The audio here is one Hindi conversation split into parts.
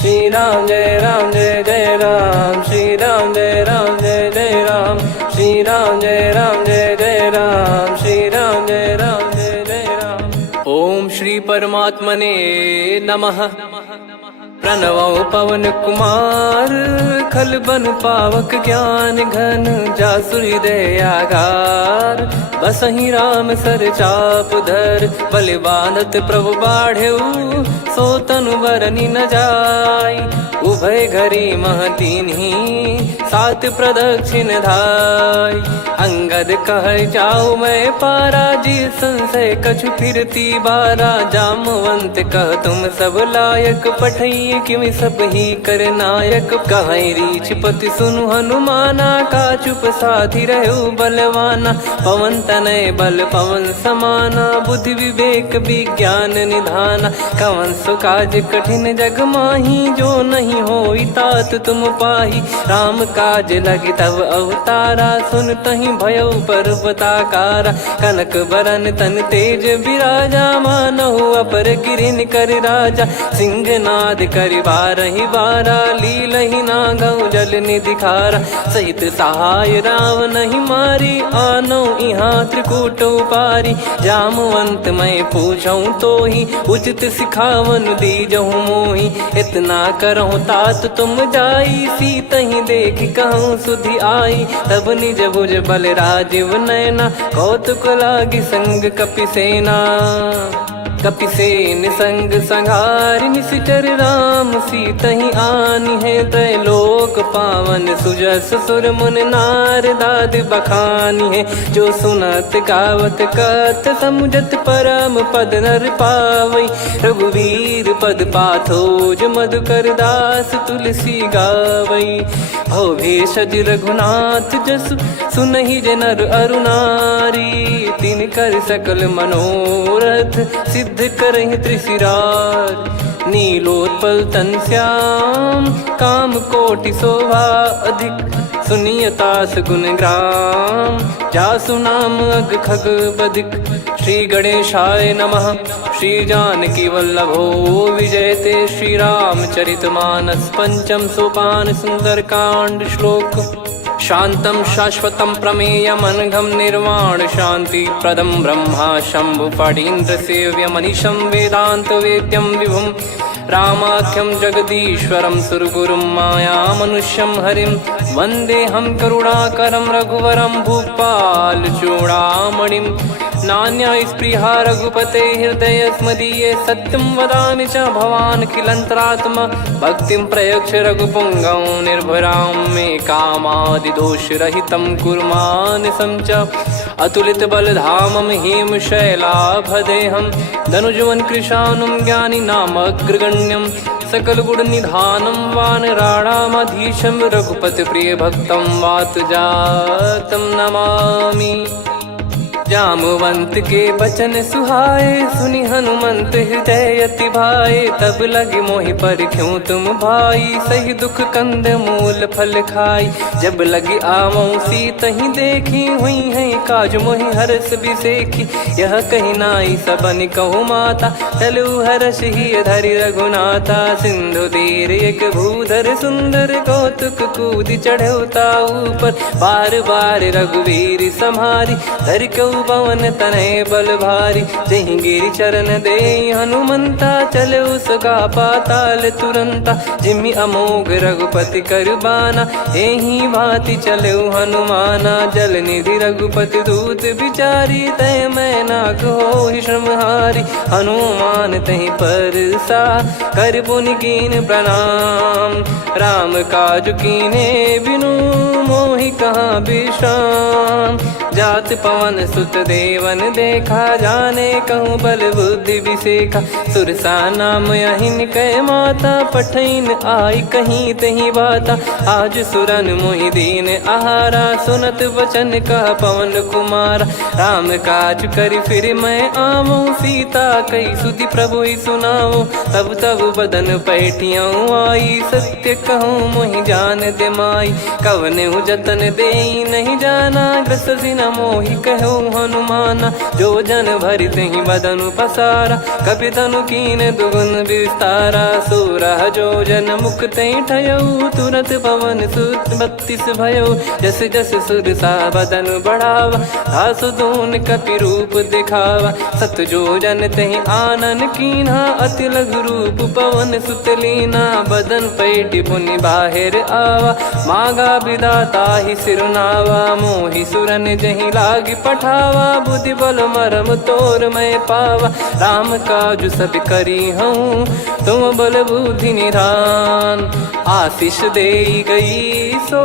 श्री राम जय जय राम, श्री राम जय जय राम, श्री राम जय जय राम, श्री राम जय जय राम। ओम श्री परमात्मने नमः। प्रणवो पवन कुमार, खल बन पावक ज्ञान घन, जासु हृदय आगार। बसहि राम सर चाप धर, बलि बांधत प्रभु बाढ़ेऊ, सो तनु बरनि न जाय। उभय घरी महतीन्ही, सात प्रदक्षिण धाय। अंगद कह जाऊ मैं पारा, जी संशय कछु फिरती बारा। जामवंत कह तुम सब लायक, पठई किमि सब ही कर नायक। कहीं रीछ पति सुनु हनुमाना, का चुप साधि रहु बलवाना। पवन तनय बल पवन समाना, बुद्धि विवेक विज्ञान निधाना। कवन सो काज कठिन जग माही, जो नहीं होई तात तुम पाही। राम काज लगी तब अवतारा, सुन तहि भयउ पर्वताकारा। कनक बरन तन तेज बिराजा, मानहु अपर गिरिन कर राजा। सिंहनाद करि बारहि बारा, लीलहि नागौ जल निधि खारा। सहित सहाय राम नहीं मारी, आनो इहाँ त्रिकूट उपारी। जामवंत मैं पूछऊँ तोहि, उचित सिखावन दीजहु मोहि। इतना करहु तात तुम जाई, सीतहि देख कहूँ सुधि आई। तब निज भुज बल राजीव नयना, कौतुक लागी संग कपिसेना। कपिसेन संग संघारि, निशिचर राम सीतहि आनी है। त्रैलोक पावन सुजस सुर मुन नार, दाद बखानी है। जो सुनत गावत कथ, समुझत परम पद नर पावई। रघुवीर पद पाथोज, मधुकर दास तुलसी गावई। भव भेषज रघुनाथ जसु, सुनहि जे नर अरु नारी। तिन कर सकल मनोरथ, सिद्ध करहि त्रिशिरार। नीलोत्पल तन श्याम, काम कोटि शोभा अधिक। सुनियतास गुण ग्राम, जासु नाम अग खग बदिक। श्री गणेशाय नमः। श्री जानकी वल्लभो विजयते, श्री रामचरित मानस। पंचम सोपान सुंदर कांड श्लोक। शांतं शाश्वतं प्रमेयमनघं, निर्वाण शांति प्रदं ब्रह्मा शंभु फणीन्द्र सेव्यमनिशं। वेदांत वेद्यं विभुं रामाख्यं जगदीश्वरं, सुरगुरुं माया मनुष्यं हरिं। वन्देऽहं करुणाकरं रघुवरं, भूपाल चूडामणिं। नान्या स्पृहा रघुपते हृदय स्मदीये, सत्यं वदामि च भवान् खिलन्तरात्मा। भक्तिं प्रयच्छ रघुपुङ्गं, निर्भरां मे कामादिदोषरहितं कुर्मानिसं च। अतुलित बलधामं हेमशैलाभदेहं, धनुजवन कृशानुं ज्ञानी नामग्रगण्यं। सकल गुण निधानं वानराणामधीशं, रघुपति प्रिय भक्तं वातजातं नमामि। जामवंत के बचन सुहाए, सुनि हनुमंत हृदय अति भाए। तब लगे मोहि पर क्यों तुम भाई, सही दुख कंद मूल फल खाई। जब लगे आवऊं सीतहि देखी, हुई है काज मोहि हरस बिसेखी। यह कही नाई सबन कहु माता, चलु हरष ही धरि रघुनाथा। सिंधु तीर एक भूधर सुंदर, कौतुक कूद चढ़ौता ऊपर। बार बार रघुवीर सम्हारी, धर कऊ पवन तनय बल भारी। जहि गिरि चरण दे हनुमंता, चले उसका पाताल तुरंता। जिमि अमोघ रघुपति कर बाना, एहि भांति चले हनुमाना। जल निधि रघुपति दूत बिचारी, तय मैं नाग होहि श्रमहारी। हनुमान तहि परसा, कर पुनि कीन प्रणाम। राम काज कीने बिनु, मोहि कहाँ विश्राम। जात पवन सुत देवन देखा, जाने कहूँ बल बुद्धि विसेखा। सुरसा नाम अहिन कै माता, पठैन आई कहीं तही बाता। आज सुरन मोहि दीन आहारा, सुनत वचन कह पवन कुमारा। राम काज करि फिर मैं आवऊं, सीता कई सुधि प्रभु ही सुनाओ। तब तब बदन पैठियाँ आई, सत्य कहूँ मोहि जान दे माई। कवने जतन दे नहीं जाना, ग्रसि न मोहि कहो हनुमाना। जो जन भरि तेहि बदनु पसारा, कपि तनु कीन दुगुन विस्तारा। सोरह जो जन मुख तेहि ठयऊ, तुरत पवन सुत 32 भयऊ। जस जस सुरसा बदन बढ़ावा, आसु दून कपि रूप दिखावा। सत जो जन तेहि आनन कीन्हा, अति लघु रूप पवन सुत लीना। बदन पैटि पुनि बाहिर आवा, मागा विधाता ही सिरुनावा। मोहि सुरन जहि लागी पठावा, बुद्धि बल मरम तोर मैं पावा। राम काजु सब करी हूँ, तुम बल बुद्धि निधान। आशीष देई गई सो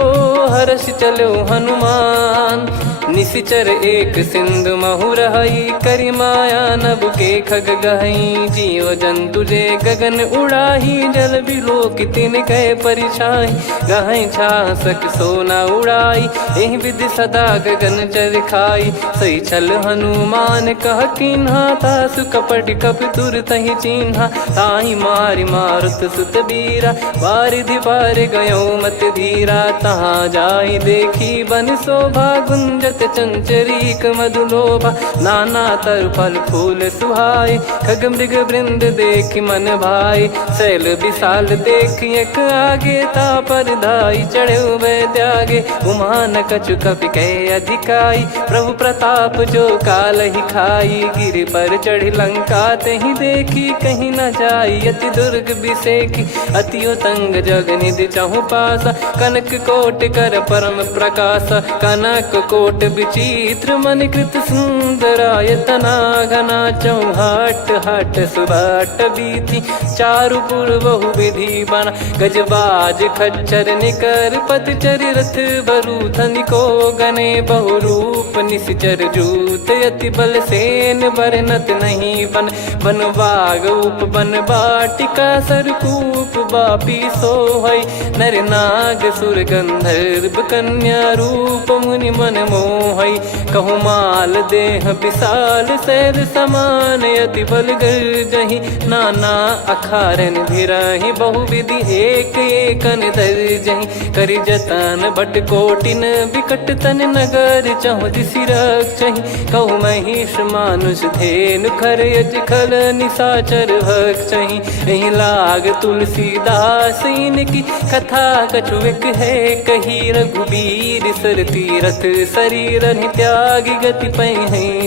हर्ष चलो हनुमान। निशिचर एक सिंधु महु रहई, करी माया नभ के खग गहई। जीव जंतु जे गगन उड़ाही, जल बिलोक तिन कह परिछाई। गहई छासक सोना उड़ाई, एहि विधि सदा गगन चर खाई। सही छल हनुमान कह कीन्हा, तासु कपट कप तुर तहि चिन्हा। ताहि मारि मारुत सुत बीरा, वारिधि पार गयो मत धीरा। तहाँ जाई देखी बन शोभा, गुंजत चंचरीक मधुलोभा। नाना तर फल फूल सुहाए, खग मृग वृंद देख मन भाई। शैल विशाल देख एक आगे, तापर धाई चढ़े वै त्यागे। उमान कछु कपि कह अधिकाई, प्रभु प्रताप जो काल ही खाई। गिर पर चढ़ी लंका तेहि देखी, कहीं न जाई अति दुर्ग बिसेकी। अति उतंग जग निधि चहु पासा, कनक कोट कर परम प्रकाश। कनक कोट विचित्र मन कृत सुंदरायतना। घना चौहाट हाट सुबाट बीती, चारु पुर बहु विधि बना। गजबाज खच्चर निकर पतचर, रथ बरु धनिको गने। बहु रूप निशिचर जूत, अति बल सेन बरनत नहीं बन। बन बाग उप बन बाटिका, सरकूप बापी सोहई। नर नाग सुर गंधर्व कन्या, रूप मुनि मन मोहई। कहु माल देह विशाल, शैल समान अति बल गर्जहि। नाना अखारन भिरहि, बहु विधि एक एकन दर्जहि। करि जतन बट कोटिन, बिकट तन नगर चहु दिसि रक्षहि। कहु महिष मानुष धेनु, खर यज खल निशाचर भक्षहि। एहि लाग तुलसीदास इनकी, कथा कछु एक है कही। रघुबीर सर तीरथ शरीर, त्यागी गति पै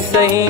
सही।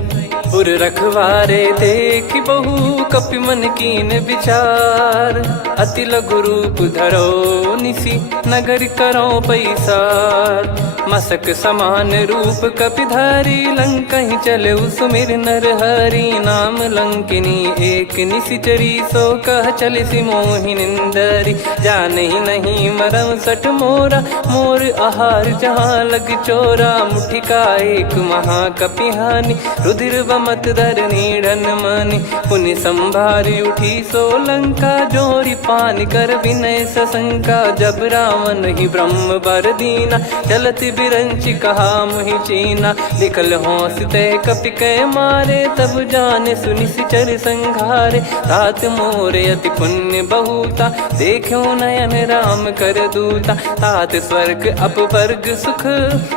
पुर रखवारे देख बहु, कपि मन कीन विचार। अति लघु रूप धरो निसी, नगर करो पैसार। मसक समान रूप कपि धारी, लंकहि चले सुमिर नर हरि। नाम लंकिनी एक निशिचरी, सो कह चलिसि मोहि निंदरी। जानहि नहीं मरम सठ मोरा, मोर आहार जहाँ लग चोरा। मुठिका एक महाकपिहानि, रुधिर बमत धरनी ढन मानि। पुनि संभारी उठी सो लंका, जोरी पान कर विनय सशंका। जब रावण ही ब्रह्म बर दीना, चलत बिरंचि कहा मुहि चीना। लिखल होंस ते कपि कै मारे, तब जाने सुनिशिचर संघारे। तात मोरे अति पुण्य बहुता, देखो नयन राम कर दूता। तात स्वर्ग अपवर्ग सुख,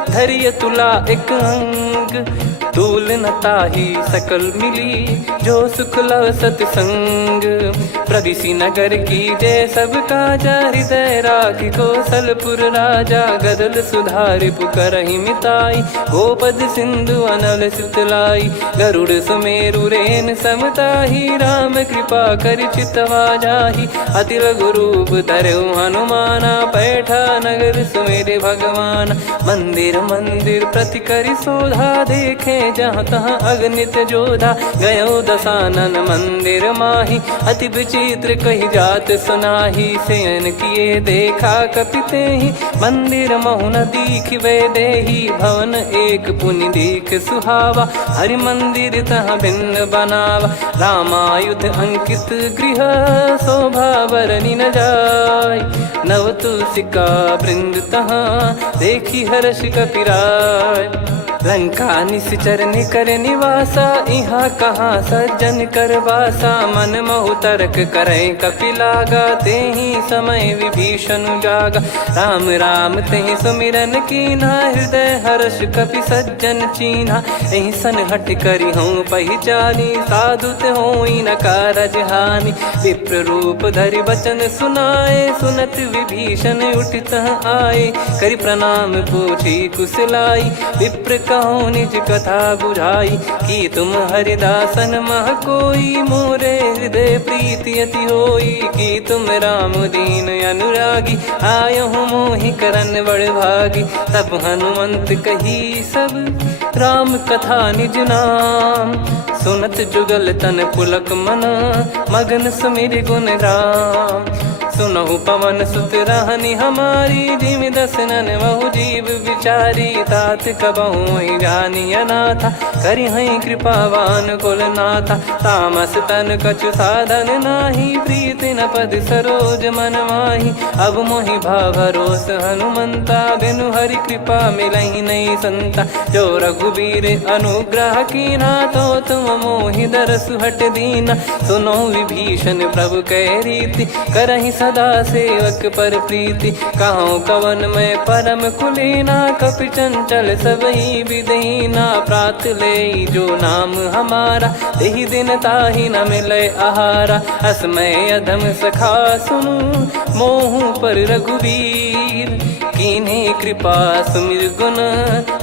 धरिय तुला एक अंग। तूल न ताहि सकल मिली, जो सुख लव सतसंग। प्रविशि नगर की जय सब काजा, हृदय राखि कौशलपुर राजा। गदल सुधारि पुकरहि मिताई, गोपद सिंधु अनल सितलाई। गरुड़ सुमेरु रेन समताहि, राम कृपा करि चितवा जाहि। अति लघु रूप धरऊ हनुमाना, पैठा नगर सुमेरे भगवान। मंदिर मंदिर प्रति करि शोधा, देखे जहाँ तहाँ अगणित जोधा। गयो दशानन मंदिर माही, अति विचित्र कही जात सुनाही। शयन किए देखा कपि तेहि, मंदिर महु न दीख वे देही। भवन एक पुनि दीख सुहावा, हरि मंदिर तहाँ भिन्न बनावा। रामायुध अंकित गृह, शोभा बरनि न जाय। नव तुलसी का वृंद तहाँ, देखी हर्ष कपि राय। लंका निश्चर निकर निवासा, इहाँ कहाँ सज्जन कर वासा। मन महु तर्क करे कपिलागा, तेहि समय विभीषण जागा। राम राम तेहि सुमिरन कीन्हा, हृदय हर्ष कपि सज्जन चीन्हा। एहि सन हट करि हूँ पहिचानी, साधु ते होई न कारज हानि। विप्र रूप धरि वचन सुनाए, सुनत विभीषण उठित आए। करि प्रणाम पूछी कुशलाई, विप्र कहो निज कथा बुझाई। कि तुम हरिदासन मह कोई, मोरे हृदय प्रीति अति होई। कि तुम राम दीन अनुरागी, आयहु मोहि करन बड़ भागी। तब हनुमंत कही सब राम कथा निज नाम, सुनत जुगल तन पुलक मना, मगन सुमिर गुण राम। सुनहु पवन सुत रहनी हमारी, जिमि दसनन महु जीव विचारी। तात कबहु ही जानी अनाथा, करि हई कृपावान कुल नाथा। तामस तन कछु साधन नाही, प्रीति न पद सरोज मन माही। अब मोहि भाव भरोस हनुमंता, बिनु हरि कृपा मिलहि नहीं संता। जो रघुबीर अनुग्रह कीन्हा, तो तुम मोहि दरसु हट दीना। सुनो विभीषण प्रभु कह रीति, करहि सदा सेवक पर प्रीति। कहूँ कवन में परम कुलीना, कपि चंचल सबही विदहीना। प्रात ले जो नाम हमारा, तेहि दिन ताहि न मिले आहारा। असमय अधम सखा सुनु, मोहु पर रघुवीर। कीन्ही कृपा सुमिर गुण,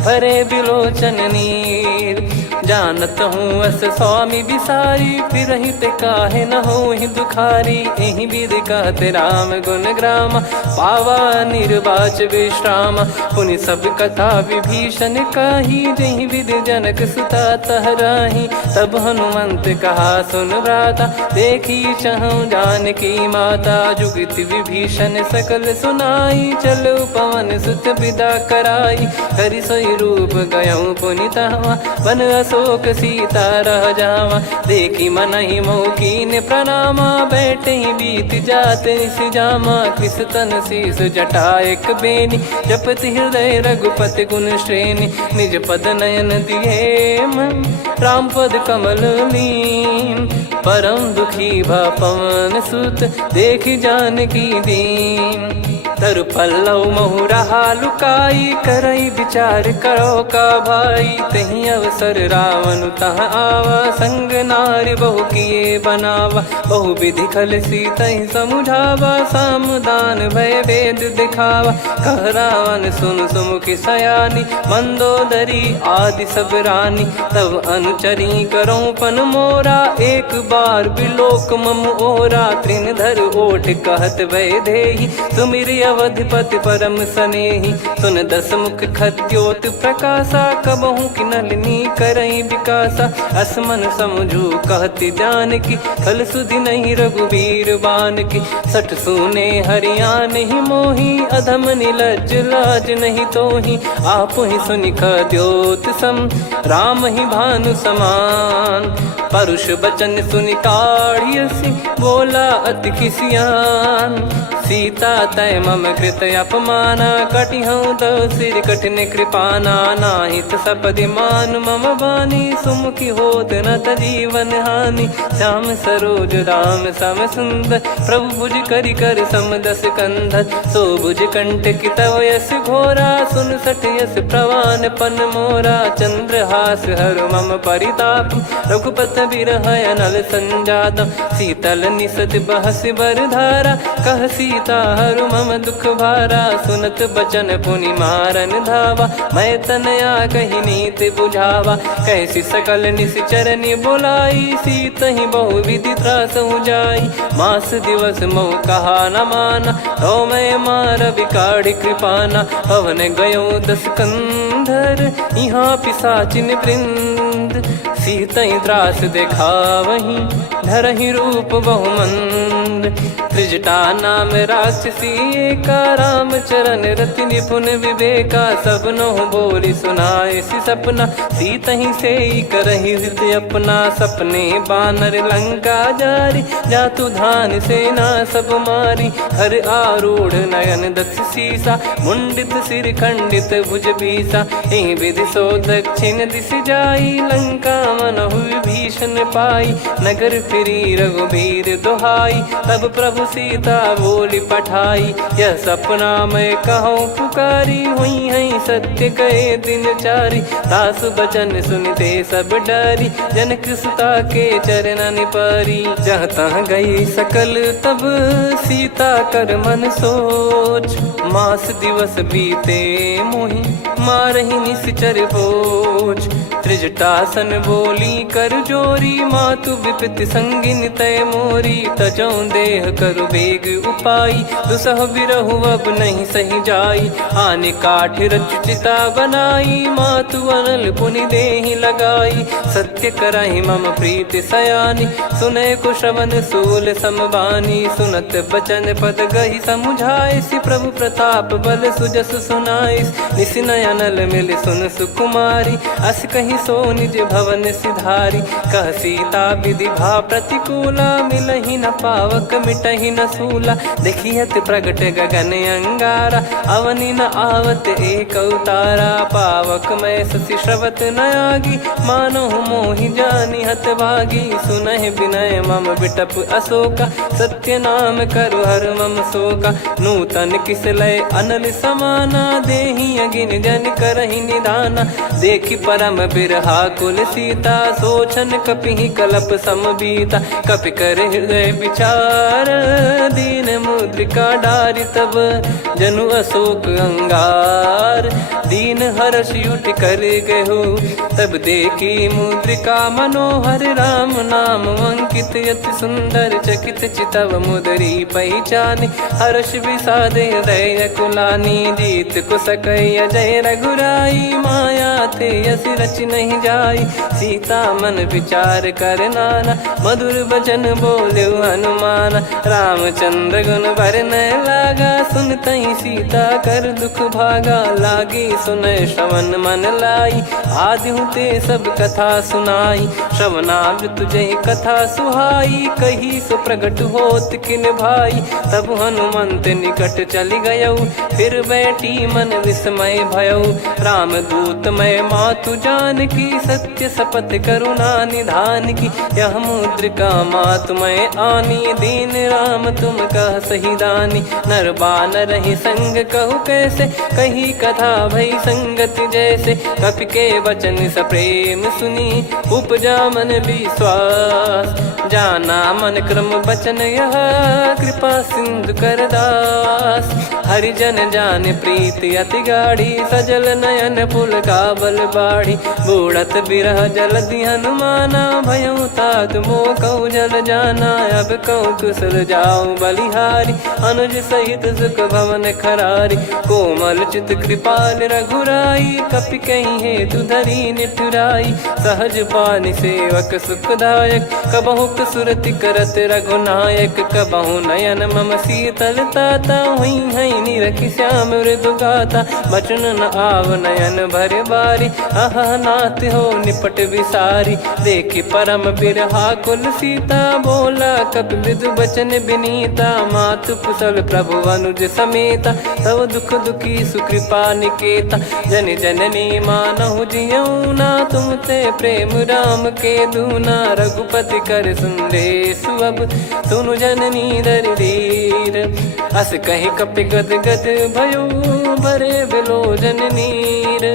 भरे बिलोचन नीर। जानत हूँ अस स्वामी बिसारी, फिरहि ते काहे न होहि दुखारी। एहि विधि कहते राम गुण ग्राम, पावा निर्वाच विश्राम। पुनि सब कथा विभीषण काही, जहि विधि जनक सुता तहराही। तब हनुमंत कहा सुन भ्राता, देखी चहु जानकी माता। जुगति विभीषण सकल सुनाई, चलो पवन सुत विदा कराई। करि सोई रूप गयऊँ पुनि तहवा, वन अशोक सीता रह जावा। देखी मनहि मोह कीन्ह प्रणामा, बैठे ही बीत जात निस जामा। कृस तन शीस जटा एक बेनी, जपति हृदय रघुपति गुण श्रेणी। निज पद नयन दिए मन, राम पद कमल लीन। परम दुखी भा पवन सुत, देखि जानकी दीन। तरु पल्लव महु रहा लुकाई, करई विचार करो का भाई। तहि अवसर रावण तह आवा, संग नारी बहु किए बनावा। बहु विधि खल सीतहि समुझावा, सामदान भय वेद दिखावा। कह रावण सुन सुमुखि सयानी, मंदोदरी आदि सब रानी। तब अनुचरी करो पन मोरा, एक बार बिलोक मम ओरा। तृण धर ओठ कहत भय देहि, सुमिर अवधिपति परम सनेहि। सुन दस मुख खद्योत प्रकाशा, कबहु कि नलिनी करई विकासा। असमन समझू कहति जानकी, खल सुधि नहीं रघुवीर बानकी। सठ सुने हरियाण ही मोही, अधम निलज्ज लाज नहीं तोही। आप ही सुनि खद्योत सम, राम ही भानु समान। परुष बचन सुनि काढ़ियसि, बोला अति किसियान। सीता तय मम कृत अपमाना, कटिहऊँ तव सिर कठिन कृपाना। नाहित सपदि मान मम बानी, सुमुखी होत न जीवन हानि। श्याम सरोज राम सम सुंदर, प्रभु भुज करि कर सम दस कंधर। सो भुज कंठ की तव यस घोरा, सुन सठ यस प्रवान पन मोरा। चंद्रहास हर मम परिताप, रघुपत बिरह अनल संजातम। शीतल निसत बहस बर धारा, कह सीता हरु मम दुख भारा। सुनत बचन पुनि मारन धावा, मैं तनया कहि नीति बुझावा। कैसी सकल निश्चरनि बुलाई, सीतहि बहु विधि त्रासहु जाई। मास दिवस मोह कहा न माना, तो मैं मार बिकाढ़ि कृपाना। पवन गयो दस कंधर, यहाँ पिशाचिन वृंद। मंद, सीतई त्रास देखावहीं धरहि रूप बहुमंद। त्रिजटा नाम राक्षसी एका, राम चरण रति निपुण विवेका। सबनो बोली सुनाए सि सपना, सीतहि से करहि हृद अपना। सपने बानर लंका जारी, जातु धान सेना सब मारी। हर आरूढ़ नयन दक्ष सीसा, मुंडित सिर खंडित भुज बीसा। एहि विधि सो दक्षिण दिश जाई, लंका मनहु विभीषण पाई। नगर फिरी रघुबीर दुहाई, तब प्रभु सीता बोली पठाई। यह सपना मैं कहूँ पुकारी, हुई है सत्य कहे दिन चारी। दास बचन सुनते सब डरी, जनक सुता के चरण परी। जहाँ तहाँ गई सकल तब सीता कर मन सोच। मास दिवस बीते मोहि मारहि निश्चर बोझ। त्रिजटासन बोली कर जोरी, मातु विपत्ति संगिन तय मोरी। तजौ देह करु बेग उपाई, दुसह बिरहु अब नहीं सही जाई। आने काठ रचिता बनाई, मातु अनल पुनि देहि लगाई। सत्य करहि मम प्रीति सयानी, सुनय को श्रवण सूल समबानी। सुनत बचन पद गहि समुझाए, सि प्रभु प्रताप बल सुजस सुनाइस। निस नयनल मिल सुन सुकुमारी, अस कहि सो निज भवन सिधारी। कह सीता विधि भा प्रतिकूला, मिलहि न पावक मिटहि न सूला। देखियत प्रगट गगन अंगारा, अवनि न आवत एक अवतारा। पावक मैं शशि श्रवत न आगी, मानो मोहि जानि हत भागी। सुनहि विनय मम बिटप अशोका, सत्य नाम करु हर मम शोका। नूतन किस लय अनल समाना, देहि अगिन जन करहि निदाना। देखि परम बिरहा कुल सीता, सोचन कपिहि कलप समबीता। कपि कर हृदय विचार, दीन मुद्रिका डारि तब जनु अशोक अंगार। दीन हर्ष उठ कर गहु, तब देखी मुद्रिका मनोहर। राम नाम अंकित अति सुंदर, चकित चितव मुदरी पहचान। हर्ष विषाद हृदय कुलानी, जीत को सकय जय रघुराई। माया थे यस रच नहीं जाई, सीता मन विचार कर नाना। मधुर बचन बोले हनुमान, रामचंद्र गुण बरनै लागा। सुनतहि सीता कर दुख भागा, लागी सुनय श्रवण मन लाई। आदि ते सब कथा सुनाई, श्रवणामृत जय कथा सुहाई। कही सो प्रगट होत किन भाई, तब हनुमंत निकट चली गयौ। फिर बैठी मन विस्मय भयौ, राम दूत मैं मातु जानकी। सत्य शपथ करुणा निधान की, यह मुद्रिका मातु मैं आनी। दीन राम तुम कह सही दानी, नर बानर ही संग कहु कैसे। कही कथा भई संगति जैसे, कपि के वचन सप्रेम सुनी। उपजा मन विश्वास, जाना मन क्रम बचन यह। कृपा सिंधु कर दास, हरिजन जान प्रीति अति गाढ़ी। सजल नयन पुल का बल बाढ़ी, बूढ़त बिरह जल दी हनुमाना। भयउ तात मोह कहु जल जाना, अब कहु कुशल जाऊं बलिहारी। अनुज सहित सुख भवन खरारी, कोमल चित कृपाल रघुराई। कपि कहीं हेतु धरी निठुराई, सहज पानि सेवक सुखदायक। कबहु सुरति करत रघुनायक, कबहु नयन मम शीतल ताता। हुई है निरखि श्याम मृदु गाता, बचन न आव नयन भर बारी। आहा नाथ हो निपट विसारी, देखि परम बिरहा कुल सीता। बोला कपि मृदु बचन बिनीता, मातु कुशल प्रभु अनुज समेता। तव दुख दुखी सुकृपा निकेता, जन जननी मानहु जियऊ ना। तुम ते प्रेम राम के दूना, रघुपति कर संदेश अब सुनु जननी दर धीर। अस कहि कपि गद गद भयो, भरे बिलोचन नीर।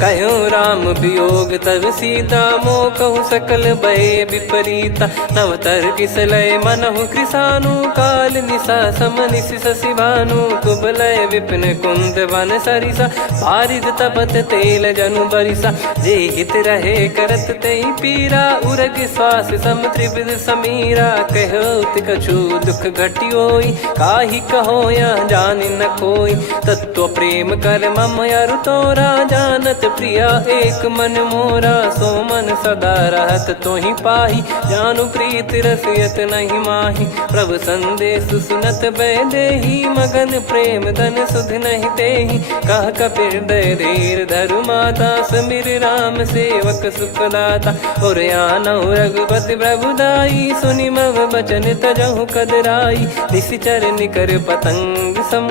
कहो राम वियोग तब सीता, मोह कहु सकल भय विपरीता। नवतर किसलय मनहु कृसानु, काल निशा समनिशि शशि भानु। कुबलय विपिन कुंद वन सरिसा, पारिद तपत तेल जनु बरिसा। जे हित रहे करत तेहि पीरा, उरग श्वास सम त्रिविध समीरा। कहो कछु दुख घटियोई, काहि कहो या जान न कोई। तत्व प्रेम कर मम अरु तोरा, जानत प्रिया एक मन मोरा। सो मन सदा रहत तो ही पाही, जानु प्रीत रसियत नहीं माही। प्रभु संदेश सुनत बैदेही, मगन प्रेम धन सुध नहीं तेही। कह कपिर दय धीर धरु माता, समिर राम सेवक सुखदाता। और आनौ रघुपति प्रभुदाई, सुनि मव बचन तजहु कदराई। निशिचर निकर पतंग सम,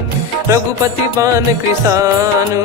रघुपति पान कृसानु।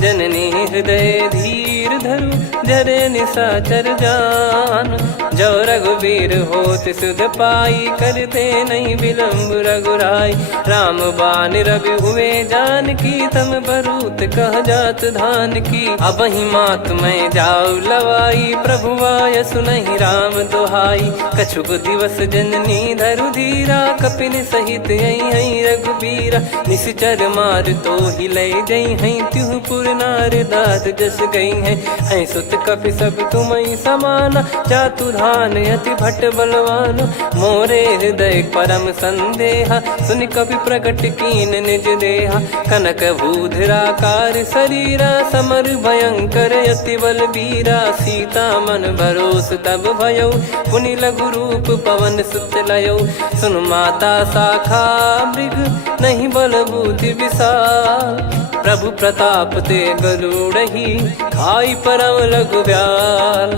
जननी हृदय धीर धरु, जरे निशाचर जान। जो रघुवीर होत सुध पाई, करते नहीं विलम्ब रघुराई। राम बान रवि हुए जानकी, तम बरूत कह जात धान की। अब ही मात मैं जाऊ लवाई, प्रभु आय सुनहि राम दोहाई। कछुक दिवस जननी धरु धीरा, कपिन सहित यही रघुबीरा। निशिचर मार तो ही ले जई हैं, त्युह पुर नार दाद जस गई हैं। सुत कपि सब तुमहि समाना, जातु धान अति भट बलवान। मोरे हृदय परम संदेहा, सुनि कपि प्रकट कीन निज देहा। कनक भूधराकार शरीरा, समर भयंकर अति बलबीरा। सीता मन भरोस तब भयउ, पुनि लघु रूप पवन सुत लयउ। सुन माता शाखा मृग, नहीं बल बुद्धि विशाल। प्रभु प्रताप ते गरुड़ही, खाई परम लघु ब्याल।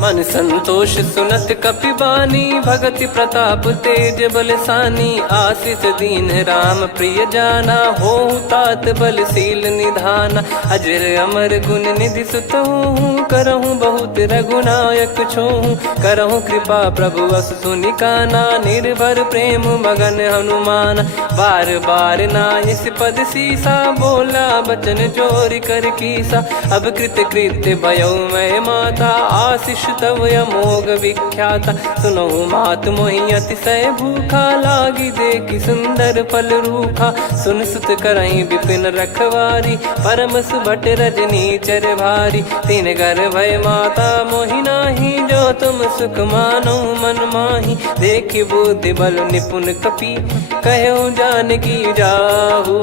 मन संतोष सुनत कपि बानी, भगति प्रताप तेज बलसानी। आशीष दीन राम प्रिय जाना, होहु तात बलशील निधाना। अजर अमर गुण निधि सुतहु, करहु बहुत रघुनायक छोहु। करहु कृपा प्रभु अस सुनि काना, निर्भर प्रेम मगन हनुमान। बार बार नायस पद सीसा, बोला बचन चोरी कर कीसा। अब कृत कृत्य भयउ मैं माता, आशीष तव अमोघ विख्याता। सुनहु मात मोहि अतिशय भूखा, लागी देखि सुंदर फल रूखा। सुन सुत करहि विपिन रखवारी, परम सुभट रजनी चर भारी। तीन घर भय माता मोहि नाही, जो तुम सुख मानो मन माही। देखि बुद्धि बल निपुण कपि, कहु जानकी जाहु।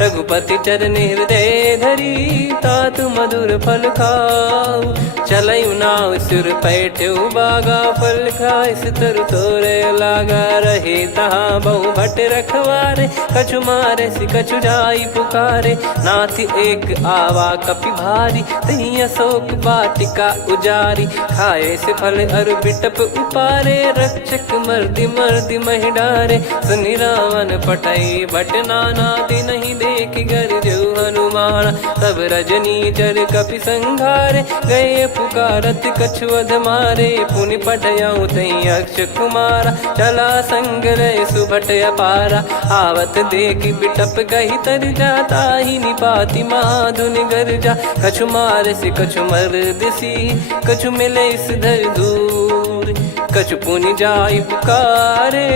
रघुपति चरण हृदय धरी, तात मधुर फल खाऊ। चलयु नाव सुर पैठ्यु बागा, फल खाइस तरु तोरे लागा। रहे तहाँ बहु भट रखवारे, कछु मारे सि कछु जाई पुकारे। नाथ एक आवा कपि भारी, तही अशोक वाटिका उजारी। खाए से फल अरु बिटप उपारे, रक्षक मर्दि मर्दि महि डारे। सुनि रावण पटई भट नाना, तिनहि देखि गरजउ हनुमान। तब रजनी चर कपि संघारे, गए पुकारत कछु अध मारे। पुनि पठयउ तई अक्ष कुमारा, चला संग रहे सुभट अपारा। आवत देखि बिटप गही तर जाता, ही निपाति महाधुनि गर्जा। कछु मार से कछु मर्दिसी, कछु मिले इस धर दूर। कछु पुनि जाई पुकारे,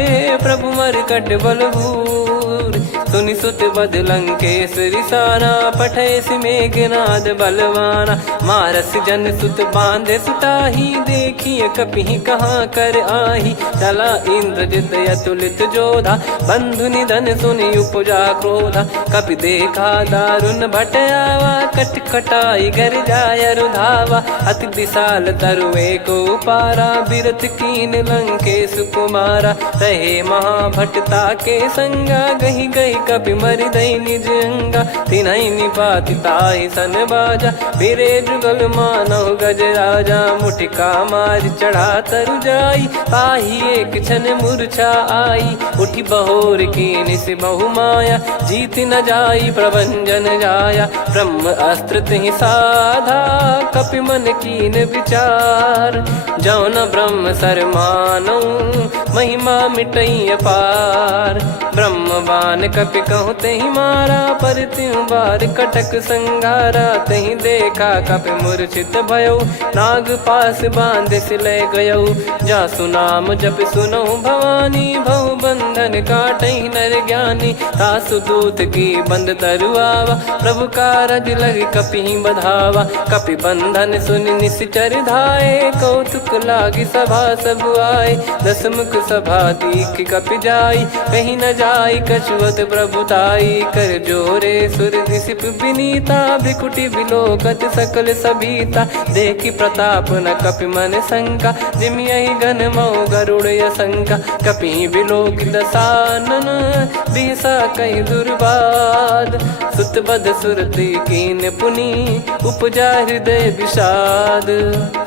प्रभु मरकट बलभूर। सुनि सुत बद लंकेश्वरी साना, पठय मेघनाद बलवाना। मारस जन सुत बांधे सुताही, देखिए कपि कहाँ कर आही। चला इंद्रजित अतुलित जोधा, बंधु निधन सुनि उपजा क्रोधा। कपि देखा दारुण भट आवा, कट कटाई गर जाय रुधावा। अति विशाल तरुए को पारा, बिरत कीन लंकेश कुमारा। रहे महाभटता के संगा, गही गही कपि मरि दई निज अंगा। तिन्हि निपाति ताहि सन बाजा, फिरे जुगल मानव गज राजा। मुटिका मार चढ़ा तरु जाई, ताहि एक क्षण मूर्छा आई। उठि बहोर कीन से बहु माया, जीत न जाई प्रभंजन जाया। ब्रह्म अस्त्र तिहि साधा, कपि मन कीन विचार। जौ न ब्रह्म सर मानौ, महिमा मिटई अपार। ब्रह्म बान कपि कहु तहि मारा, पर त्यों बार कटक संगारा। तहि देखा कपि मूर्छित भयउ, नाग पास बांध सिले गयउ। जासु नाम जप सुनहु भवानी, भव बंधन काटहि नर ज्ञानी। तासु दूत की बंद तरुआवा, प्रभु कारज लग कपि बधावा। कपि बंधन सुनि निश्चर धाये, कौतुक लागी सभा सब आए। दस मुख सभा दीख कपि जाई, कहीं न जाई कछुवत प्रभुताई। कर जोरे सुर दिसिप विनीता, भ्रिकुटि बिलोकत सकल सबीता। देखि प्रताप न कपि मन शंका, जिमियहि गन मऊ गरुड़ असंका। कपि बिलोक दसानन, बिहसा कहि दुर्वाद। सुत बध सुरति कीन पुनि, उपजा हृदय विषाद।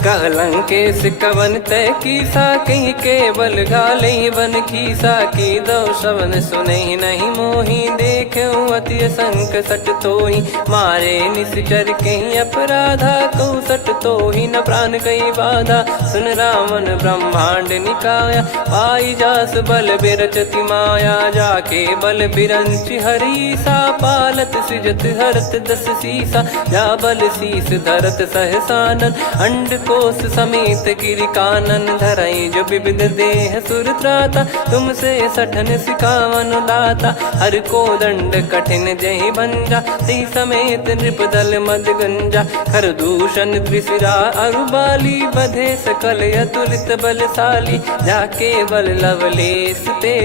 कहलंकेश कवन तय कीसा, कहीं केवल गाले बन खीसा। की दो श्रवण सुने नहीं मोही, देखे अति संक सट तोही। मारे निश्चर कहीं अपराधा, कहूँ सट तोही न प्राण कहीं बाधा। सुन रावण ब्रह्मांड निकाया, पाई जास बल बिरचति माया। जाके बल बिरंच हरीसा, पालत सृजत हरत दस सीसा। जा बल शीस धरत सहसानन, अंड कोश समेत गिरि कानन। धरई जो विविध देह सुर त्राता, तुमसे सठन सिखावन दाता। हर को दंड कठिन जहि भंजा, ती समेत नृप दल मद गंजा। खर दूषण त्रिशिरा अरुबाली, बधे सकल अतुलित बलशाली। जाके बल लवलेश ते,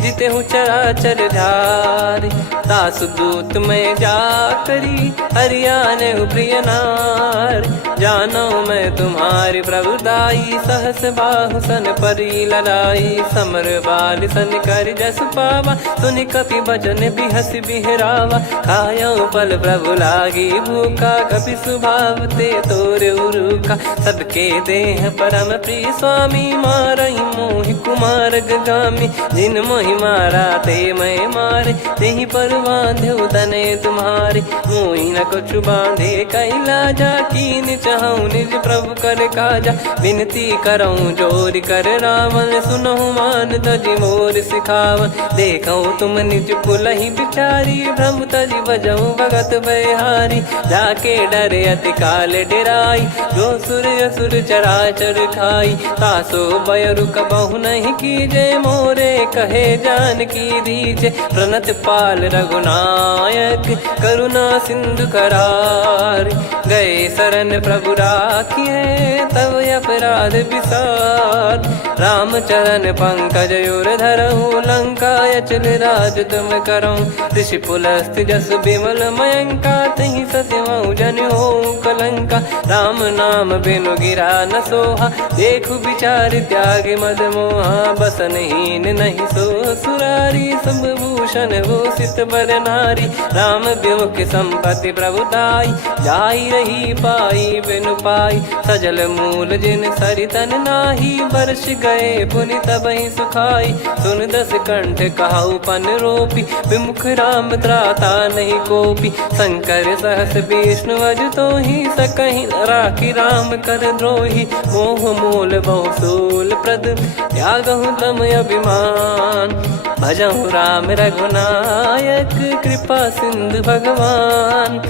जिते हूँ चराचर धारी। दास दूत में जा करी, हरियाने प्रिय नार। जानो मैं तुम्हारी प्रभुताई, सहस बाहु सन परी लड़ाई। समर बाल सन कर जस पावा, सुनि कपि भजन बिहस बिहरावा। खायो पल प्रभु लागी भूखा, कपि स्वभाव ते तोर उरुखा। सबके देह परम प्रिय स्वामी, मारई मोहि कुमार गगामी। जिन मोहि मारा ते मैं मारे, तेहि पर बांधो तने तुम्हारे। मोहि न कुछ बांधे कैलाजा, कीन चाहूँ निज प्रभु कर काजा। विनती करऊँ जोर कर रावण, सुनहु मान तजि मोर सिखावन। देखऊँ तुम निज पुलहि बिचारी, भ्रम तजि बजऊँ भगत बहारी। जाके डरे अति काल डेराई, जो सुर असुर चराचर खाई। तासो बयरु कबहु नहीं कीजे, मोरे कहे जान की दीजे। प्रणत पाल रघुनायक, करुणा सिंधु करार। गए शरण प्रभु राखिए, तब अपराध विसार। राम चरण पंकज उर धरऊँ, लंका अचल राज तुम करऊँ। ऋषि पुलस्त जस विमल मयंका, तहि सत्यमऊ जन हो कलंका। राम नाम बिनु गिरा न सोहा, देखु विचार त्याग मद मोहा। बसनहीन नहीं सो सुरारी, सब भूषण भूषित बर नारी। राम विमुख संपत्ति प्रभुताई, जाई रही पाई बिनु पाई। सजल मूल जिन सरितन नाही, वर्ष गए पुनि तबहि सुखाई। सुन दस कंठ कहाऊ पन रोपी, विमुख राम त्राता नहीं कोपी। शंकर सहस विष्णु अज तोहि, सकहि न राखी राम कर द्रोही। मोह मूल बहु सूल प्रद, त्यागहु तम अभिमान। भजहु राम रघुनायक, कृपा सिंधु भगवान।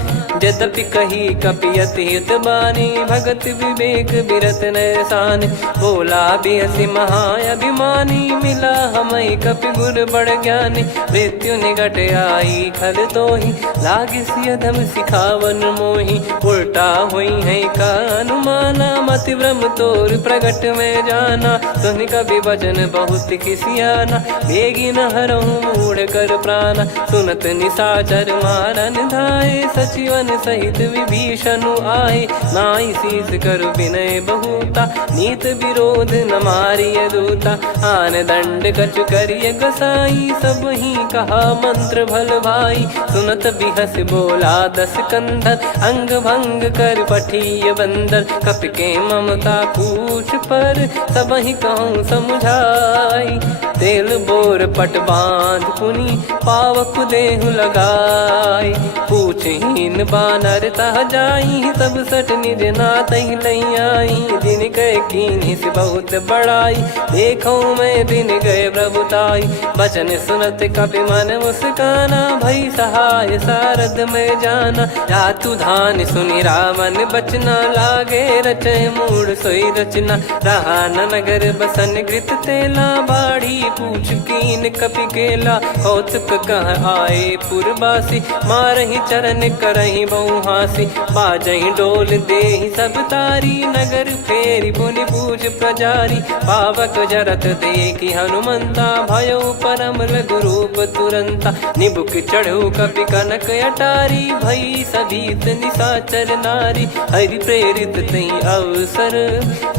यद्यपि कही कपियति हित बानी, भगत विवेक बिरत नैसान। बोला बिहसि महाअभिमानी, मिला हमई कपि गुर बड़ ज्ञानी। मृत्यु निकट आई खल तोहि, लागिसि अधम सिखावन मोहि। उल्टा हुई है का अनुमाना, मति भ्रम तोर प्रगट में जाना। सुन कवि वचन बहुत खिसियाना, बेगी न हरहु मूढ़ कर प्राणा। सुनत निशाचर मारन धाये, सचिवन सहित विभीषणु आए। नाई शीस कर विनय बहुता, नीत विरोध न मारिय दूता। आन दंड कछु करिय गसाई, सब ही कहा मंत्र भल भाई। सुनत बिहस बोला दस कंधर, अंग भंग कर पठिय बंदर। कपि के ममता पूछ पर, सब ही कहूँ समुझाई। तेल बोर पट बांध पुनि, पावक देहु लगाई। पूछहीन बानर तह जाई, सब सट निज नातहि लई आई। दिन गए कीन्ही से बहुत बड़ाई, देखो मैं दिन गए प्रभुताई। बचन सुनत कपि मन मुस्काना, भई सहाय सारद में जाना। जातु धान सुनि रावण बचना, लागे रचय मूढ़ सोई रचना। रहा न नगर बसन घृत तेला, बाढ़ी पूछ कीन कपि केला कौतुक कह आए पुरबासी मारही चरण करही बहु हासी बाजही डोल देहि सब तारी नगर फेरी पुनि पूज प्रजारी पावक जरत देखी हनुमंता भयो परम लघु रूप तुरंता निबुक चढ़ू कपि कनक अटारी भई सभीत निशाचर नारी हरि प्रेरित तई अवसर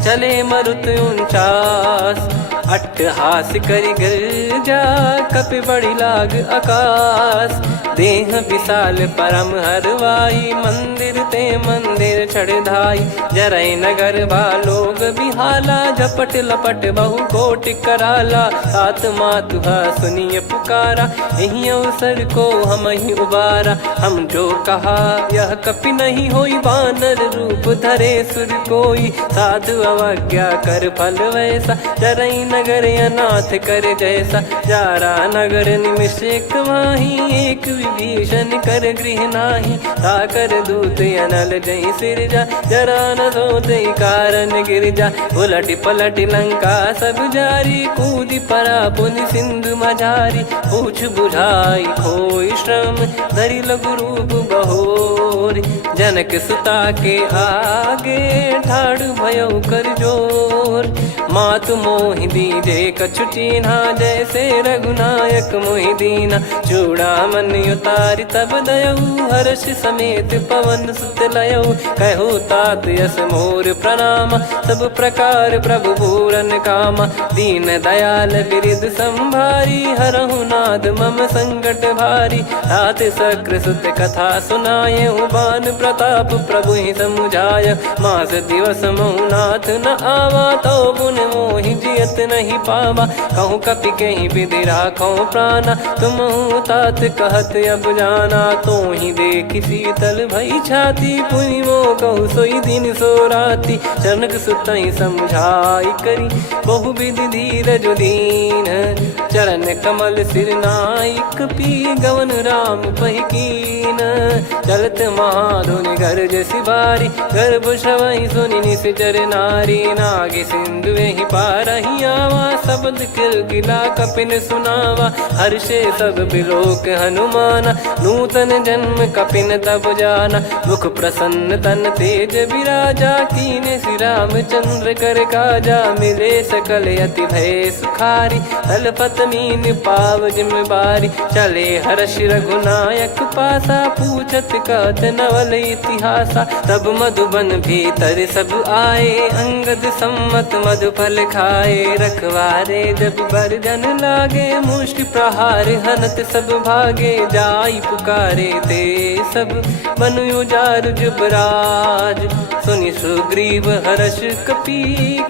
चले मरुत 49 अट्टहास करि गिरजा कपि बड़ी लाग आकाश देह विशाल परम हरवाई मंदिर ते मंदिर चढ़ाई जरई नगर बालोग बिहाला झपट लपट बहु कोट कराला सात मातुहा सुनिय पुकारा यही अवसर को हम ही उबारा हम जो कहा यह कपि नहीं होई बानर रूप धरे सुर कोई साधु अवज्ञा कर फल वैसा जरई नगर अनाथ कर जैसा जारा नगर निमिष एक माही एक विभीषण कर गृह नाही ताकर दूत अनल जय सिरजा जरा न सोते कारण गिरजा उलट पलट लंका सब जारी कूदी परा पुनि सिंधु मझारी पूछ बुझाई खोई श्रम धरि लघु रूप बहोरी जनक सुता के आगे ठाड़ भयो कर जोर मातु मोहि दीजे कछु चीन्हा जैसे रघुनायक मोहि दीना चूड़ामन उतारि तब दयऊ हर्ष समेत पवन सुत लयऊ कहु तात यस मोर प्रणाम सब प्रकार प्रभु पूरन कामा दीन दयाल बिरिद संभारी हरहु नाद मम संकट भारी तात सक्र सुत कथा सुनाये बान प्रताप प्रभु ही समुझाय मास दिवस महु नाथ न आवा तो पुन मोहि जियत नहीं पावा कहूँ कपि कहीं विधि राखो प्राणा तुम तात कहत अब जाना तो ही देख शीतल भई छाती पुनि मो कहु सोई दिन सो राती जनक सुतई समझाई करी बहु विधि धीरज दीन चरण कमल सिर नाइक पी गवन राम पहिकीन चलत महाधुनि गर्ज सिबारी गर्भ श्रवहि सुनि निश्चर नारी नागे सिंधु ही पारही आवा शब्द किलकिला कपिन सुनावा हर्षे सब बिलोक हनुमाना नूतन जन्म कपिन तब जाना मुख प्रसन्न तन तेज विराजा कीने श्री रामचंद्र कर काजा मिले सकल अति भय सुखारी तलपत मीन पाव जिम्मेवारी चले हर्ष रघुनायक पासा पूछत कहत नवल इतिहासा तब मधुबन भीतर सब आए अंगद सम्मत मधुफल खाए रखवारे जब बरजन लागे मुष्टि प्रहार हनत सब भागे जाई पुकारे ते सब मनु उजार जुबराज सुनि सुग्रीव हर्ष कपि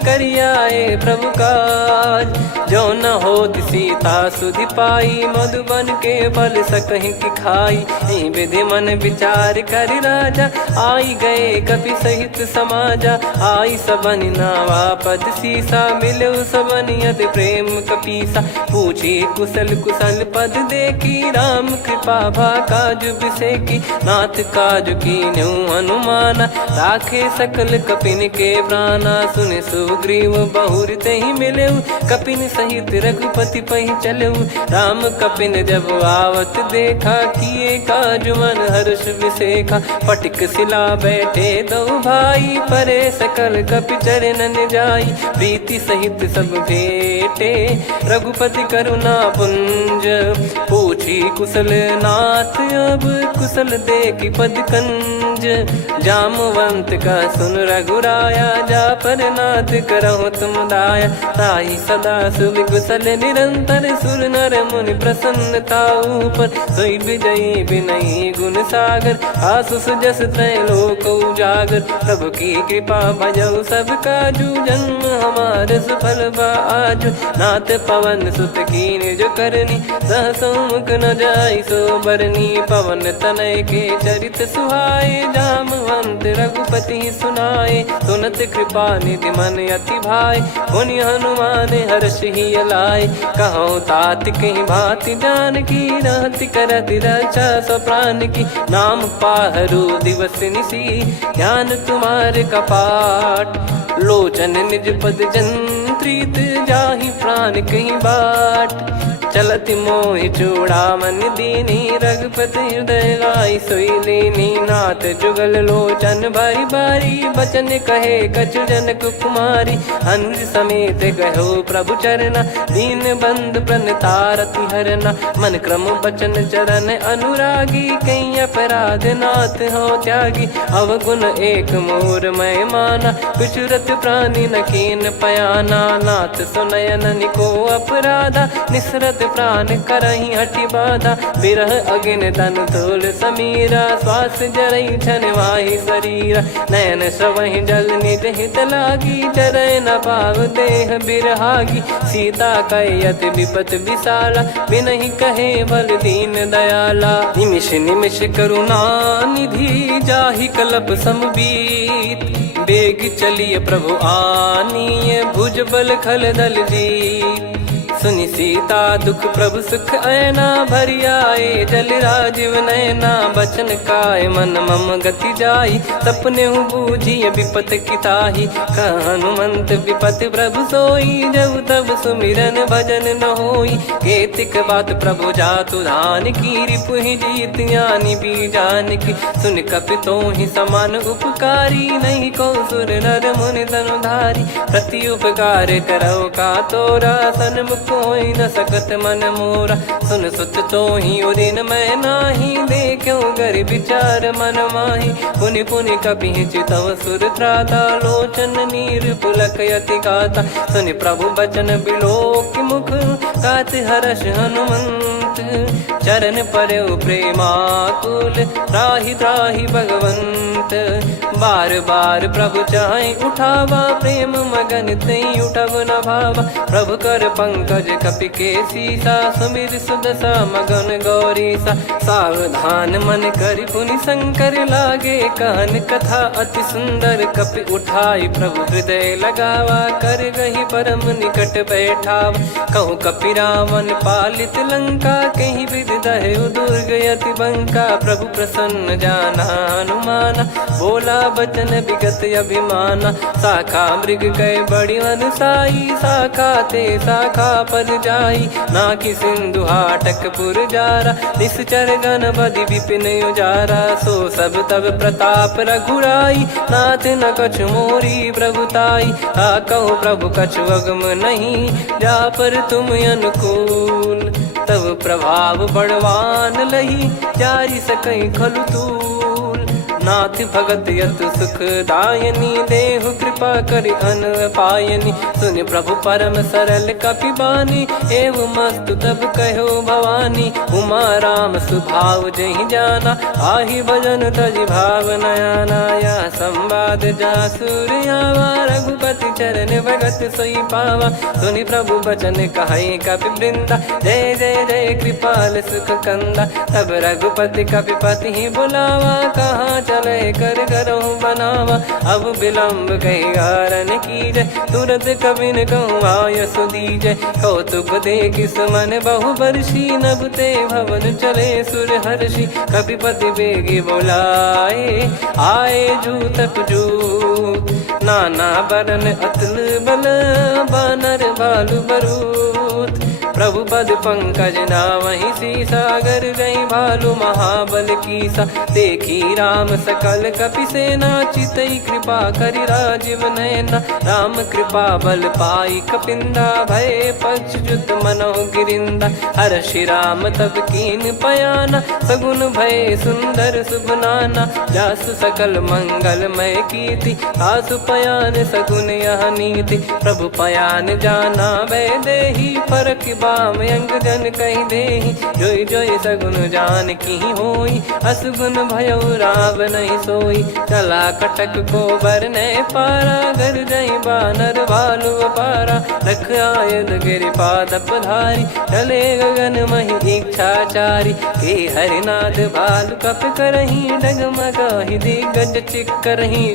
करियाए प्रभु काज जो न हो सीता सुधि पाई मधुबन के फल सकहि की खाई विधि मन विचार कर राजा आई गए कपि सहित समाजा आई सबन नावा पद सीसा मिलो सबनियत प्रेम कपीसा पूछी कुशल कुशल पद देखी राम कृपा भा काज बिसेकी नाथ काज की न्यू हनुमाना राखे सकल कपिन के प्राणा सुन सुग्रीव बहुर ते ही मिले कपिन सहित रघुपति पहि चले राम कपिन जब आवत देखा किए काज मन हर्ष विसेखा पटिक सिला बैठे दो भाई परे सकल कपि चरणन जाई प्रीति सहित सब भेटे रघुपति करुणा पुंज पूछी कुशल नाथ अब कुशल देखी पद कंज जामवंत का सुन रघुराया जा पर नाथ करहु तुम दाया ताई सदा सुभि कुशल निरंतर सुर नर मुनि प्रसन्नता ऊपर सोई विजयी विनयी गुण सागर आसु सुजस त्रैलोक उजागर प्रभु की कृपा भजऊ सब काजू जन्म हमार सफल बाजू नाथ पवन सुत कीन जो करनी सहसो मुख न जाई सो बरनी पवन तनय के चरित सुहाए जामवंत रघुपति सुनाए सुनत कृपा निधि मन अति भाई पुनि हनुमान हर्ष ही लाए कहो तात कहीं भांति जान की रहति करति रक्षा सो प्राण की नाम पाहरू दिवस निसी ध्यान तुम्हारे कपाट लोचन निज पद जन प्रीत जाहि प्राण कहीं बाट। चलत मोहि चूड़ामन दीनी रघुपति हृदय लाई सोई लीनी। नाथ जुगल लोचन बारी बारी बचन कहे कछु जनक कुमारी। हंस समेत गहो प्रभु चरना दीन बंद प्रणतारति हरना। मन क्रम बचन चरण अनुरागी कहीं अपराध नाथ हो त्यागी। अवगुण एक मोर मैं माना विचुरत प्राणी न कीन पयाना। नाथ सुनयन निको अपराधा निसरत प्राण करही हटि बाधा। बिरह अगिन तन तोल समीरा श्वास जरई छन वाहि शरीरा। नयन सवहि जल निज हित लागी चरय न पाव देह बिरहागी। सीता कयत विपत विशाला बिनहि कहे बल दीन दयाला। निमिष निमिष करुणा निधि जाहि कलप समबीत। बेग चलिए प्रभु आनीय भुज बल खल दल जीत। सुनि सीता दुख प्रभु सुख ऐना भरि आए जल राजीव नैना। बचन काय मन मम गति जाई सपने बूझी विपत किताही। हनुमंत विपत प्रभु सोई जब तब सुमिरन भजन न होई। केतिक बात प्रभु जातु धान की रिपुहि जीत ज्ञानी बीजान की। सुन कपितो ही समान उपकारी नहीं को सुर नर मुनि तनुधारी। प्रति उपकार करो का तोरा सन्मुख कोई न सकत मन मोरा। सुन सुत तो ही उदिन मैं नाही देखो गर विचार मन माही। पुनि पुनि कपि चितव सुर त्राता लोचन नीर पुलक यति गाता। सुनि प्रभु बचन बिलोक मुख गात हर्ष हनुमंत। चरण परयो प्रेमाकुल त्राहि त्राहि भगवंत। बार बार प्रभु चाहि उठावा प्रेम मगन तई उठब न भावा। प्रभु कर पंकज कपि के सीसा सुमिर सुदशा मगन गौरीसा। सावधान मन करि पुनि शंकर लागे कहन कथा अति सुंदर। कपि उठाई प्रभु हृदय लगावा कर गही परम निकट बैठावा। कहूँ कपि रावण पालित लंका कहीं विधि दहु दुर्ग यति बंका। प्रभु प्रसन्न जाना हनुमाना बोला बचन विगत अभिमाना। शाखा मृग गए बड़ी अनुसाई शाखा ते शाखा पर जाई। ना कि सिंधु हाटक पुर जारा निश्चर गण बदि विपिन उजारा। सो सब तब प्रताप रघुराई नाथ न कछु मोरी प्रभुताई। कहूँ प्रभु कछु अगम नहीं जा पर तुम अनुकूल। तब प्रभाव बड़वान लही जारी सकई खलु तूल। नाथ भगत यत सुख दायनी देहु कृपा करि अन पायनी। सुन प्रभु परम सरल कपि बानी एवं मस्तु तब कहो भवानी। उमा राम सुभाव जहि जाना आहि भजन तजि भाव नयाना। या संवाद जासुर आवा रघुपति चरण भगत सोई पावा। सुनि प्रभु बचन कहै कपि वृंदा जय जय जय कृपाल सुख कंदा। तब रघुपति कपि पति बुलावा कहाँ चले कर करहु बनावा। अब विलम्ब कही कारण कीजय तुरत कबिन कहूँ आयस दीजय। कौतुक देख सुमन बहु बरसी नभ ते भवन चले सुर हर्षि। कपिपति बेगी बोलाए आए जूतक जूत। नाना बरन अतुल बल बानर बालु बरूत। प्रभु पद पंकज नावहि सीसागर गई भालु महाबल कीसा। देखी राम सकल कपि सेना चितई कृपा करि राजीव नयना। राम कृपा बल पाई कपिंदा भय पक्ष जुत मनो गिरिंदा। हर्षि राम तब कीन पयाना सगुन भय सुंदर शुभ नाना। जासु सकल मंगलमय कीर्ति आसु पयान सगुन यह नीति। प्रभु पयान जाना वै देहि फरक बाम अंग जन कहीं देहि। जोई जोई सगुन जान की होई असगुन भयो राव नहीं सोई। चला कटक को बरने पारा घर जई बानर भालु पारा। रख आयद गिरि पाद पधारी चले गगन मही इच्छाचारी। के हरिनाथ भालु कप करही डगमगाहि दिग्गज चिक्करही।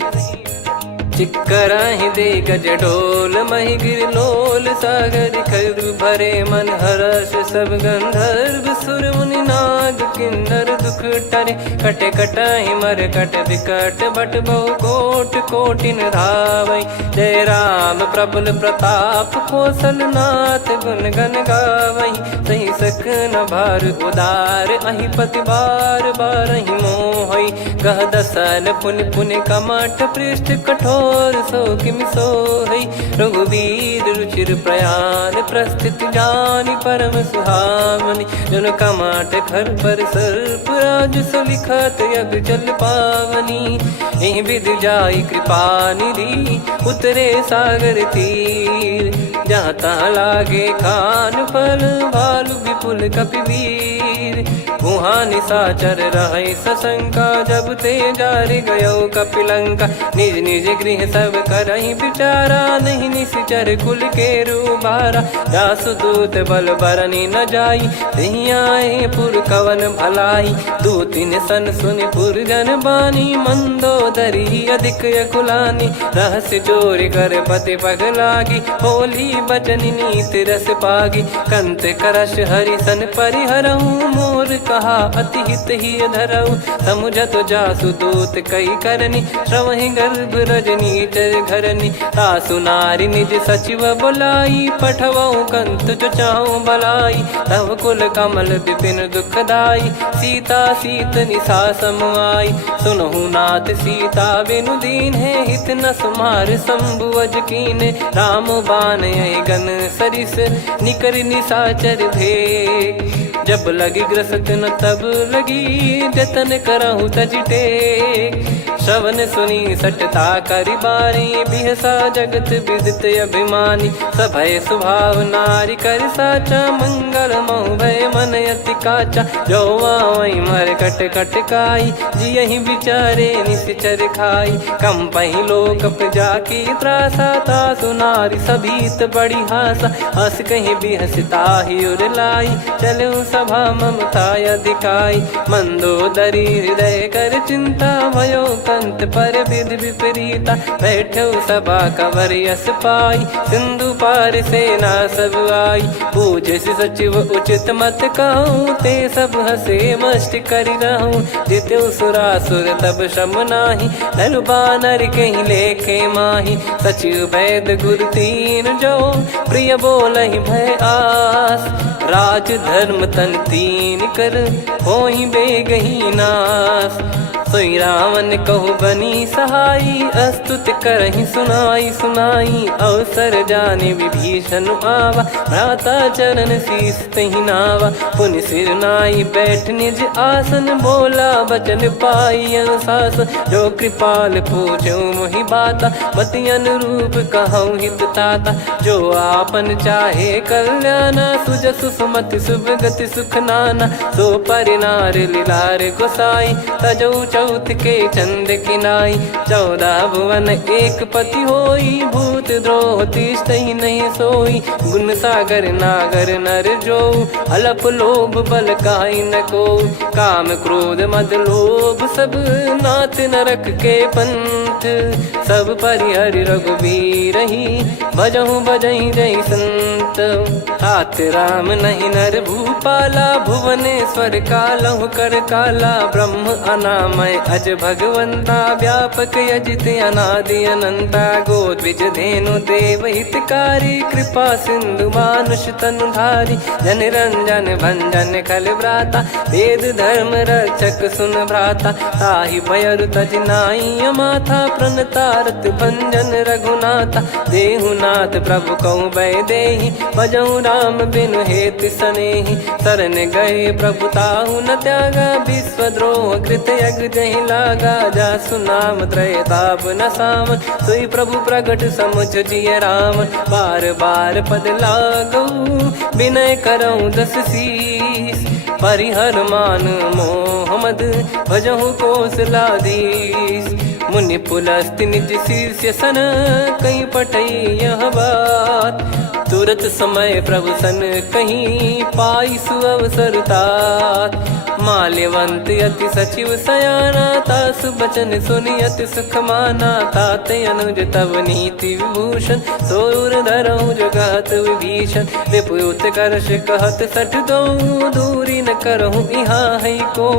चिक्कराहि दे गज डोल महि गिर लोल सागर खर भरे मन हर्ष सब गंधर्व सुर मुनि नार। नाग किन्नर दुख टरे, कटे कटहि मर कट विकट बट बहु कोट कोटिन धावै। जय राम प्रबल प्रताप कौशलनाथ गुण गण गावै। सही सकन भार उदार अहि पति बार बारहि मोहै। गह दसन पुन पुन कमठ पृष्ठ कठोर सो किमि सोहै। रघुवीर रुचिर प्रयाण प्रस्थित जानि परम सुहावनि। जन कमठ खर पर सर्प राज सलिखत यग जल पावनी। एहि विधि जाई कृपा निधि उतरे सागर तीर। जहाँ तहाँ लागे खान फल भालु विपुल कपिवीर। वहाँ निशाचर रहै सशंका जब ते जारि गयो कपिलंका। निज निज गृह सब करहि विचारा नहीं निश्चर कुल के रूबारा। जासु दूत बल बरनि न जाई तेहि आए पुर कवन भलाई। दूतिन सन सुनि पुर जन बानी मंदोदरी अधिक यकुलानी। रहस्य चोरी कर पति पगलागी होली बचन नीति रस पागी। कंत करश हरिसन परिहरहु मोर कहा अति हित ही धरऊ। समुझत जासु दूत कई करनी श्रवहि गर्भ रजनी चर घरनी। तासु नारी निज सचिव बुलाई पठवऊ कंत जो चाहूं बलाई। तव कुल कमल विपिन दुखदाई सीता सीत निशा समाई। सुनहु नाथ सीता बिनु दीन है हित न सुमार शंभु अज कीने। राम बाण गन सरिस निकर निशाचर भेग। जब लगी ग्रसत न तब लगी जतन करहु तज टेक। श्रवण सुनी सटता करि बारी बिहसा जगत विदित अभिमानी। सभय स्वभाव नारी कर साचा मंगल मऊ भय मन अति काचा। जो आवै मर कट कट काई जियहि विचारे निश्चर खाई। कम पहि लोक जाकी त्रासा तासु नारी सभीत बड़ी हासा। हस कहीं बिहसता ही उर लाई चलऊ सभा ममता अधिकाई। मंदोदरी हृदय कर चिंता भयो कंत पर विधि विपरीता। बैठो सभा कवर यस पाई सिंधु पार सेना सब आई। पूज्य सचिव उचित मत कहूँ ते सब हसे मष्ट करि रहूँ। जित्यु सुरासुर तब श्रम नाही नर बानर कहीं लेखे माही। सचिव वैद गुरु तीन जो प्रिय बोलहि भय आस। राज धर्म तन तीन कर होई बेगही नास। सोई रावण कहु बनी सहाई अस्तुत करहि सुनाई सुनाई। अवसर जाने विभीषण आवा भ्राता चरण शीस तहि नावा। पुनि सिर नाई बैठ निज आसन बोला बचन पाई अनुशासन। जो कृपाल पूछो मोहि बाता मति अनुरूप कहूँ हित ताता। जो आपन चाहे कल्याणा सुजसु सुमति सुभगति सुख नाना। सो परिनार लीलार गोसाई तजौ चौथ के चंद किनाई। 14 भुवन एक पति होई भूत द्रोह तिष्ठहि नहीं सोई। गुण सागर नागर नर जो अलप लोभ बल काई न को। काम क्रोध मद लोभ सब नाथ नरक के पंथ। सब परिहरि रघुबीर ही भजहु भजहि जय संत। तात राम नहीं नर भूपाला भुवनेश्वर कालहु कर काला। ब्रह्म अनामय अज भगवंता व्यापक यजित अनादि अनंता। गोद्विज धेनु देव हितकारी कृपा सिंधु मानुष तनुधारी। जन रंजन भंजन खल भ्राता वेद धर्म रक्षक सुन भ्राता। ताहि भयरु तज नाई माथा प्रणतारत भंजन रघुनाथा। देहुनाथ प्रभु कहु भय देहि भजहु राम बिनु हेतु सनेहि। शरण गए प्रभु ताहु न त्यागा विश्वद्रोह कृत यज्ञ जहि लागा। जासु नाम त्रय ताप न सावन सोई प्रभु प्रगट समुझ जिय राम। बार बार पद लागऊ विनय करऊँ 10 शीस। परिहर मान मोह मद भजहु कौशलाधीश। मुनि पुलस्त्य निज शिष्य सन कहीं पठई यह बात। तुरत समय प्रभु सन कहीं पाई सुअवसर तात। माल्यवंत अति सचिव सयाना तासु बचन सुनि अति सुख माना। ताते अनुज तव नीति विभूषण सोर धरऊ जगत विभीषण। विपुत करश कहत सठ दो दूरी न करहु यहाँ है को।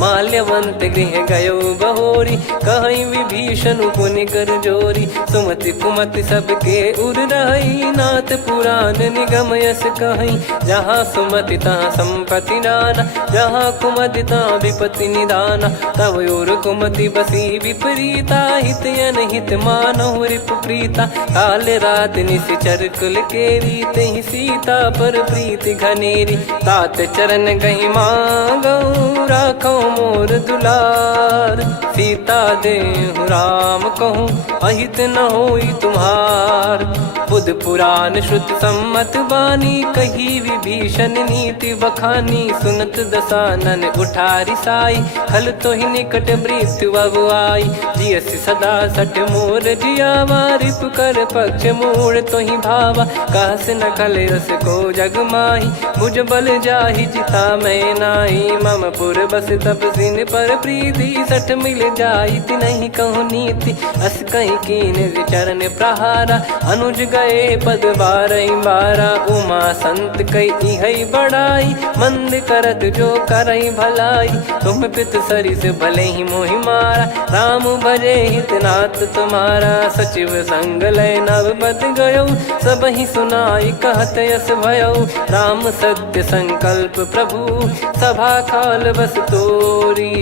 माल्यवंत गृह गयो बहोरी, कहीं विभीषण पुनि कर जोरी। सुमति कुमति सबके उर रही, नाथ पुराण निगम यस कहीं। जहाँ सुमति तहाँ संपत्ति नाना, जहाँ कुमति तहाँ विपत्ति निदाना। तब और कुमति बसी विपरीता, हित अनहित मानहु रिपु प्रीता। काल रात निश्चर कुल केरी, तहि सीता पर प्रीति घनेरी। तात चरण गही मांगऊ, राखो मोर दुलार। सीता देहु राम कहूँ, अहित न होई तुम्हार। बुध पुराण श्रुत सम्मत बानी, कही विभीषण नीति बखानी। सुनत दसानन उठारी साई, खल तो ही निकट मृत्यु अब आई। जियसि सदा सठ मोर जियावा, रिप कर पक्ष मूड़ तो ही भावा। कहस न खल रस को जग माही, मुझ बल जाहि जिता मैं नाई। मम पुर बस तपसिन पर प्रीति, सठ मिल जाई नहीं कहूँ नीति। अस कहीं कीन चरण प्रहारा, अनुज गए पद बारई बारा। उमा संत कई है बड़ाई, मंद करत जो करई भलाई। तुम पित सरिस भले ही मोहि मारा, राम भजे हित नाथ तुम्हारा। सचिव संग लय नव बद गयो, सब ही सुनाई कहत यस भयो। राम सत्य संकल्प प्रभु, सभा काल बस तोरी।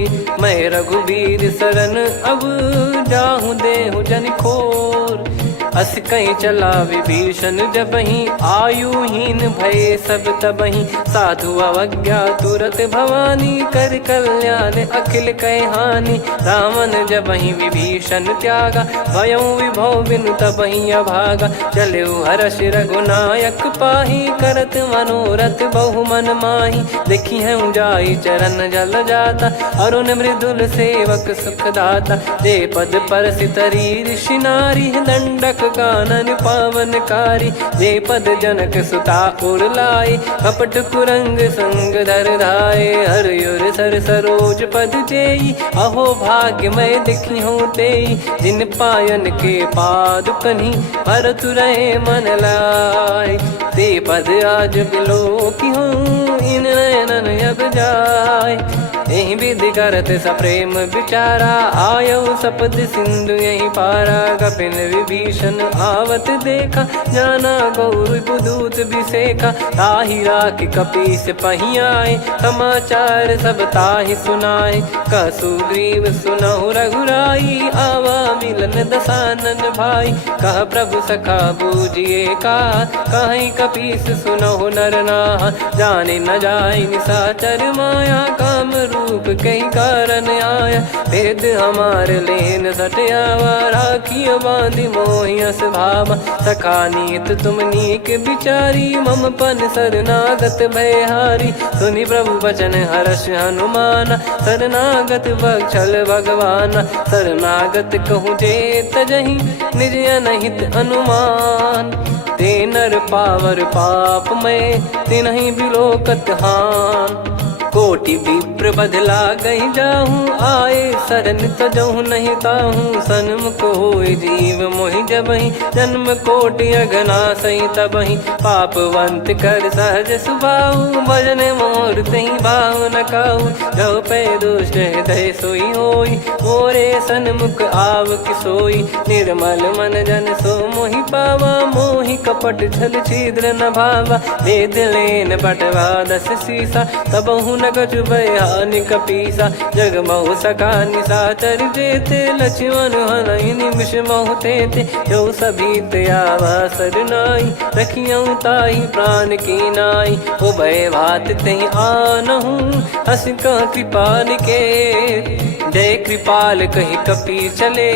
मैं रघुबीर शरण अब, जाहूँ देहु जन खोर। अस कहीं चला विभीषण जबहि, आयुहीन भय सब तबहि। साधु अवज्ञा तुरत भवानी, कर कल्याण अखिल कह हानि। रावण जबहि विभीषण त्यागा, भयउ विभव बिनु तबहि अभागा। चलऊ हर्ष रघुनायक पाही, करत मनोरथ बहु मन माही। देखी है जाई चरण जल जाता, अरुण मृदुल सेवक सुखदाता। जे पद पर सितरी ऋषि नारी, दंडक कानन पावनकारी। जे पद जनक सुता उर लाए, कपट कुरंग संग धर धाये। हरियुर सर सरोज पद जेई, अहो भाग्य मैं दिखी हूँ तेई। जिन पायन के पाद कन्ही, भरत रहे मन लाए। ते पद आज बिलो की हूँ, इन नयनन अब जाय। यही विधि करत सप्रेम विचारा, आयऊ सपद सिंधु यही पारा। कपिन विभीषण आवत देखा, जाना गौर बुदूत बिसेखा। ताहि राख कपीस पही आए, समाचार सब ताहि सुनाए। कह सुग्रीव सुनहु रघुराई, आवा मिलन दसानन भाई। कह प्रभु सखा बूझिए का, कहीं कपीस सुनहु नर नाहा। जाने न जाय निशाचर माया, काम रूप कई कारण आया। भेद हमार लेन सटयावा, राखियो बांधि मोहियस भावा। सखा नीत तुम नीक बिचारी, मम पन शरणागत भयहारी। सुनि प्रभु वचन हर्ष हनुमाना, शरणागत बक्षल भगवाना। शरणागत कहूँ जे तजहि, निज अनहित अनुमान। ते नर पावर पाप में, तिन्हि बिलोकत हान। कोटि विप्र बदला गई जाहूँ, आए शरण तजहु नहीं ताहूँ। सन्मुख होय जीव मोहि जबहि, जन्म कोटि अगना सही तबहि। पापवंत कर सहज सुभाऊ, भजन मोर तहि भाव न काहू। जो पै दुष्ट हृदय सोई होई, मोरे सन्मुख आव किसोई। निर्मल मन जन सो मोहि पावा, मोहि कपट छल छिद्र न भावा। वेद लेन बटवा दस सीसा, तबहु न कछु भयानि कपीसा। जग महु सखा निशाचर जेते, लक्ष्मण हनहि निमिष महु तेते। जो सभी त्यावा सरनाई, रखियऊ ताहि प्राण की नाई। उभय भात तहि आनहु, हस कह कृपाल के। जय कृपाल कहि कपी चले,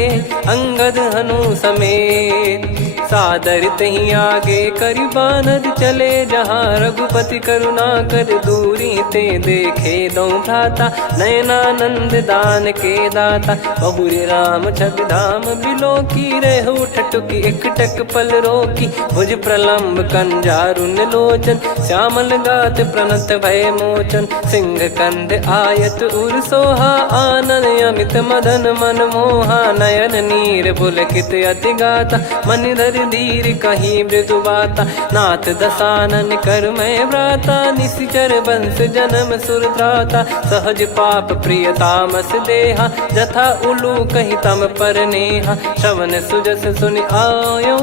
अंगद हनु समेत। सादर तही आगे करि बानर चले, जहाँ रघुपति करुणा कर दूरी ते देखे दो भ्राता। नयनानंद दान के दाता, बहुरी राम छग धाम बिलो की। रेहु ठटुकी एकटक पल रोकी, भुज प्रलम्ब कंजारुन लोचन। श्यामल गात प्रणत भय मोचन, सिंह कंध आयत उर सोहा। आनन अमित मदन मन मोहा, नयन नीर पुलकित अति गाता। मनिधर कर धीर कहीं मृदु बाता। नाथ दसानन कर मैं व्राता, निशिचर बंस जन्म सुर त्राता। सहज पाप प्रिय तामस देहा, जथा उलू कही तम पर नेहा। श्रवण सुजस सुनि आयो,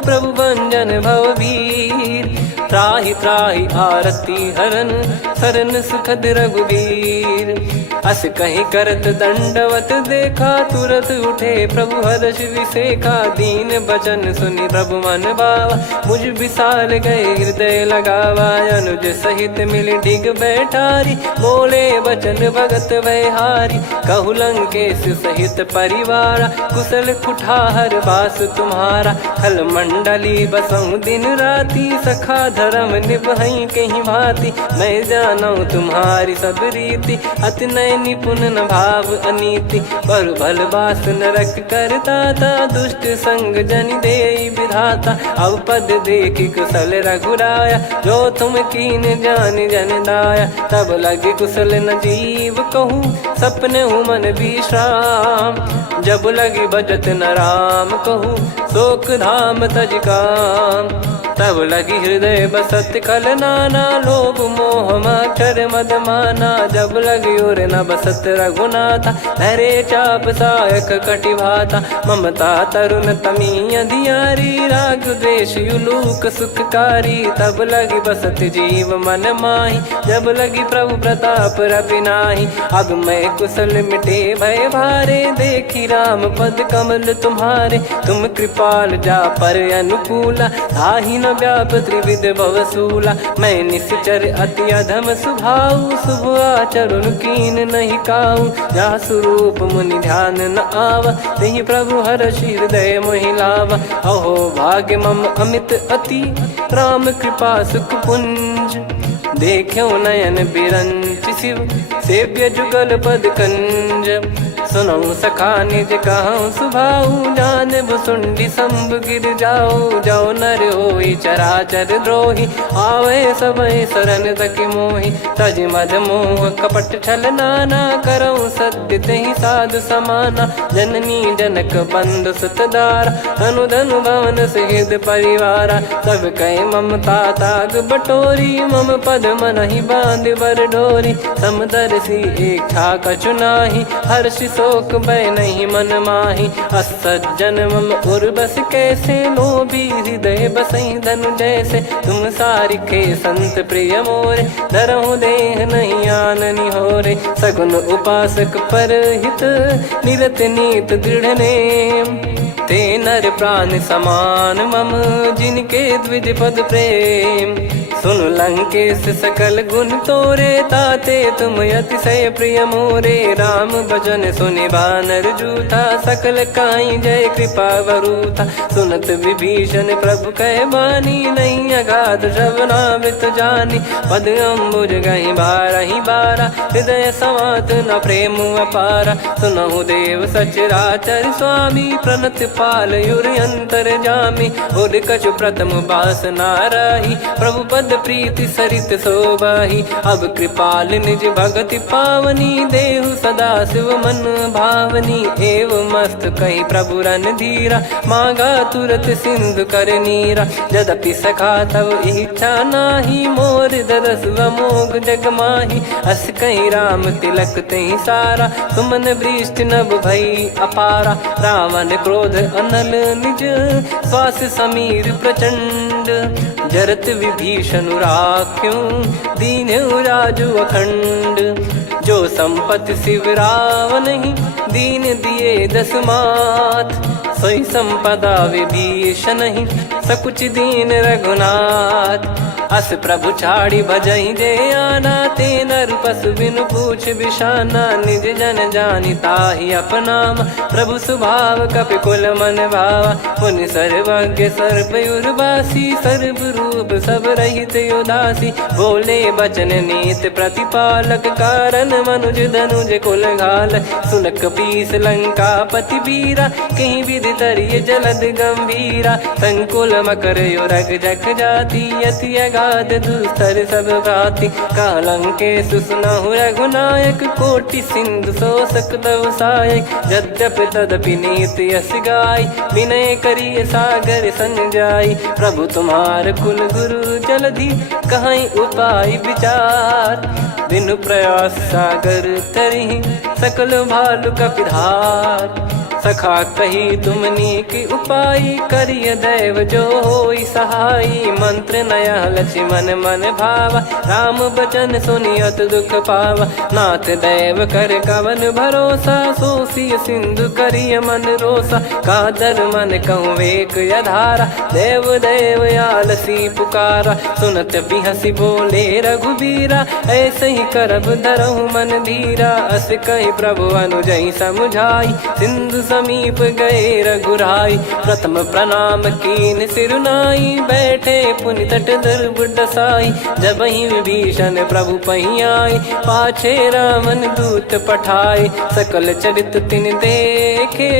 प्रभु भंजन भवबीर। त्राहि त्राहि आरती हरन, सरन सुखद रघुबीर। अस कहीं करत दंडवत देखा, तुरत उठे प्रभु हर्ष विसेखा। दीन बचन सुनि प्रभु मन भावा, मुझ विशाल गए हृदय लगावा। अनुज सहित मिल डिग बैठारी, बोले बचन भगत वैहारी। कहु लंकेश सहित परिवारा, कुशल कुठार बास तुम्हारा। खल मंडली बसऊं दिन राती, सखा धर्म निभई कहीं भांति। मैं जानू तुम्हारी सब रीति, अति नय निपुण न भाव अनीति। पर भल बास नरक करता था, दुष्ट संग जन दे विधाता। अब पद देखी कुशल रघुराया, जो तुम कीन जान जन दाया। तब लगे कुशल न जीव कहूँ, सपने हूँ मन विश्राम। जब लगी बजत न राम कहूँ, शोक धाम तज काम। तब लगी हृदय बसत खल नाना, लोभ मोह मक्षर मद माना। जब लगी उर न बसत रघुनाथा, धरे चाप सायक कटि भाता। ममता तरुण तमी अधियारी, राग द्वेष युलूक सुखकारी। तब लगी बसत जीव मन माही, जब लगी प्रभु प्रताप रवि नाही। अब मैं कुशल मिटे भय भारे, देखी राम पद कमल तुम्हारे। तुम कृपाल जा पर अनुकूला, ताहि न व्याप त्रिविध भवसूला। मैं निश्चर अति अधम सुभाऊ, शुभ आचरण कीन नहीं काऊ। जा स्वरूप मुनि ध्यान न आवा, तेहि प्रभु हर्ष हृदय मोहि लावा। अहो भाग्य मम अमित अति, राम कृपा सुख पुंज। देखो नयन बिरंच शिव, सेव्य जुगल पद कंज। सुनऊ सखा निज कहूँ सुभाऊ, जान भुसुंडी शंभ गिर जाओ। जाओ नर होई चराचर द्रोही, आवे सबय शरण तकी मोहि। तज मद मोह कपट छल नाना, करऊँ सत्य तेहि साधु समाना। जननी जनक बंधु सुतदारा, धनु धनु भवन सहित परिवारा। सब कहे ममता ताग बटोरी, मम पद मनहि बांध बर डोरी। समदर्शी इच्छा कछु नाही, हर्ष शोक भय नहीं मन माही। असज्जन मम उर बस कैसे, लोभी हृदय बसई धनु जैसे। तुम सारिखे संत प्रिय मोरे, धरहु देह नहीं आननि होरे। सगुन उपासक पर हित, निरत नीत दृढ़ नेम। ते नर प्राण समान मम, जिनके द्विज पद प्रेम। सुन लंकेश सकल गुण तोरे, ताते तुम अतिशय प्रिय मोरे। राम भजन सुनि बानर जूथा, सकल काई जय कृपा वरूथा। सुनत विभीषण प्रभु कह बानी, नहीं अगाध श्रवणामृत जानी। पद अम्बुज गहि बारहि बारा, हृदय समात न प्रेम अपारा। सुनहु देव सचराचर स्वामी, प्रणत पाल युर अंतर जामी। उर कछु प्रथम बास नाराही, प्रभु पद प्रीति सरित शोभाही। अब कृपाल निज भगति पावनी, देहु सदा शिव मन भावनी। एव मस्त कही प्रभु रन धीरा, मांगा तुरत सिंधु कर नीरा। यद्यपि सखा तब इच्छा नाही, मोर दरस अमोघ जग माही। अस कहीं राम तिलक तहि सारा, सुमन वृष्ट नभ भई अपारा। रावण क्रोध अनल निज, श्वास समीर प्रचंड। जरत विभीषण राख्यों, दीन्हु राजु अखंड। जो संपत्ति शिव रावण ही, दीन दिए दस मात। सोई संपदा विभीषण ही, सकुच दीन रघुनाथ। अस प्रभु छाड़ी भजई जे आना, ते नर पशु बिनु पूछ बिशाना। निज जन जानि ताहि अपनाम, प्रभु स्वभाव कपि कुल मन भावा। मुनि सर्वज्ञ सर्वयुर्वासी, सर्व रूप सब रहित उदासी। बोले बचन नीत प्रतिपालक, कारण मनुज धनुज कुल घाल। सुन कपीस लंका पति वीरा, कहीं विधि तरिय जलद गंभीरा। संकुल मकर युरग जख जाति, यति गाद दुस्तर सब भांति कालंके सुसुनहु रघुनायक कोटि सिंधु शोषक तव सहायक यद्यपि तदपि नीति यस गाय विनय करिय सागर सन जाई प्रभु तुम्हार कुल गुरु जलधि कहीं उपाय विचार बिनु प्रयास सागर तरिहि सकल भालु कपिधार सखा कही तुमनी की उपाय करिय दैव जो होई सहाई मंत्र नया लक्ष्मण मन भावा राम बचन सुनियत दुख पावा नाथ दैव कर कवन भरोसा सोसिय सिंधु करिय मन रोसा कादर मन कहूँ वेक यधारा देव देव आलसी पुकारा सुनत बिहसी बोले रघुबीरा ऐसे ही करब धरहु मन धीरा अस कही प्रभु अनुजई समुझाई सिंधु समीप गए रघुराई प्रथम प्रणाम कीन सिरुनाई बैठे पुनि तट दर्भ डसाई जब ही विभीषण प्रभु पही आए पाछे रामन दूत पठाए सकल चरित तिन देखे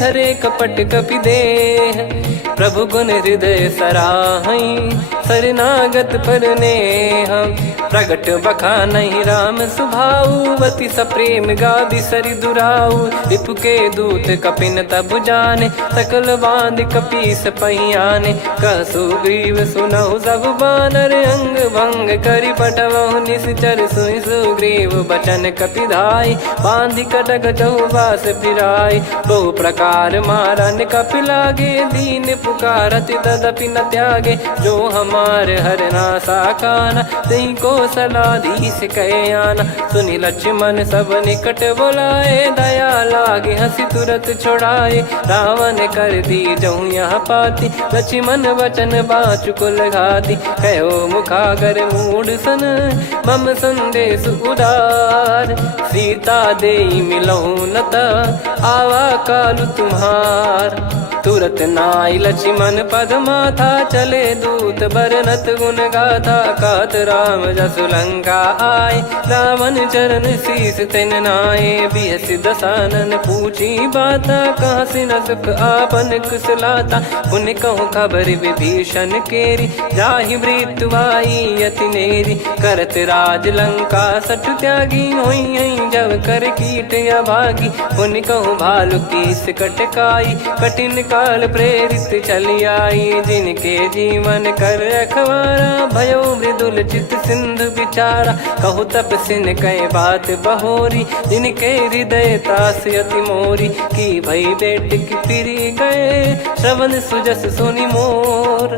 धरे कपट कपि देह प्रभु गुण हृदय सराहई शरणागत पर नेह प्रगट बखानहि राम सुभाऊ वति सप्रेम गादि सरि दुराऊ रिपु के दूत कपिन तब जाने सकल बांध कपीस पहियाने कह सुग्रीव सुनहु सब बानर अंग भंग करि पठवहु निश्चर सुनि सुग्रीव बचन कपिधाई बांधि कटक चहुबास फिराई बहु प्रकार मारन कपि लागे दीन पुकारत तदपि न त्यागे जो हमार हरनासा काना तही को सलाधीश कहे आना सुनि लक्ष्मण सब निकट बोलाए दया लागे हंसी तुरत छोड़ाए रावण कर दी जहूँ यहाँ पाती लक्ष्मण वचन बाचु कुल घाती कहो मुखागर मूढ़ सन मम संदेश उदार सीता देई मिलहु नता आवा कालु तुम्हार तुरत नाई लक्ष्मण पद माथा चले दूत बरनत गुण गाथा कात राम जसु लंका आए रावण चरण शीस तिन नाये बिहसि दसानन पूछी बाता कहाँ से न सुख आपन कुशलाता पुण्य कहूँ खबर विभीषण केरी जाहि मृत्यु आई यति नेरी करत राज लंका सठ त्यागी होई जब कर कीट अभागी पुण्य कहूँ भालु कीस कटकाई कठिन काल प्रेरित चली आई जिनके जीवन कर रखवारा भयो मृदुल चित सिंधु बिचारा कहु तप सिन कई बात बहोरी जिनके हृदय तास अति मोरी की भई बेट की फिरी गए श्रवण सुजस सुनि मोर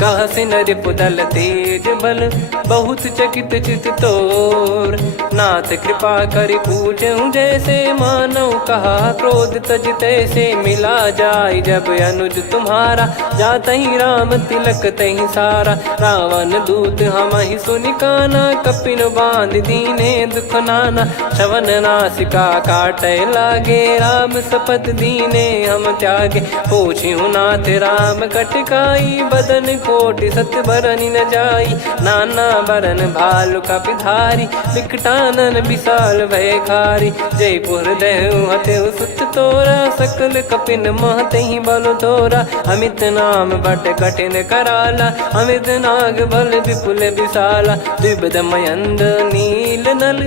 कह सिन रिपुदल तेज बल बहुत चकित चित तोर नाथ कृपा करि पूछूं जैसे मानव कहा क्रोध तज तैसे मिला जाय जब अनुज तुम्हारा जाता ही राम तिलक तही सारा रावण दूत हम ही सुनि काना कपिन बांध दीने दुख नाना श्रवण नासिका काटे लागे राम सपत दीने हम त्यागे पूछ्यू नाथ राम कटकाई बदन कोटि सत बरनि न जाई नाना बरन भालु कपिधारी विकटानन विशाल भयखारी जयपुर देहु हतेउ सुत तोरा सकल कपिन महतहि बल तोरा अमित नाम बट कठिन कराला अमित नाग बल विपुल विशाला द्विपद मयंद नील नल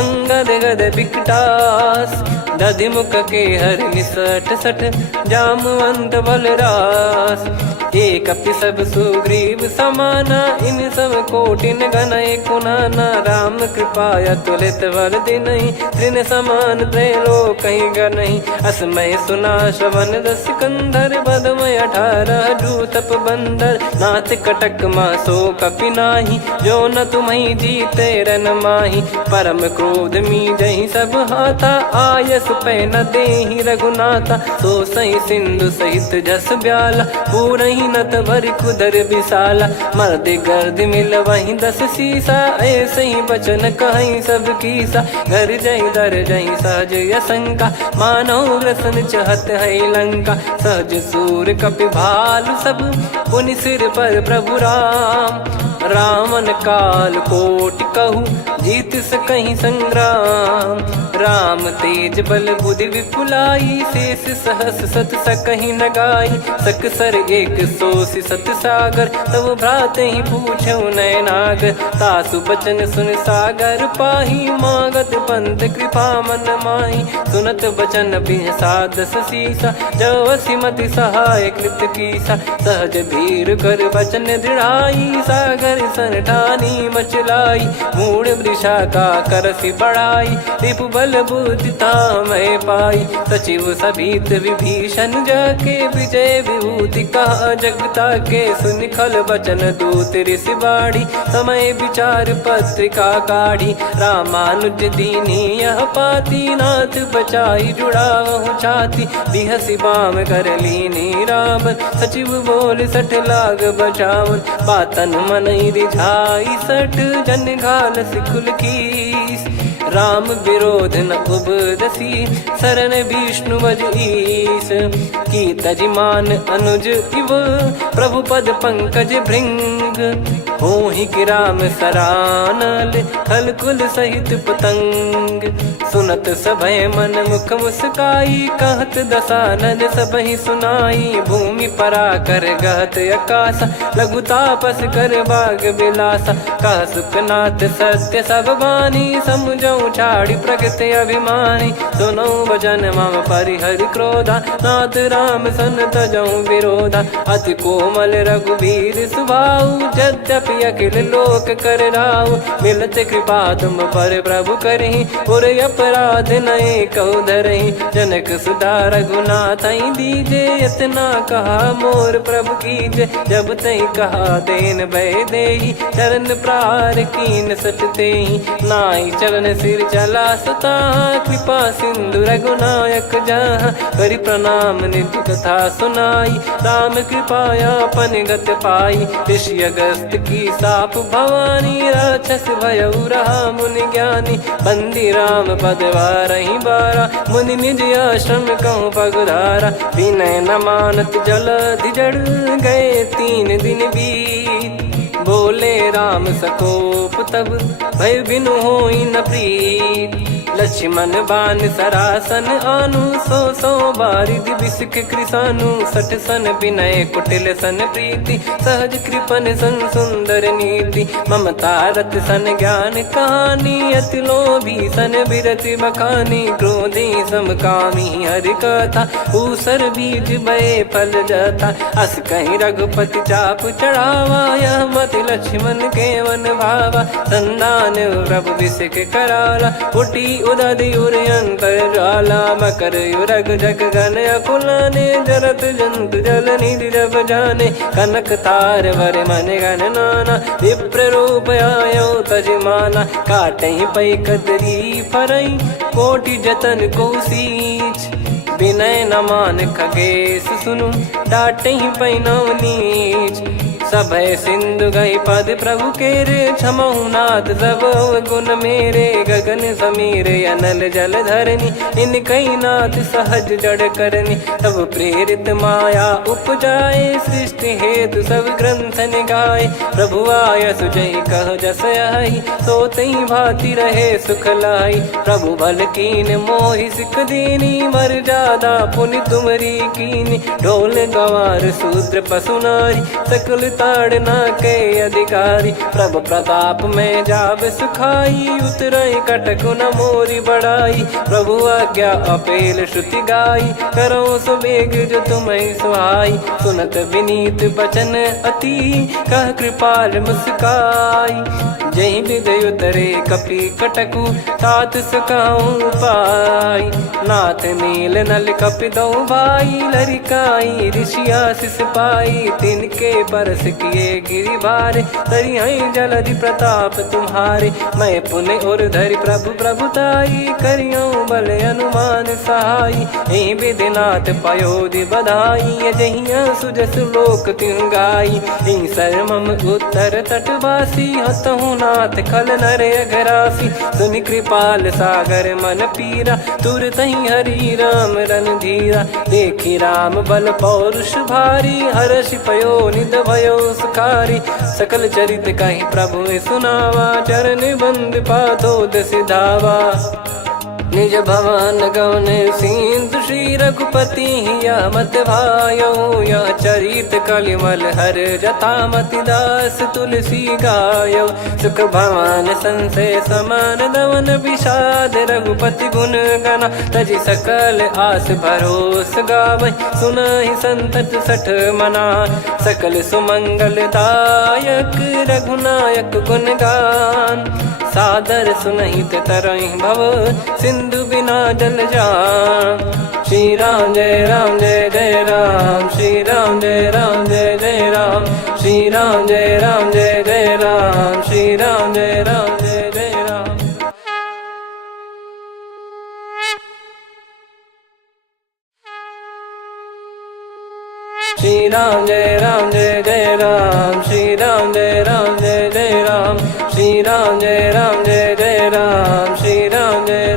अंगद गद विकटास दधि मुख के हर निसठ सठ जामवंत बलरास एक अपि सब सुग्रीव समाना इन सब कोटिन गनय कुनाना राम कृपा अतुलित बल दिनहि त्रिन समान त्रैलोक कहीं गनहि असमय सुना श्रवण दस कंधर बदमय 18 जूतप बंदर नाथ कटक मासो कपि नाही जो न तुम्हि जीते रन माही परम क्रोध मी जहि सब हाथा आयस पै न देहि रघुनाथा तो सही सिंधु सहित जस ब्याला पूरहि नत भरि कुदर विशाला मर्द गर्द मिल वहीं 10 सीसा ऐसे ही बचन कहीं सब कीसा घर जय दर जय सहज यसंका मानो रसन चहत है लंका सहज सूर कपि भालु सब पुनि सिर पर प्रभु राम रावण काल कोटि कहु जीत सकहीं संग्राम। राम तेज बल बुद्धि विपुलाई, शेष सहस सत सकहीं न गाई। सकसर एक सोसी सत सागर, तब भ्रात ही पूछो नयनागर। तासु बचन सुन सागर पाही, मांगत पंथ कृपा मन माही। सुनत बचन बिहसा शीसा, जव सिमति सहाय कृत कीसा। सहज भीर कर बचन दृढ़ाई, सागर सन ठानी मचलाई। मूढ़ वृषा का करसि बढ़ाई, रिपु बल बुद्धि तामय पाई। सचिव सभीत विभीषण जाके, विजय विभूति कहा जगता के। सुनि खल बचन दूत ऋषि बाड़ी, समय विचार पत्रिका काढ़ी। रामानुज दीनी यह पाती, नाथ बचाई जुड़ावहु छाती। बिहसि बाम कर लीनी राम, सचिव बोल सठ लाग बचावन। बातन मन रिझाई सठ, जन घाल सिकुल कीस। राम विरोध न उपदसी, शरण विष्णु बज ईस। की तजिमान अनुज इव, प्रभु पद पंकज भृंग। होहि कि राम सरानल, खल कुल सहित पतंग। सुनत सभय मन मुख मुस्काई, कहत दसानन सबहि सुनाई। भूमि परा कर गहत आकाशा, लघु तापस कर बाग बिलासा। कह सुखनाथ सत्य सब बानी, समुझौ छाड़ी प्रकृति अभिमानी। सुनो भजन मम परिहरि क्रोधा, नाथ राम सन तजौ विरोधा। अति कोमल रघुवीर सुभाऊ, यद्यपि अखिल लोक कर राऊ। मिलत कृपा तुम पर प्रभु करहि, और अपराध नए कौ धरहि। जनक सुधा रघुनाथ दीजे, इतना कहा मोर प्रभु कीजे। जब तई कहा देन भय देहि, चरण प्रार कीन सट तेहि। नाई चरण सिर चला सता, कृपा सिंधु रघुनायक जहाँ। करि प्रणाम निधि कथा सुनाई, राम कृपाया पन गत पाई। ऋषि अगस्त की साप भवानी, राक्षस भयउ रहा मुनि ज्ञानी। बंदी राम पद वारहि बारा, मुनि निज आश्रम कहूँ पगुधारा। विनय न मानत जलधि जड़, गए 3 दिन बीत। बोले राम सकोप तब, भय बिनु होई न प्रीत। लक्ष्मण बान सरासन आनु, सो बारिधि बिसक कृसानु। सठ सन विनय कुटिल सन प्रीति, सहज कृपन सन सुंदर नीति। ममता रत सन ज्ञान कहानी, अति लोभी सन बिरति बखानी। क्रोधी समकामी हरि कथा, ऊसर बीज बये फल जथा। अस कहीं रघुपति चाप चढ़ावा, यह मत लक्ष्मण के मन भावा। संदान प्रभु बिसक कराला, उठी उदधि उर अंतर ज्वाला। मकर युरग जग गन अकुलाने, जरत जंतु जल निधि जब जाने। कनक तार वर मन गण नाना, विप्र रूप आयो तजमाना। काटहि पै कदरी फरई, कोटि जतन को सींच। विनय न मान खगेश सुनु, डांटहि पै नव नीच। सभय सिंधु गई पद प्रभु केरे, क्षमहु नाथ सब गुण मेरे। गगन समीरे अनल जल धरनी, इन कई नाथ सहज जड़ करनी। तब प्रेरित माया उपजाए, सृष्टि हेतु सब ग्रंथ निगाए। प्रभु आय सुजई कह जस आई, सोतई भांति रहे सुख लाई। प्रभु बल कीन मोहि सिख दीनी, मर्यादा पुनि तुमरी कीनी। ढोल गवार शूद्र पशु नारी, सकल ताड़ना के अधिकारी। प्रभु प्रताप में जाब सुखाई, उतरई कटक न मोरी बढ़ाई। प्रभु आज्ञा अपेल श्रुति गाई, करो सुबेग जो तुम्हें सुहाई। सुनत विनीत बचन अति, कह कृपाल मुस्काई। जय विदय उतरे कपि कटकु, तात सकाऊं पाई। नाथ नील नल कपि दो भाई, लरिकाई ऋषि आशीष पाई। तिनके परस किए गिरि भारे, तरिहै जलधि प्रताप तुम्हारे। मैं पुन और धरि प्रभु प्रभुताई, करियौ बल अनुमान सहाई। एहि विधिनाथ पयोधि बधाई, जहिया सुजस लोक तिहुँ गाई। एहि सरमम उत्तर तटवासी, हतहु रघुनाथ खल नर अघरासी, सुनि कृपाल सागर मन पीरा, तुरत ही हरि राम रन धीरा। देखी राम बल पौरुष भारी, हर्षि पयो निध भयो सुखारी। सकल चरित कहि प्रभु सुनावा, चरण बंद पादोद सिधावा। निज भवन गौन सिंधु श्री रघुपति या मत भायो, या चरित कलिमल हर जथा मति दास तुलसी गायो। सुख भवन संशय समान दवन विषाद, रघुपति गुण गना तजि सकल आस भरोस गावै। सुनहि संतत सठ मना, सकल सुमंगल दायक रघुनायक गुण गान। सादर सुनहित तरहि भव, सिंधु बिना जल जान। श्री राम जय जय राम, श्री राम जय जय राम, श्री राम जय जय राम, श्री राम जय जय राम। श्री राम जय जय राम, श्री राम जय जय राम, श्री राम जय जय राम, श्री राम जय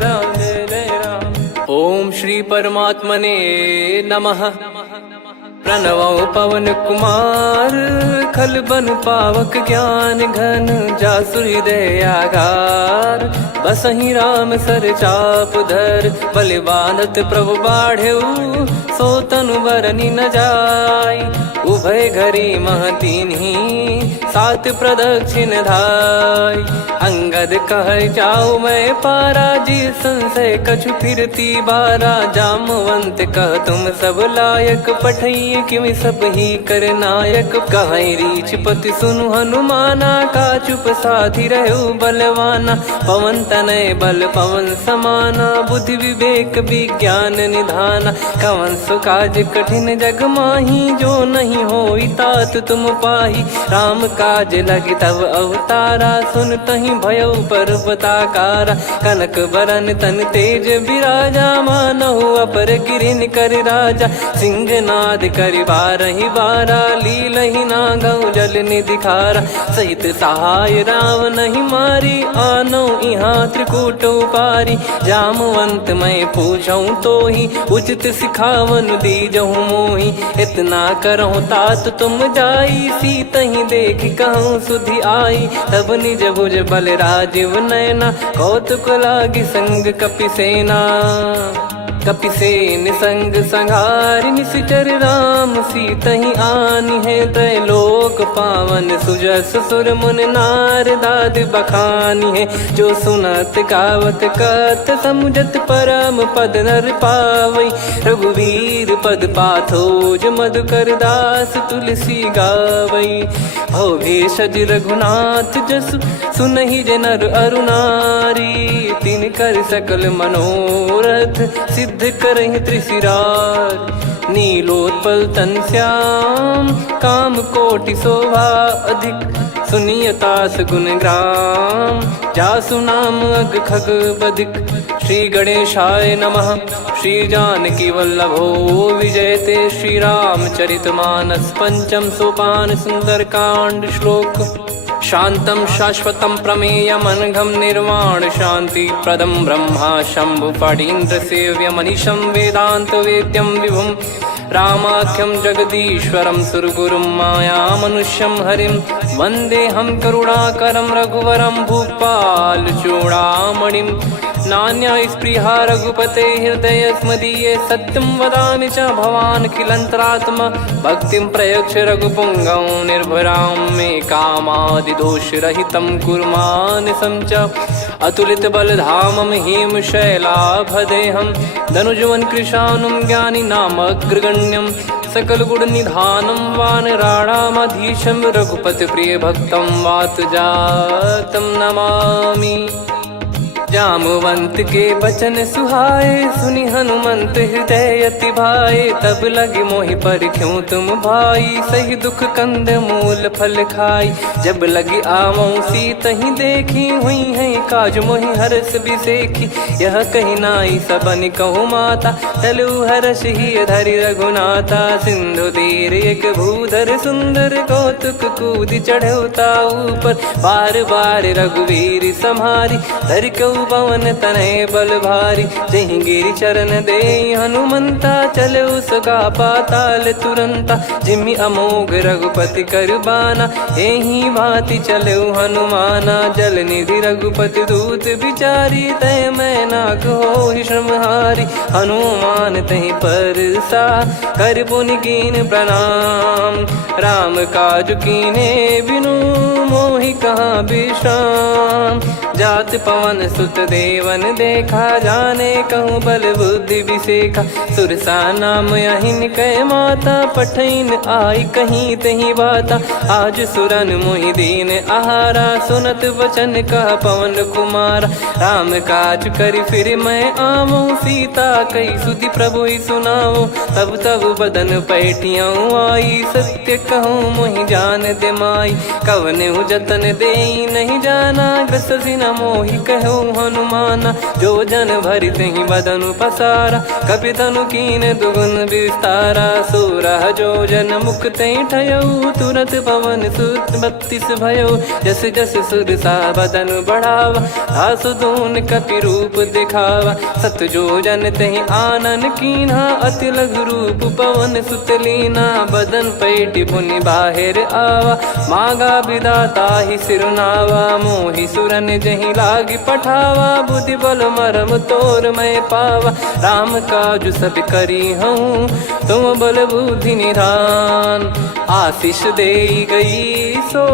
जय राम। ओम श्री परमात्मने नमः। प्रणवो पवन कुमार, खल बन पावक ज्ञान घन, जासु हृदय आगार। बसहि राम सर चाप धर, बलि बांधत प्रभु बाढ़ेऊ, सो तनु बरनि न जाय। उभय घरी महतीन्ही, सात प्रदक्षिण धाय। अंगद कह जाऊ मैं पारा, जी संशय कछु फिरती बारा। जामवंत कह तुम सब लायक, पठइय किमि सब ही कर नायक। कहै रीछ पति सुनु हनुमाना, का चुप साधि रहु बलवाना। पवन तनय बल पवन समाना, बुद्धि विवेक विज्ञान निधाना। कवन सो काज कठिन जग माही, जो नहीं होई तात तुम पाही। राम काज लगी तब अवतारा, सुन तहि भयउ पर्वताकारा। कनक बरन तन तेज बिराजा, मानहु अपर गिरिन कर राजा। सिंहनाद करि बारहि बारा, लीलहि नागौ जल निधि खारा। सहित सहाय राम नहीं मारी, आनौ इहाँ त्रिकूट उपारी। जामवंत मैं पूछऊँ तोहि, उचित सिखावन दीजहु मोहि। इतना करहु तात तुम जाई, सीतहि देख कहूँ सुधि आई। तब निज भुज बल राजीव नयना, कौतुक लागी संग कपिसेना। कपिसेन संग संहारि निशिचर राम, सीतहि आनि है त्रैलोक पावन। सुजस सुर मुन नार दाद बखानी है, जो सुनत गावत कथ समुझत परम पद नर पावै। रघुवीर पद पाथोज मधुकर दास तुलसी गावै। भव भेषज रघुनाथ जसु, सुनहि जे नर अरु नारी। तिन कर सकल मनोरथ, सिद्ध करहि त्रिशिरार। नीलोत्पल तन श्याम, काम कोटि शोभा अधिक। सुनियतास गुण ग्राम, जासु नाम अग खग बधिक। श्री गणेशाय नमः। श्री जानकी वल्लभो विजयते, श्री रामचरित मानस पंचम सोपान सुंदरकांड श्लोक। शांतं शाश्वतं प्रमेयमनघं निर्वाण शांति प्रदं ब्रह्मा शंभु फणीन्द्र सेव्यमनिशं वेदांत वेद्यं विभुं। रामाख्यं जगदीश्वरं सुरगुरुं मायामनुष्यं हरिं। वन्देऽहं करुणाकरं रघुवरं भूपाल चूडामणिं। नान्या स्पृहा रघुपते हृदयस्मदीये, सत्यं वदामि च भवान् किलन्तरात्मा। भक्तिं प्रयच्छ रघुपुङ्गं निर्भरां मे कामादिदोषरहितं कुर्मानसं च। अतुलित बलधामं हेमशैलाभदेहं, धनुजवन कृशानुं ज्ञानिनामग्रगण्यं। सकल गुण निधानं वानराणामधीशं, रघुपति प्रिय भक्तं वातजातं नमामि। जामवंत के बचन सुहाए, सुनि हनुमंत हृदय अति भाए। तब लगे मोहि पर क्यों तुम भाई, सही दुख कंद मूल फल खाई। जब लगी आवऊं सीत ही देखी, हुई है काज मोहि हरस बिसेखी। यह कही नाई सबन कहु माता, चलू हरष ही धरि रघुनाथा। सिंधु तीर एक भूधर सुंदर, कौतुक कूद चढ़ौता ऊपर। बार बार रघुवीर सम्हारी, धरि कहु पवन तनय बल भारी। जहि गिरि चरण दे हनुमंता, चले उसका पाताल तुरंता। जिमि अमोघ रघुपति कर बाना, एहि भांति चले हनुमाना। जल निधि रघुपति दूत बिचारी, तय मैं नाग होहि श्रमहारी। हनुमान तहि परसा, कर पुनि कीन प्रणाम। राम काज कीने बिनु, मोहि कहाँ विश्राम। जात पवन सुत देवन देखा, जाने कहूँ बल बुद्धि विसेखा। सुरसा नाम अहिन कै माता, पठैन आई कहीं तहीं बाता। आज सुरन मोहि दीन आहारा, सुनत वचन कह पवन कुमारा। राम काज करि फिर मैं आवऊं, सीता कई सुधि प्रभु ही सुनाओ। तब तब बदन पैठियाँ आई, सत्य कहूँ मोहि जान दे माई। कवने जतन दे नहीं जाना, ग्रसि न मोहि कहूँ हनुमाना। जो जन भरि तहि बदन पसारा, कपि तनु कीन दुगुन विस्तारा। सोरह जो जन मुख तहि ठयऊ, तुरत पवन सुत 32 भयऊ। जस जस सुरसा बदन बढ़ावा, आसु दून कपि रूप दिखावा। सत जो जन तहि आनन कीन्हा, अति लघु रूप पवन सुत लीना। बदन पैठि पुनि बाहिर आवा, मांगा विधाता ही सिरुनावा। मोहि सुरन जहि लागी पठावा, बुद्धि बल मरम तोर मैं पावा। राम काज सब करी हूँ, तुम बल बुद्धि निधान। आशीष दे गई सो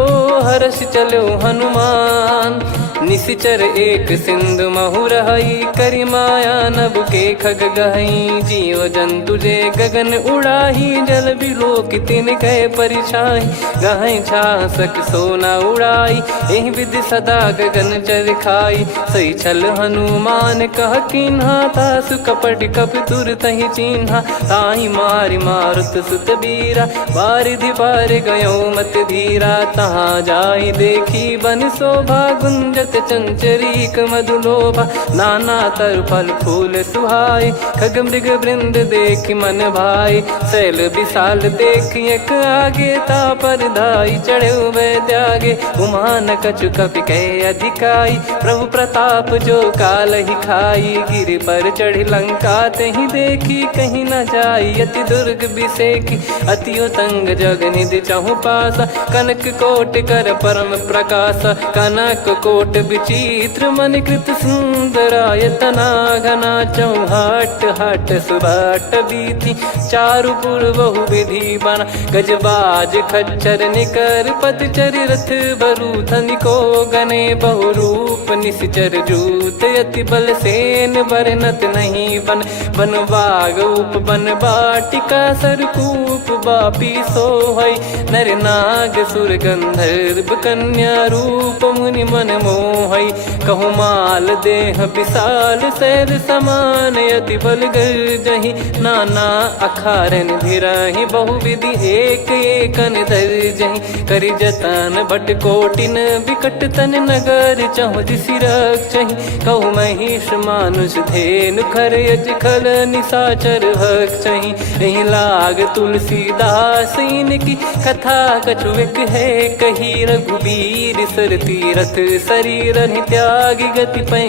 हर्ष चलो हनुमान। निशिचर एक सिंधु महु रहई, करि माया नभ के खग गहई। जीव जंतु जे गगन उड़ाही, जल बिलोक तिन कह परिछाई। गहई छासक सोना उड़ाई, एहि विधि सदा गगन चर खाई। सही छल हनुमान कह कीन्हा, तासु कपट कप तुर तहि चिन्हा। ताहि मारि मारुत सुत बीरा, बारिधि पार गयो मत धीरा। तहाँ जाई देखी बन शोभा, गुंजत चंचरीक मधुलोभा। नाना तर फल फूल सुहाए, खग मृग वृंद देख मन भाई। शैल विशाल देख एक आगे, तापर धाई चढ़े वै त्यागे। उमान कछु कपि कह अधिकाई, प्रभु प्रताप जो काल ही खाई। गिर पर चढ़ी लंका तहि देखी, कहीं न जाई अति दुर्ग बिसेखी। अति उतंग जग निधि चहु पासा, कनक कोट कर परम प्रकाशा। कनक कोट विचित्र मन कृत सुंदरायतना। घना चौहाट हाट सुबाट बीथी, चारु पुर बहु विधि बना। गजबाज खच्चर निकर पतचर, रथ बरु धनिको गने। बहु रूप निश्चर जूत, अति बल सेन बरनत नहीं बन। बन बाग उप बन बाटिका, सरकूप बापी सोहई। नर नाग सुर गंधर्व कन्या, रूप मुनि मन मोहई। कहु माल देह विशाल, शैल समान अति बल गर्जहि। नाना अखारन भिराहि, बहु विधि एक एकन दर्जहि। करि जतन भट कोटिन, विकट तन नगर चहु दिसि रक्षहि। कहु महिष मानुष धेनु, खर यज खल निशाचर भक्षहि। एहि लाग तुलसीदास इनकी, कथा कछु एक है कही। रघुबीर सर तीरथ शरीर, त्यागी गति पै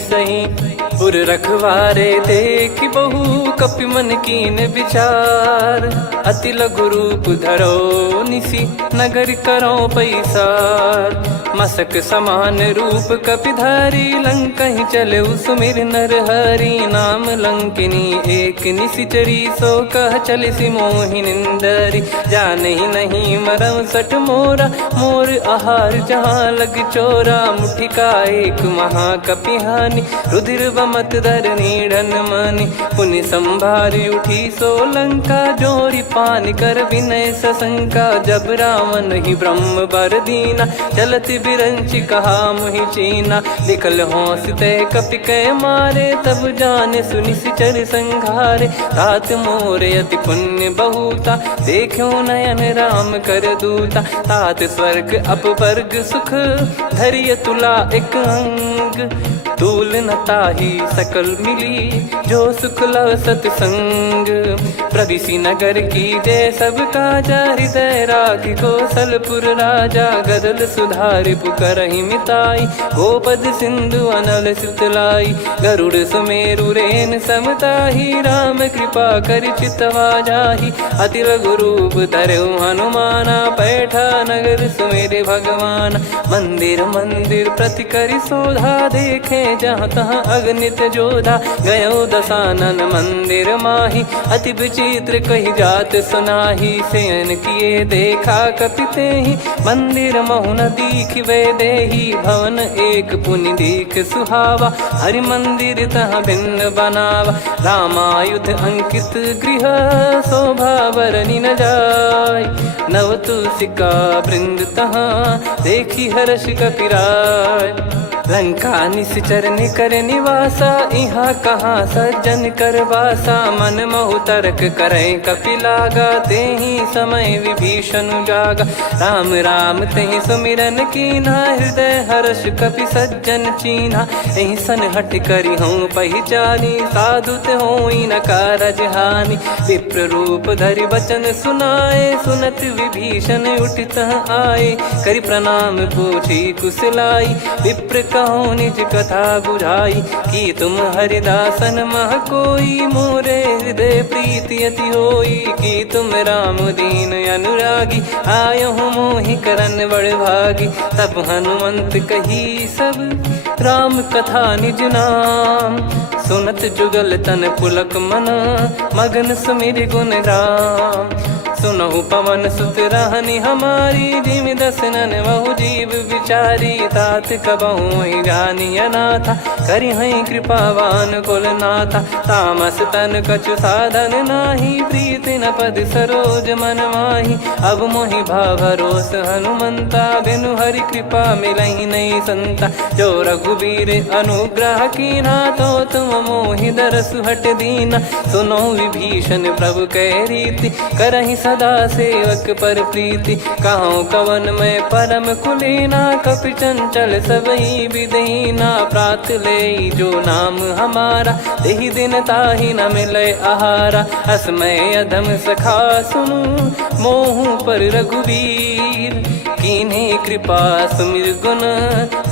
सही। पुर रखवारे देखि बहु, कपि मन कीन विचार। अति लघु रूप धरो निसी, नगर करो पैसार। मसक समान रूप कपि धारी, लंकहि चले सुमिर नर हरि। नाम लंकिनी एक निशिचरी, सो कह चलिसि मोहि निंदरी। जानहि नहीं मरौ सठ मोरा, मोर आहार जहाँ लग चोरा। मुठिका एक महाकपि हानि, रुधिर मत धरनी ढन मानी। पुनि संभारी उठी सोलंका, जोरी पानी कर विनय सशंका। जब रावण ही ब्रह्म बर दीना, चलत बिरंच कहा मुहि चीना। निकल होंस ते कपि कै मारे, तब जाने सुनि सिचर संघारे। तात मोरे अति पुण्य बहुता, देखो नयन राम कर दूता। तात स्वर्ग अपवर्ग सुख, धरिय तुला एक अंग। तूल न ताहि सकल मिली, जो सुख लव सतसंग। प्रविशि नगर की जय सब काजा, हृदय राखि कौशलपुर राजा। गदल सुधारि पुकारहि मिताई, गोपद सिंधु अनल सितलाई। गरुड़ सुमेरु रेन समताहि, राम कृपा करि चितवा जाहि। अति लघु रूप धरऊ हनुमाना, पैठा नगर सुमेरे भगवान। मंदिर मंदिर प्रति करि शोधा, देखे जहाँ तहाँ अगणित जोधा। गयो दशानन मंदिर माही, अति विचित्र कही जात सुनाही। शयन किए देखा कपिते ही, मंदिर महु न दीखिबे देही। भवन एक पुनि दीख सुहावा, हरि मंदिर तहाँ भिन्न बनावा। रामायुध अंकित गृह, शोभा बरनि न जाय। नव तुलसी का वृंद तहाँ, देखी हर्ष कपिराय। लंका निश्चर निकर निवासा, इहाँ कहाँ सज्जन कर वासा। मन महु तर्क करें कपिलागा, तेहि समय विभीषण जागा। राम राम तेहि सुमिरन कीन्हा, हृदय हर्ष कपि सज्जन चीन्हा। एहि सन हठ करि हूँ पहिचानी, साधु ते होई न कारज हानि। विप्र रूप धरि वचन सुनाए, सुनत विभीषण उठित आए। करि प्रणाम पूछी कुशलाई, विप्र कहो निज कथा बुझाई। कि तुम हरिदासन मह कोई, मोरे हृदय प्रीति अति होई। कि तुम राम दीन अनुरागी, आयहु मोहि करन बड़ भागी। तब हनुमंत कही सब, राम कथा निज नाम। सुनत जुगल तन पुलक मन, मगन सुमिर गुण राम। सुनहु पवन सुत रहनी हमारी, जिमि दसनन बहु जीव विचारी। तात कबहु ही जानी अनाथा, करि हई कृपावान कुल नाथा। तामस तन कछु साधन नाही, प्रीति न पद सरोज मन माही। अब मोहि भाव भरोस हनुमंता, बिनु हरि कृपा मिलहि नहीं संता। जो रघुबीर अनुग्रह कीन्हा, तो तुम मोहि दरसु हट दीना। सुनो विभीषण प्रभु कह रीति, करहि सदा सेवक पर प्रीति। कहूँ कवन में परम कुलीना, कपि चंचल सबही विदहीना। प्रात ले जो नाम हमारा, तेहि दिन ताहि न मिले आहारा। असमय अधम सखा सुनु, मोहु पर रघुवीर। कीन्ही कृपा सुमिर गुण,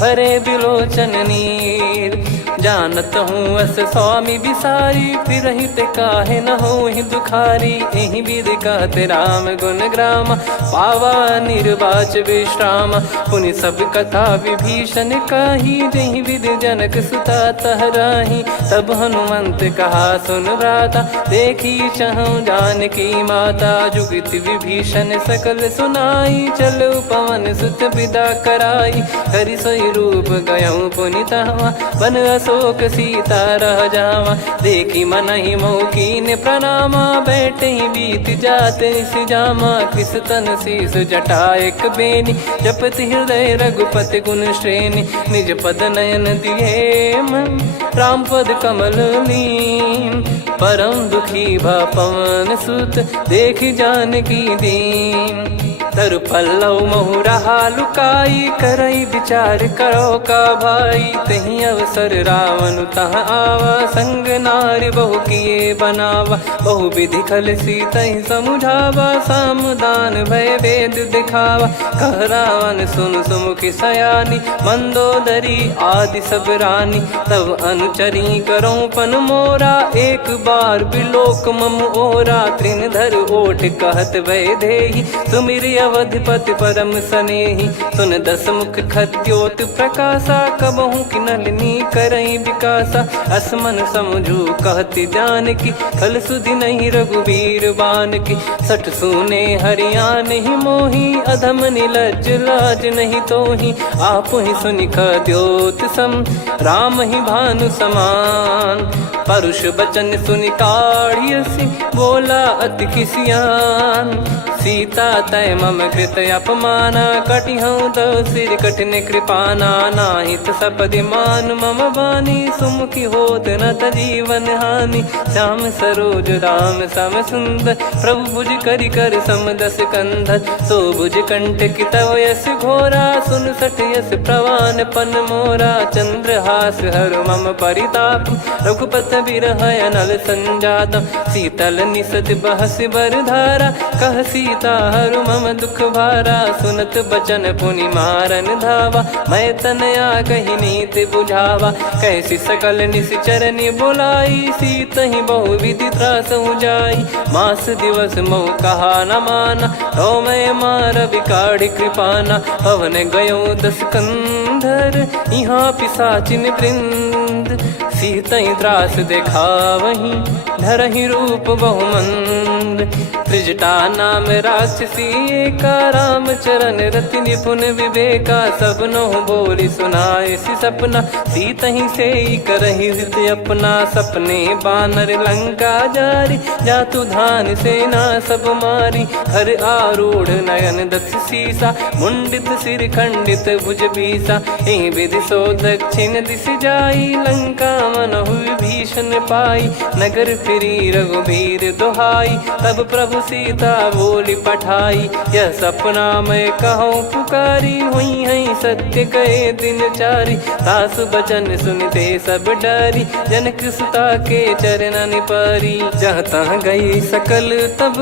भरे बिलोचन नीर। जानत हूँ अस स्वामी बिसारी, फिर हित काहे न हो ही दुखारी। एहि विधि कहते राम गुण ग्राम, पावा निर्वाच विश्राम। पुनि सब कथा विभीषण काही, जहि विधि जनक सुता तहराही। तब हनुमंत कहा सुन भ्राता, देखी चहु जानकी माता। जुगति विभीषण सकल सुनाई, चलो पवन सुत विदा कराई। करि सोई रूप गयऊँ पुनि तहवा, बन अशोक सीता रह जावा। देखी मनहि मौकीन प्रणामा, बैठे बीत जाते सिजामा। कृस तन शीस जटा एक बेनी, जपति हृदय रघुपति गुण श्रेणी। निज पद नयन दिए मन, राम पद कमल लीन। परम दुखी भा पवन सुत, देखी जानकी दीन। तरु पल्लव महु रहा लुकाई, करई विचार करो का भाई। तही अवसर रावण तहाँ आवा, संग नारी बहु किए बनावा। बहु विधि खल सीतहि समुझावा, सामदान भय वेद दिखावा। कह रावण सुन सुमुखी सयानी, मंदोदरी आदि सब रानी। तब अनुचरी करो पन मोरा, एक बार बिलोक मम ओरा। तृण धर ओठ कहत भय देहि, सुमिर अवधिपति परम सनेही। सुन दस मुख खद्योत प्रकाशा, कबहू की नलिनी करई विकासा। असमन समझू कहती जान की, फल सुधि नहीं रघुबीर बान की। सठ सुने हरियाण ही मोही, अधम निलज लाज नहीं तोही। आप ही सुनि खद्योत सम, राम ही भानु समान। परुष बचन सुनि काढ़ियसि, बोला अति किसियान। सीता तय मम कृत अपमाना, कटिहऊँ तो सिर कठिन कृपाना। नाहित सपदि मान मम बानी, सुमुखी होत न जीवन हानि। श्याम सरोज राम सम सुंदर, प्रभु भुज करि कर सम दस कंधर। सो भुज कंठ की तव यस घोरा, सुन सठ यस प्रवान पन मोरा। चंद्रहास हर मम परिताप, रघुपत बिरह अनल संजात। शीतल निसत बहस बर धारा, कह सीता हरु मम दुख भारा। सुनत बचन पुनि मारन धावा, मैं तनया कही नीति बुझावा। कैसी सकल निश्चरनि बुलाई, सीत ही बहु विधि त्रास जाई। मास दिवस मोह कहा न माना, तो मैं मार बिकाढ़ी कृपाना। पवन गयो दस कंधर, यहाँ पिशाचिन वृंद। सीतहि त्रास देखावहीं, धरहि रूप बहुमंद। त्रिजटा नाम राक्षसी एका, राम चरण रति निपुण विवेका। सबनो बोली सुनाए सि सपना, सीतहि से करहि हृत अपना। सपने बानर लंका जारी, जातु धान सेना सब मारी। हर आरूढ़ नयन दक्ष सीसा, मुंडित सिर खंडित भुज बीसा। ए विधि सो दक्षिण दिश जाई, लंका मनहु भीषण पाई। नगर फिरी रघुबीर दुहाई, तब प्रभु सीता बोली पठाई। यह सपना मैं कहूँ पुकारी, हुई है सत्य कहे दिन चारी। सासु बचन सुनते सब डरी, जनक सुता के चरण परी। जहाँ तहाँ गई सकल तब,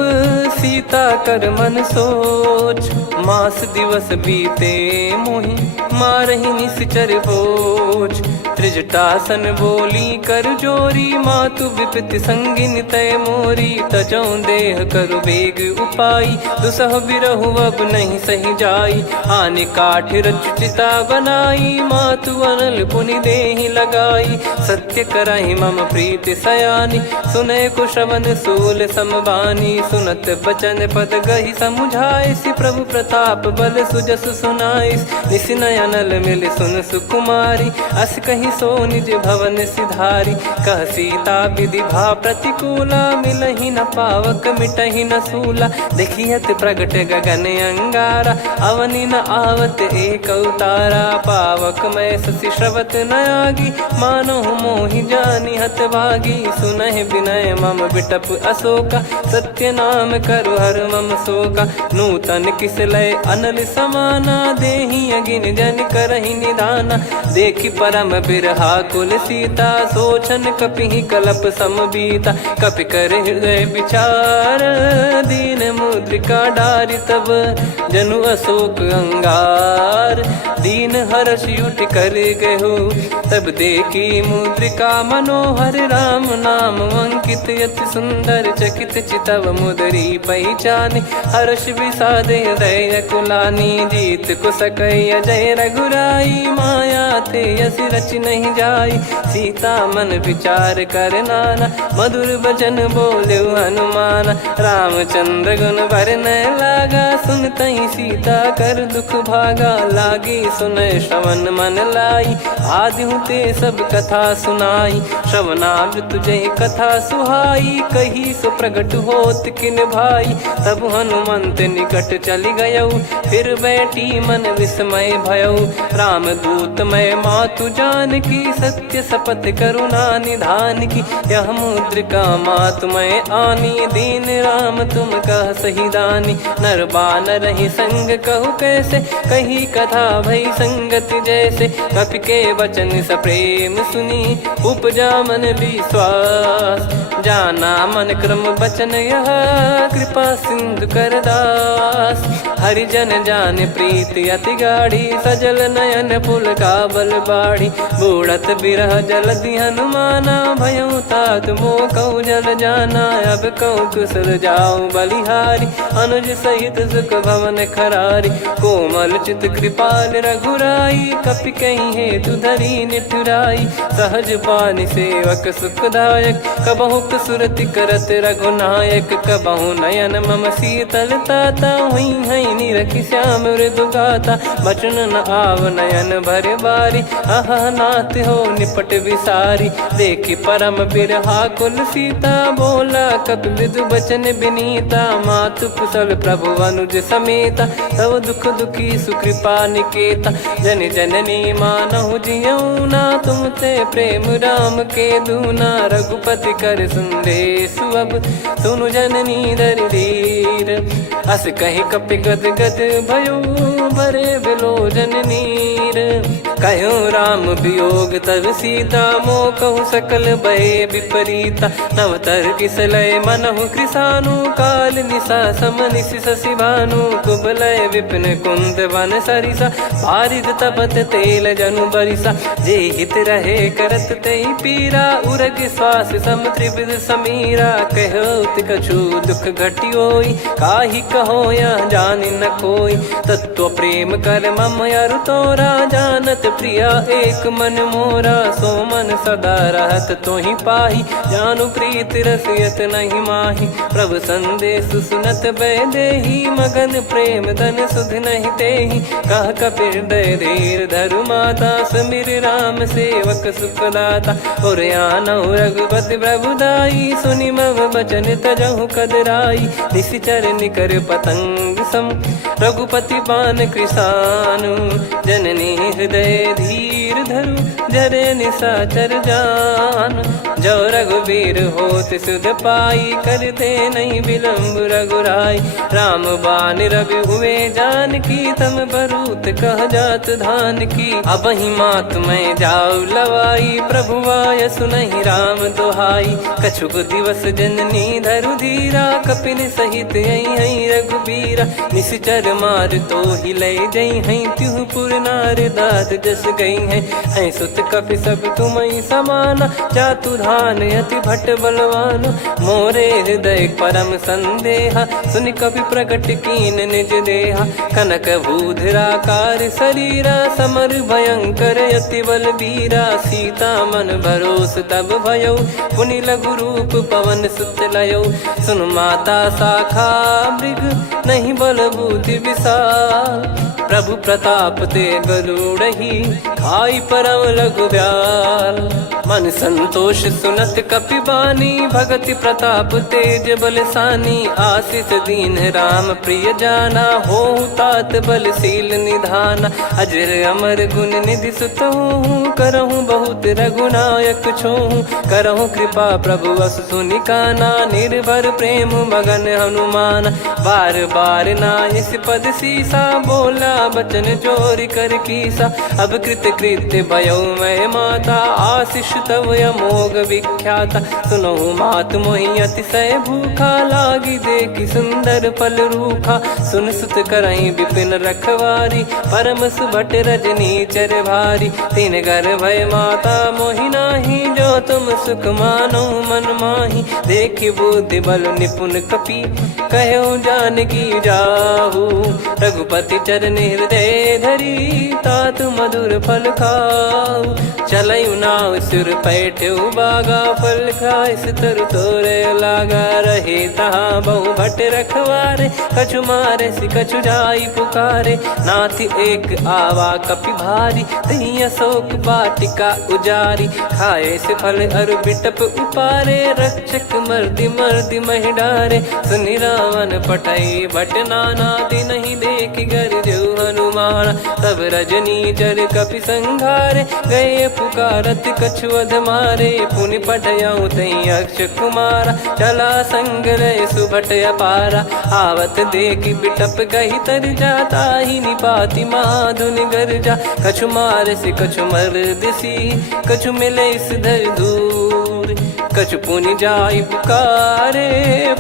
सीता कर मन सोच। मास दिवस बीते मोहि, मारहि निश्चर बोझ। त्रिजटासन बोली कर जोरी, मातु विपति संगिन तय मोरी। तजौ देह करु बेग उपाई, दुसह बिरहु अब नहीं सही जाई। आने काठ रचिता बनाई, मातु अनल पुनि देहि लगाई। सत्य करहि मम प्रीति सयानी, सुनय को श्रवण सूल समबानी। सुनत बचन पद गहि समुझाइसि, प्रभु प्रताप बल सुजस सुनाइस। निस नयनल मिल सुन सुकुमारी, अस कहि सो निज भवन सिधारी। कह सीता विधि भा प्रतिकूला, मिलहि न पावक मिटहि न सूला। देखियत प्रगट गगन अंगारा, अवनि न आवत एक अवतारा। पावक मैं शशि श्रवत न आगी, मानो मोहि जानि हत भागी। सुनहि विनय मम बिटप अशोका, सत्य नाम करु हर मम शोका। नूतन किस लय अनल समाना, देहि अगिन जन करहि निदाना। देखि परम बिरहा कुल सीता, सोचन कपिहि कलप समबीता। कपि कर हृदय विचार, दीन मुद्रिका डारि तब। जनु अशोक अंगार, दीन हर्ष उठ कर गहु। तब देखी मुद्रिका मनोहर, राम नाम अंकित अति सुंदर। चकित चितव मुदरी पहचान, हर्ष विषाद हृदय कुलानी। जीत को सकय जय रघुराई, माया थे यस रच नहीं जाई। सीता मन विचार कर नाना, मधुर बचन बोले हनुमान। रामचंद्र गुण बरनय लागा, सुनतहि सीता कर दुख भागा। लागी सुनय श्रवण मन लाई, आदिहु ते सब कथा सुनाई। श्रवणामृत जय कथा सुहाई, कही सो प्रगट होत किन भाई। तब हनुमंत निकट चली गयऊ, फिर बैठी मन विस्मय भयऊ। राम दूत मैं मातु जान की, सत्य शपथ करुणा निधान की। यह मुद्रिका मातु मैं आनी, दीन राम तुम कह सही दानी। नर बानर ही संग कहु कैसे, कही कथा भई भई संगति जैसे, कपि के वचन सप्रेम सुनी उपजा मन विश्वास। जाना मन क्रम बचन यह कृपा सिंधु कर दास। हरिजन जान प्रीति अति गाढ़ी, सजल नयन पुल का बल बाढ़ी। बूढ़त बिरह जलधि हनुमाना, भयउ तात मोह कहु जल जाना। अब कहु कुशल जाऊं बलिहारी, अनुज सहित सुख भवन खरारी। कोमल चित कृपाल रघुराई, कपि कहीं हेतु धरी निठुराई। सहज पानि सेवक सुखदायक, कबहु सुरति करत रघुनायक। कबहु नयन मम शीतलता, हुई हई निरखि श्याम मृदु गाता। बचन न आव नयन भर बारी, अह नाथ हो निपट विसारी। देखि परम बिरहा कुल सीता, बोला कपि मृदु बचन बिनीता। मातु कुशल प्रभु अनुज समेता, तव दुख दुखी सुकृपा निकेता। जन जननी मानहु जियऊ ना, तुम ते प्रेम राम के दूना। रघुपति कर संदेश अब सुनु जननी दर धीर। अस कहि कपि गद गद भयो, भरे विलोचन नीर। कहूँ राम वियोग तब सीता, मोह कहूँ सकल भय विपरीता। नव तर किसलय मनहु कृसानु, काल निशा सम निशि शशि भानु। कुबलय विपिन कुंद वन सरिसा, पारिद तपत तेल जनु बरिसा। जे हित रहे करत तेहि पीरा, उरग श्वास सम त्रिविध समीरा। कहो कछु दुख घटियोई, काहि कहो या जानि न कोई। तत्व प्रेम कर मम अरु तोरा, जानत प्रिया एक मन मोरा। सो मन सदा रहत तोहि पाहि, जानु प्रीत रसियत नहीं माहि। प्रभु संदेश सुनत बैदेहि, मगन प्रेम धन सुध नहीं तेहि। कह कपिर दय धीर धरु माता, समीर राम सेवक सुखदाता। और आनहु रघुपति प्रभु दाई, सुनि मव बचन तजहु कदराई। निशिचर निकर पतंग सम, रघुपति पान कृसानु। जननी हृदय धीर धरु, जरे निशाचर जान। जो रघुवीर होत सुध पाई, कर दे नहीं विलम्ब रघुराई। राम बान रवि हुए जानकी, तम बरूत कह जात धान की। अब ही मात मैं जाऊ लवाई, प्रभु आय सुनहि राम दोहाई। कछुक दिवस जननी धरु धीरा, कपिन सहित यही रघुबीरा। निशिचर मार तो ही ले जई हैं, त्यों पुर नार दाद जस गई हैं। सुत कपि सब तुम समाना, जातु धान अति भट बलवान। मोरे हृदय परम संदेहा, सुन कपि प्रकट कीन निज देहा। कनक भूधराकार शरीरा, समर भयंकर अति बलबीरा। सीता मन भरोस तब भयउ, पुनि लघु रूप पवन सुत लयौ। सुन माता शाखा मृग, नहीं बल बुद्धि विशाल। प्रभु प्रताप ते गरुड़हि, खाई परम लघु ब्याल। मन संतोष सुनत कपि बानी, भगति प्रताप तेज बलसानी। आशीष दीन राम प्रिय जाना, होहु तात बलशील निधाना। अजर अमर गुण निधि सुत हूँ, करहूँ बहुत रघुनायक छोहूँ। करहूँ कृपा प्रभु अस सुनि काना, निर्भर प्रेम मगन हनुमान। बार बार नायस पद सीसा, बोला बचन चोरी कर कीसा। अब कृत कृत्य भयो मैं माता, आशीष तव अमोघ विख्याता। सुनहु मात मोहि अतिशय भूखा, लागी देखि सुंदर फल रूखा। सुन सुत करहि विपिन रखवारी, परम सुभट रजनी चर भारी। तीन घर भय माता मोहि नाही, जो तुम सुख मानो मन माही। देखि बुद्धि बल निपुण कपि, कहु जानकी जाहू। रघुपति चरण हृदय धरी, तात मधुर फल खाऊ। चलऊ नाव सिर पैठऊ बागा, फल खाइस तरु तोरे लागा। रहे तहाँ बहु भट रखवारे, कछु मारे सि कछु जाई पुकारे। नाथि एक आवा कपि भारी, तही अशोक वाटिका उजारी। खाए से फल अरु बिटप उपारे, रक्षक मर्दि मर्दि महि डारे। सुनि रावण पटई भट नाना, दिन नहीं देख गर जो हनुमान। तब रजनी चर कपि संघारे, गए पुकारत कछु अध मारे। पुनि पठयऊ तई अक्ष कुमारा, चला संग रहे सुभट अपारा। आवत देखि बिटप गही तर जाता, ही निपाति माधुन गर्जा। कछु मार से कछु मर दिसी, कछु मिले इस धर दूर। कछु पुनि जाई पुकारे,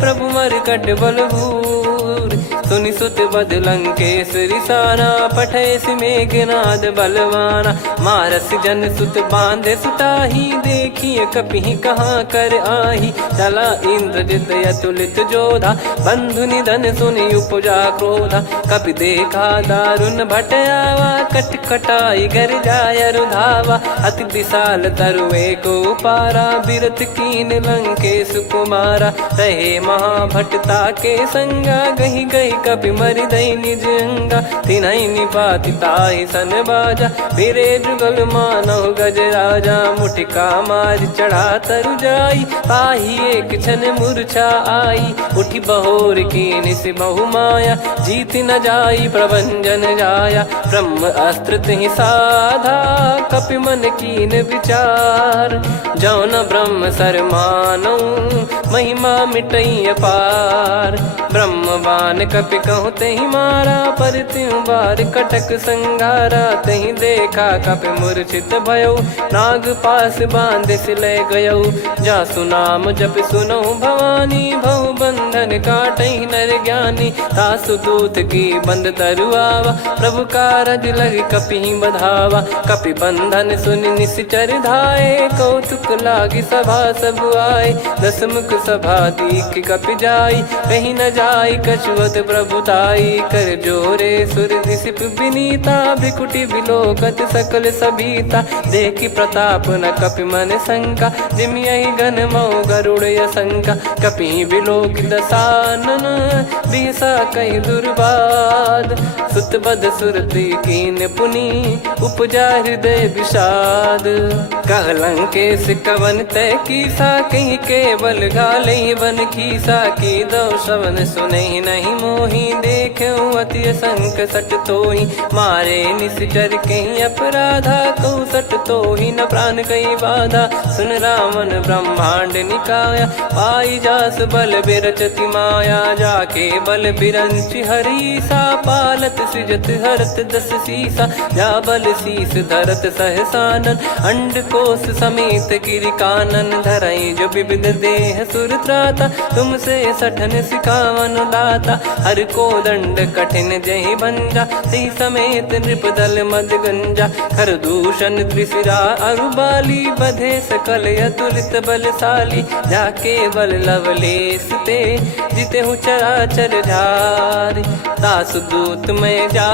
प्रभु मरकट बलभूर। सुनि सुत बद लंकेश रिसाना, पठय मेघनाद बलवाना। मारस जन सुत बांधे सुताही, देखिए कपि कहाँ कर आही। चला इंद्रजित अतुलित जोधा, बंधु निधन सुनि उपजा क्रोधा। कपि देखा दारुण भट आवा, कट कटाई गर जाय रुधावा। अति विशाल तरुए को पारा, बिरत कीन लंकेश कुमारा। रहे महाभटता के संगा, गही गही कपि मरि दई निज अंगा। तिन्हि निपाति ताहि सन बाजा, फिरे जुगल मानव गज राजा। मुटिका मार चढ़ा तरु जाई, ताहि एक क्षण मूर्छा आई। उठी बहोर कीन से बहु माया, जीत न जाई प्रभंजन जाया। ब्रह्म अस्त्र तिहि साधा, कपि मन कीन विचार। जौ न ब्रह्म सर मानौ, महिमा मिटई अपार। ब्रह्मवान कपि कहूँ तहि मारा, पर त्यों बार कटक संगारा। तहि देखा कपि मूर्छित भयो, नाग पास बांध सिले गयो। जासु नाम जप सुनो भवानी, भव बंधन काटहि नर ज्ञानी। तासु दूत की बंद तरुआवा, प्रभु कारज लग कपि बधावा। कपि बंधन सुनि निश्चर धाये, कौतुक लागी सभा सब आए। दसमुख सभा दीख कपि जाई, कहीं न जाई कछुअत प्रभुताई। कर जोरे सुर दिसिप विनीता, भ्रिकुटि बिलोकत सकल सबीता। देखि प्रताप न कपि मन शंका, जिमि यही घन मऊ गरुड़ असंका। कपि बिलोक दसानन, बिहसा कई दुर्बाद। सुत बद सुरति कीन पुनि, उपजा हृदय विषाद। कहलंकेश कवन तय कीसा, कहीं केवल घाले बन खीसा। की दो श्रवण सुनहि नहीं मोही, देखऊँ अति संक सट तोहि। मारे निश्चर कहीं अपराधा, कहूँ सट तोहि न प्राण कहीं बाधा। सुन रावण ब्रह्मांड निकाया, पाई जास बल बिरचति माया। जाके बल बिरंच हरीसा, पालत सृजत हरत दस सीसा। जा बल शीस धरत सहसानन, अंड कोश समेत गिरि कानन। धरई जो विविध देह सुर त्राता, तुमसे सठन सिखावन दाता। हर को दंड कठिन जहि भंजा, सी समेत नृप दल मद गंजा। खर दूषण त्रिशिरा अरुबाली, बधे सकल अतुलित बलशाली। जाके बल लवलेस ते, जिते हूँ चराचर झारी। दास दूत में जा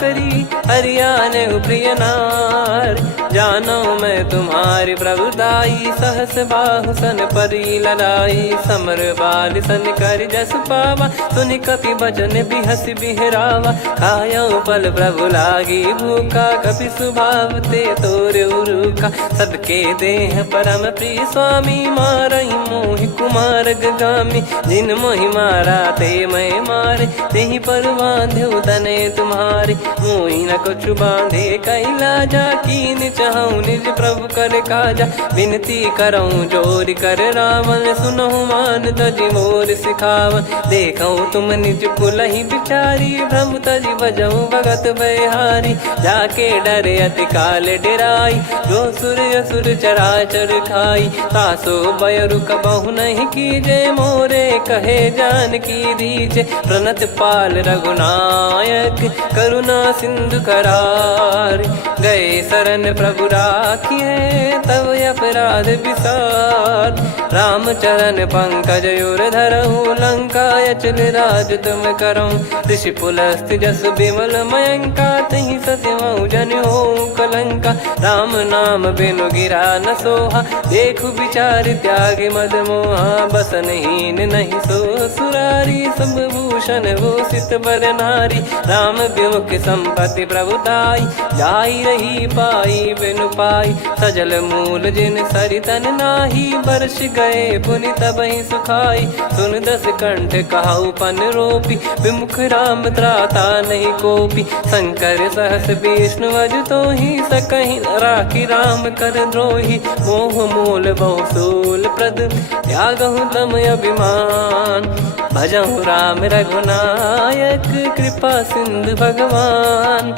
करी, हरियाने प्रिय नार। जानो मैं तुम्हारी प्रभुदाई, सहस बाहु सन परी लड़ाई। समर बाल सन कर जस पावा, सुनि कपि बचन बिहस बिहरावा। खायो पल प्रभु लागी भूखा, कपि स्वभाव ते तोर उरुखा। सबके देह परम प्रिय स्वामी, मारई मोहि कुमार गगामी। जिन मोहि मारा ते मैं मारे, तेहि पर बांधो तने तुम्हारे। मोहि न कछु बांधे कैलाजा, कीन चाहूँ निज प्रभु कर काजा। विनती करऊँ जोर कर रावण, सुनहु मान तजि मोर सिखावन। देखऊँ तुम निज कुलहि बिचारी, भ्रम तजि बजऊँ भगत बहारी। जाके डरे अति काल डेराई, जो सुर असुर चराचर खाई। तासो बयरु कबहु नहीं कीजे, मोरे कहे जान की दीजे। प्रणत पाल रघुनायक, करुणा सिंधु करार। गए शरण प्रभु राखिए, तब अपराध विसार। राम चरण पंकज उर धरहु, लंका अचल राज तुम करऊँ। ऋषि पुलस्त्य जस विमल मयंका, तहि ससिमऊ जन होऊँ कलंका। राम नाम बिनु गिरा न सोहा, देखु विचार त्याग मद मोहा। बसनहीन नहीं सो सुरारी, सब भूषण भूषित बर नारी। राम विमुख संपत्ति प्रभुताई, जाई रही पाई बिनु पाई। सजल मूल जिन सरितन नाही, बरस गए पुनि तबहि सुखाई। सुन दस कंठ कहाऊ पन रोपी, विमुख राम त्राता नहीं कोपी। शंकर सहस विष्णु अज तोहि, सकहि न राखी राम कर द्रोही। मोह मूल बहु सूल प्रद, त्यागहु तम अभिमान। भजहु राम रघुनायक, कृपा सिंधु भगवान।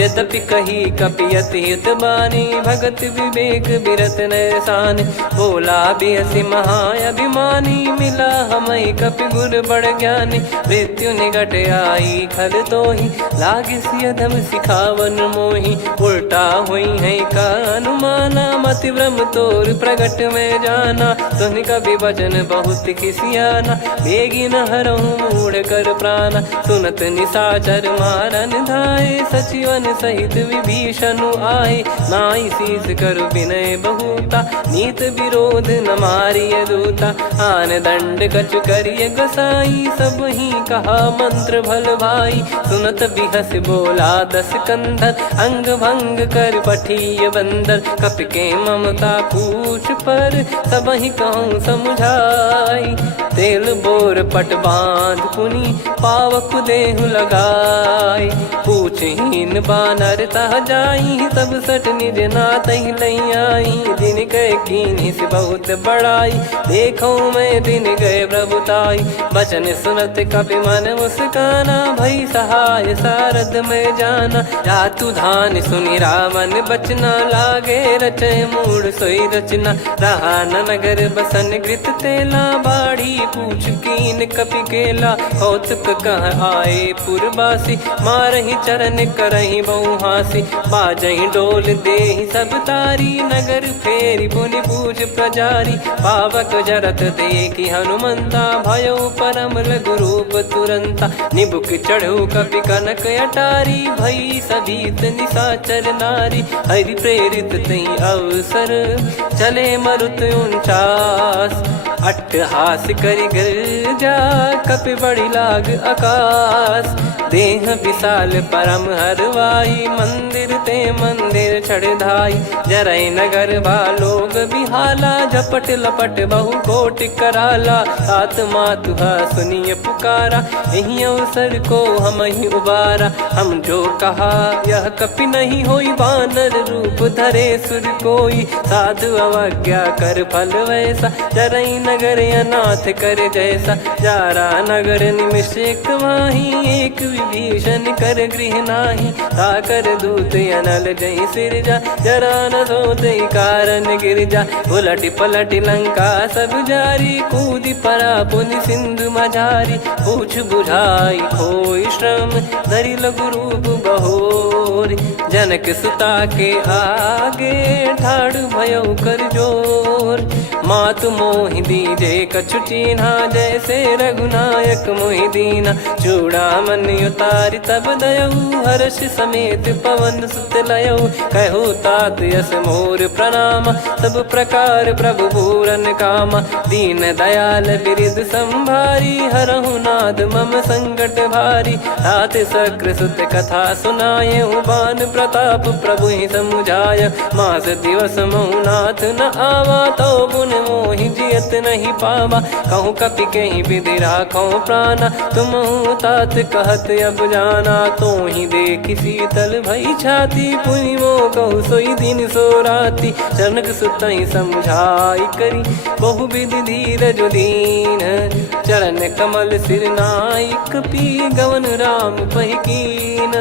यद्यपि कही कपियति हित बानी, भगत विवेक बिरत नैसान। बोला बियसि महाअभिमानी, मिला हमई कपि गुर बड़ ज्ञानी। मृत्यु निकट आई खल तोहि, लागिसि अधम सिखावन मोहि। उल्टा हुई है का अनुमाना, मति भ्रम तोर प्रगट में जाना। सुन कवि वचन बहुत खिसियाना, बेगी न हरहु मूढ़ कर प्राणा। सुनत निशाचर मारन धाये, सचिवन सहित विभीषण आए। नाई शीस कर विनय बहुता, नीत विरोध न मारिय दूता। आन दंड कछु करिय गोसाई, सब ही कहा मंत्र भल भाई। सुनत बिहस बोला दस कंधर, अंग भंग कर पठिय बंदर। कपि के ममता पूछ पर, सब ही कहूँ समझाई। तेल बोर पट बांध पुनि, पावक देहु लगाई। पूछहीन बानर तह जाई, तब सट निज नातहि लई आई। दिन गए कीन्ही से बहुत बड़ाई, देखो मैं दिन गए प्रभुताई। बचन सुनत कपि मन मुस्काना, भई सहाय सारद में जाना। जातु धान सुनि रामन बचना, लागे रचय मूढ़ सोई रचना। रहा न नगर बसन कृत तेला, बाढ़ी पूछ कीन कपि केला। कौतुक कह आए पुरबासी, मारहि चरण करहि बहु हासी। बाजहि डोल देहि सब तारी, नगर फेरी पुनि पूछ प्रजारी। पावक जरत देखि हनुमंता, भयो परम लघु रूप तुरंता। निबुक चढ़ऊ कपि कनक अटारी, भई सभीत निशाचर नारी। हरि प्रेरित तहि अवसर, चले मरुत 49। अट्टहास करि गिरजा, कपि बड़ी लाग आकाश। देह विशाल परम हरवाई, मंदिर ते मंदिर चढ़धाई। जरई नगर बालोग बिहाला, झपट लपट बहु कोट कराला। सात मातुहा सुनिय पुकारा, यही अवसर को हम ही उबारा। हम जो कहा यह कपि नहीं होई, वानर रूप धरे सुर कोई। साधु अवज्ञा कर फल वैसा, जरई नगर अनाथ कर जैसा। जारा नगर निमिष एक माही, एक विभीषण कर गृह नाही। ताकर दूत अनल जय सिरजा, जरा न सोते कारण गिर जा। उलट पलट लंका सब जारी, कूद परा पुनि सिंधु मझारी। पूछ बुझाई खोई श्रम, धरि लघु रूप बहोरी। जनक सुता के आगे, ठाड़ भयो कर जोर। मातु मोहि दीजे कछु चीन्हा, जैसे रघुनायक मोहि दीना। चूड़ामणि उतारि तब दयऊ, हर्ष समेत पवन सुत लयऊ। कहु तात यस मोर प्रणाम, सब प्रकार प्रभु पूरन कामा। दीन दयाल बिरिद संभारी, हरहु नाद मम संकट भारी। तात सक्र सुत कथा सुनायहु, बान प्रताप प्रभु ही समुझाय। मास दिवस महु नाथ न आवा, तो गुण मोहि जियत नहीं पावा। कहूँ कपि कहीं विधि राखो प्राणा, तुम तात कहत अब जाना। तो ही देखि शीतल भई छाती, पुनि मो कहु सोई दिन सो राती। जनक सुतहि समझाई करी, बहु विधि धीरज दीन। चरण कमल सिर नाइक, पी गवन राम पहि कीन।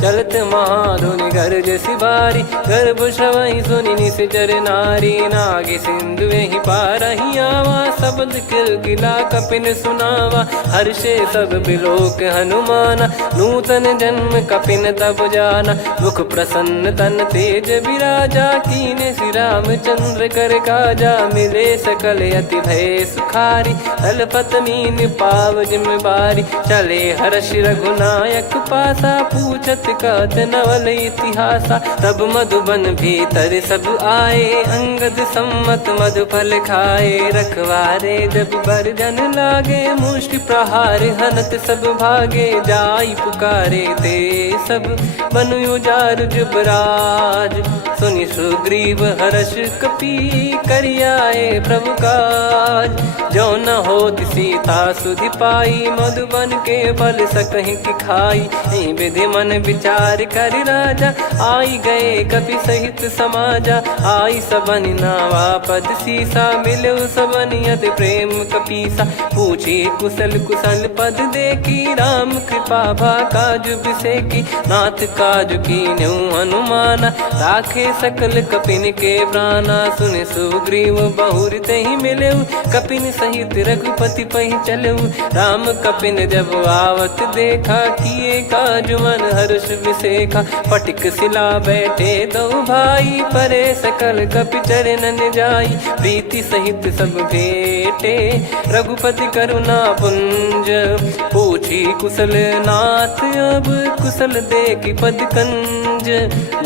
चलत महाधुनि गरज सिबारी, गर्भ श्रवहि सुनि निश्चर नारी। नागे सिंधु ही पारहि आवा, शब्द किलकिला कपिन सुनावा। हर्षे सब बिलोक हनुमाना, नूतन जन्म कपिन तब जाना। मुख प्रसन्न तन तेज विराजा, कीने श्री रामचंद्र कर काजा। मिले सकल अति भय सुखारी, तलपत मीन पाव जिम्मेवारी। चले हर्ष रघुनायक पासा, पूछत कहत नवल इतिहासा। तब मधुबन भीतर सब आए, अंगद सम्मत मधुफल खाए। रखवारे जब बरजन लागे, मुष्टि प्रहार हनत सब भागे। जाई पुकारे ते सब, बनु उजार जुबराज। सुनि सुग्रीव हर्ष कपि करियाए प्रभु काज। जो न होत सीता सुधि पाई मधुबन के फल सकहि की खाई। यही विधि मन विचार कर राजा आई गए कपि सहित समाजा। आई सबनि नावा पद सीसा मिलउ सबनि अति प्रेम कपीसा। पूछी कुशल कुशल पद देखी राम कृपा भा काज बिसेकी। नाथ काज कीन्हु हनुमाना राखे सकल कपिन के प्राणा। सुनि सुग्रीव बहुर तेहि मिलउ कपिन सहित रघुपति पहि चलऊ। राम कपिन जब आवत देखा किए काज मन हर्ष विसेखा। फटिक सिला बैठे दो भाई परे सकल कपि चरणन जाई। प्रीति सहित सब भेटे रघुपति करुणा पुंज। पूछी कुशल नाथ अब कुशल देखि पद कंज।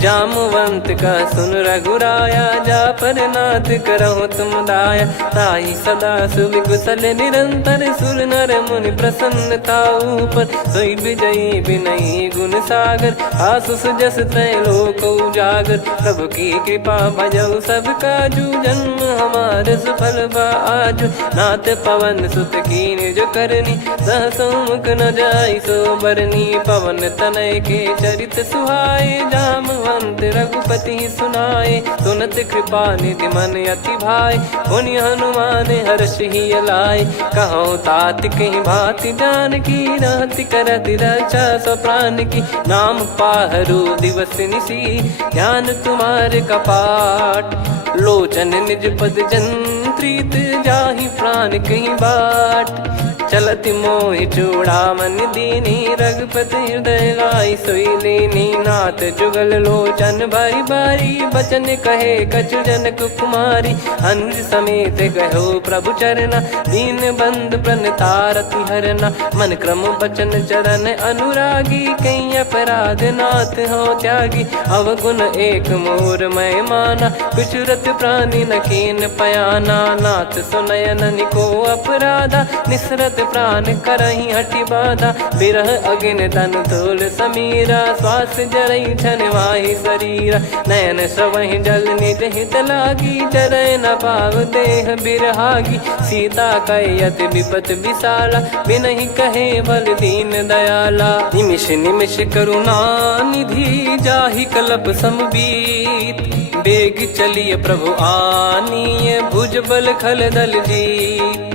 जामवंत का सुन रघुराया जा पर नाथ करहु तुम दाया। ताहि सदा सुविकुशल निरंतर सुर नर मुनि प्रसन्नता ऊपर। सोई विजयी विनयी गुण सागर आसु सुजस त्रैलोक उजागर। प्रभु की कृपा भजऊ सब काजू जन्म हमार सफल बा आजु। नाथ पवन सुत कीन जो करनी सहसो मुख न जाई सो बरनी। पवन तनय के चरित सुहाए जामवंत रघुपति सुनाए। सुनत कृपा निधि मन अति भाई पुनि हनुमान हर्ष ही लाए। कहो तात कहीं भांति जान की रहति करति रक्षा सो प्राण की। नाम पाहरु दिवस निसी ध्यान तुम्हारे कपाट। लोचन निज पद जंत्रित जाहि प्राण कहीं बाट। चलति मोहि चूड़ामन दीनी रघुपति हृदय लाई सोई लीनी। नाथ जुगल लोचन बारी बारी बचन कहे कछु जनक कुमारी। अनुज समेत गयो प्रभु चरना दीन बंद प्रणतारति हरना। मन क्रम बचन चरण अनुरागी कहीं अपराध नाथ हो त्यागी। अवगुण एक मोर मैं माना कुछुरत प्राणी न कीन पयाना। नाथ सुनयन निको अपराधा निसरत प्राण करही हटि बाधा। बिरह अगिन तन तोल समीरा श्वास जरई छन वाहि शरीरा। नयन श्रवहि जल निज हित लागी चरय न पाव देह बिरहागी। सीता कयत विपत विशाला बिनहि कहे बल दीन दयाला। निमिष निमिष करुणा निधि जाहि कलप समबीत। बेग चलिए प्रभु आनीय भुज बल खल दल जीत।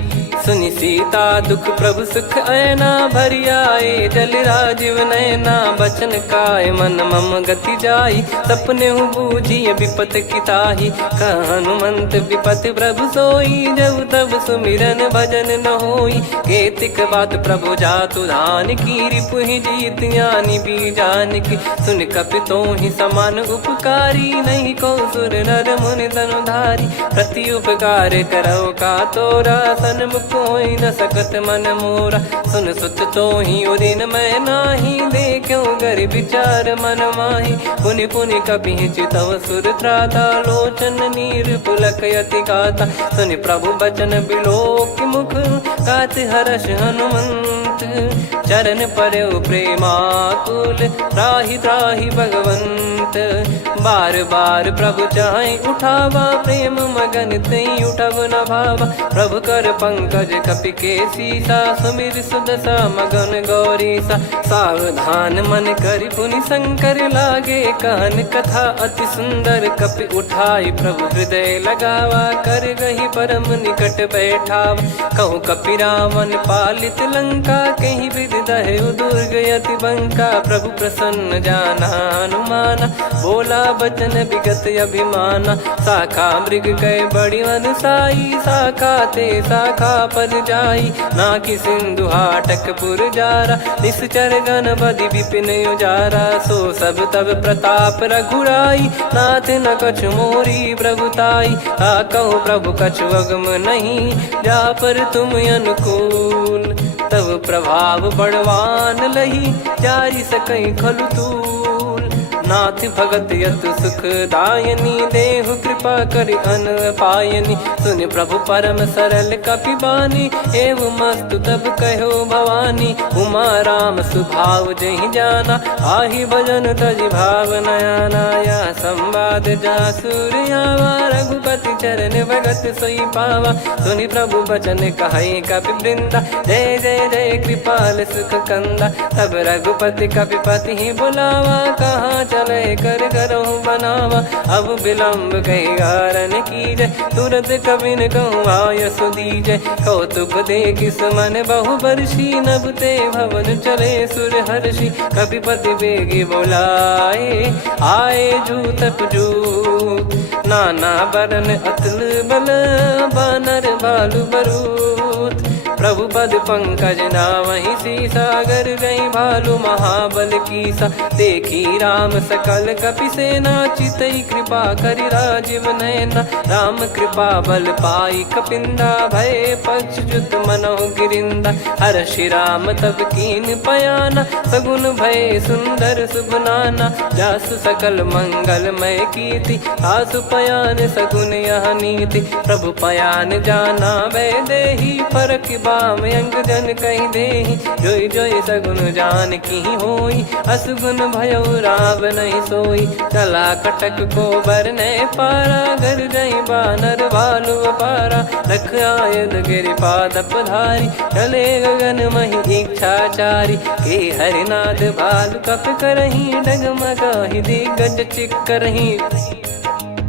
सुनि सीता दुख प्रभु सुख ऐना भरि आए। जल राजीव नैना बचन काय मन मम गति जाई। सपने बूझी विपत किताही हनुमंत विपत प्रभु सोई। जब तब सुमिरन भजन न होई। केतिक बात प्रभु जातु धान की रिपु ही जीत ज्ञानी बीजान की। सुन कपि तो ही समान उपकारी नहीं को सुर नर मुनि तनुधारी। प्रति उपकार करो का तोरा सन्मुख कोई न सकत मन मोरा। सुन सुत तो ही उदिन मैं नाही देखो गर विचार मन माही। पुनि पुनि कपि चितव सुर त्राता लोचन नीर पुलक यति गाता। सुनि प्रभु बचन बिलोक मुख गात हर्ष हनुमंत। चरण परयो प्रेमाकुल त्राहि त्राहि भगवंत। बार बार प्रभु चाहि उठावा प्रेम मगन तई उठब न भावा। प्रभु कर पंकज कपि के सीसा सुमिर सुदशा मगन गौरीसा। सावधान मन करि पुनि शंकर लागे कहन कथा अति सुंदर। कपि उठाई प्रभु हृदय लगावा कर गही परम निकट बैठावा। कहूँ कपि रावण पालित लंका कहीं विधि दहु दुर्ग यति बंका। प्रभु प्रसन्न जाना हनुमाना बोला बचन विगत अभिमाना। शाखा मृग गए बड़ी अनुसाई शाखा ते शाखा पर जाई। ना कि सिंधु हाटक पुर जारा निश्चर गण बदि विपिन उजारा। सो सब तब प्रताप रघुराई नाथ न कछु मोरी प्रभुताई। कहूँ प्रभु कछु अगम नहीं जा पर तुम अनुकूल। तब प्रभाव बड़वान लही जारी सकई खलु तूल। नाथ भगत यत सुख दायनी, देहु कृपा करि अन पायनी। सुन प्रभु परम सरल कपिबानी, एवं मस्तु तब कहो भवानी। उमा राम सुभाव जहि जाना, आहि भजन तजि भाव नयाना। या संवाद जासुर आवा, रघुपति चरण भगत सोई पावा। सुनि प्रभु बचन कहै कपि वृंदा, जय जय जय कृपाल सुख कंदा। तब रघुपति कपिपति ही बुलावा, कहाँ चले कर करहु बनावा। अब विलम्ब कही कारण कीजय, तुरत कबिन कहूँ आयस दीजय। कौतुक देखि सुमन बहु बरसी, नभ ते भवन चले सुर हर्षि। कपिपति बेगी बोलाए, आए जूतक जूत। नाना बरन अतुल बल, बानर भालु बरूत। प्रभु पद पंकज नावहि सीसा, गर गई भालु महाबल कीसा। देखी राम सकल कपि सेना, चितई कृपा करि राजीव नयना। राम कृपा बल पाई कपिंदा, भय पक्षजुत मनोह गिरिंदा। हर्षि राम तब कीन पयाना, सगुन भय सुंदर शुभ नाना। जासु सकल मंगलमय कीर्ति, आसु पयान सगुन यह नीति। प्रभु पयान जाना वै देहि, फरक बाम अंग जन कहि देहि। जोई जोई सगुन जान की होई, असगुन भयो राव नहीं सोई। चला कटक को बरने पारा, घर जई बानर भालु अपारा। लख आयद गिरिपाद पधारी, चले गगन मही इच्छाचारी। के हरिनाद भालु कप करही, डगमगाहि दिग्गज चिक्करही।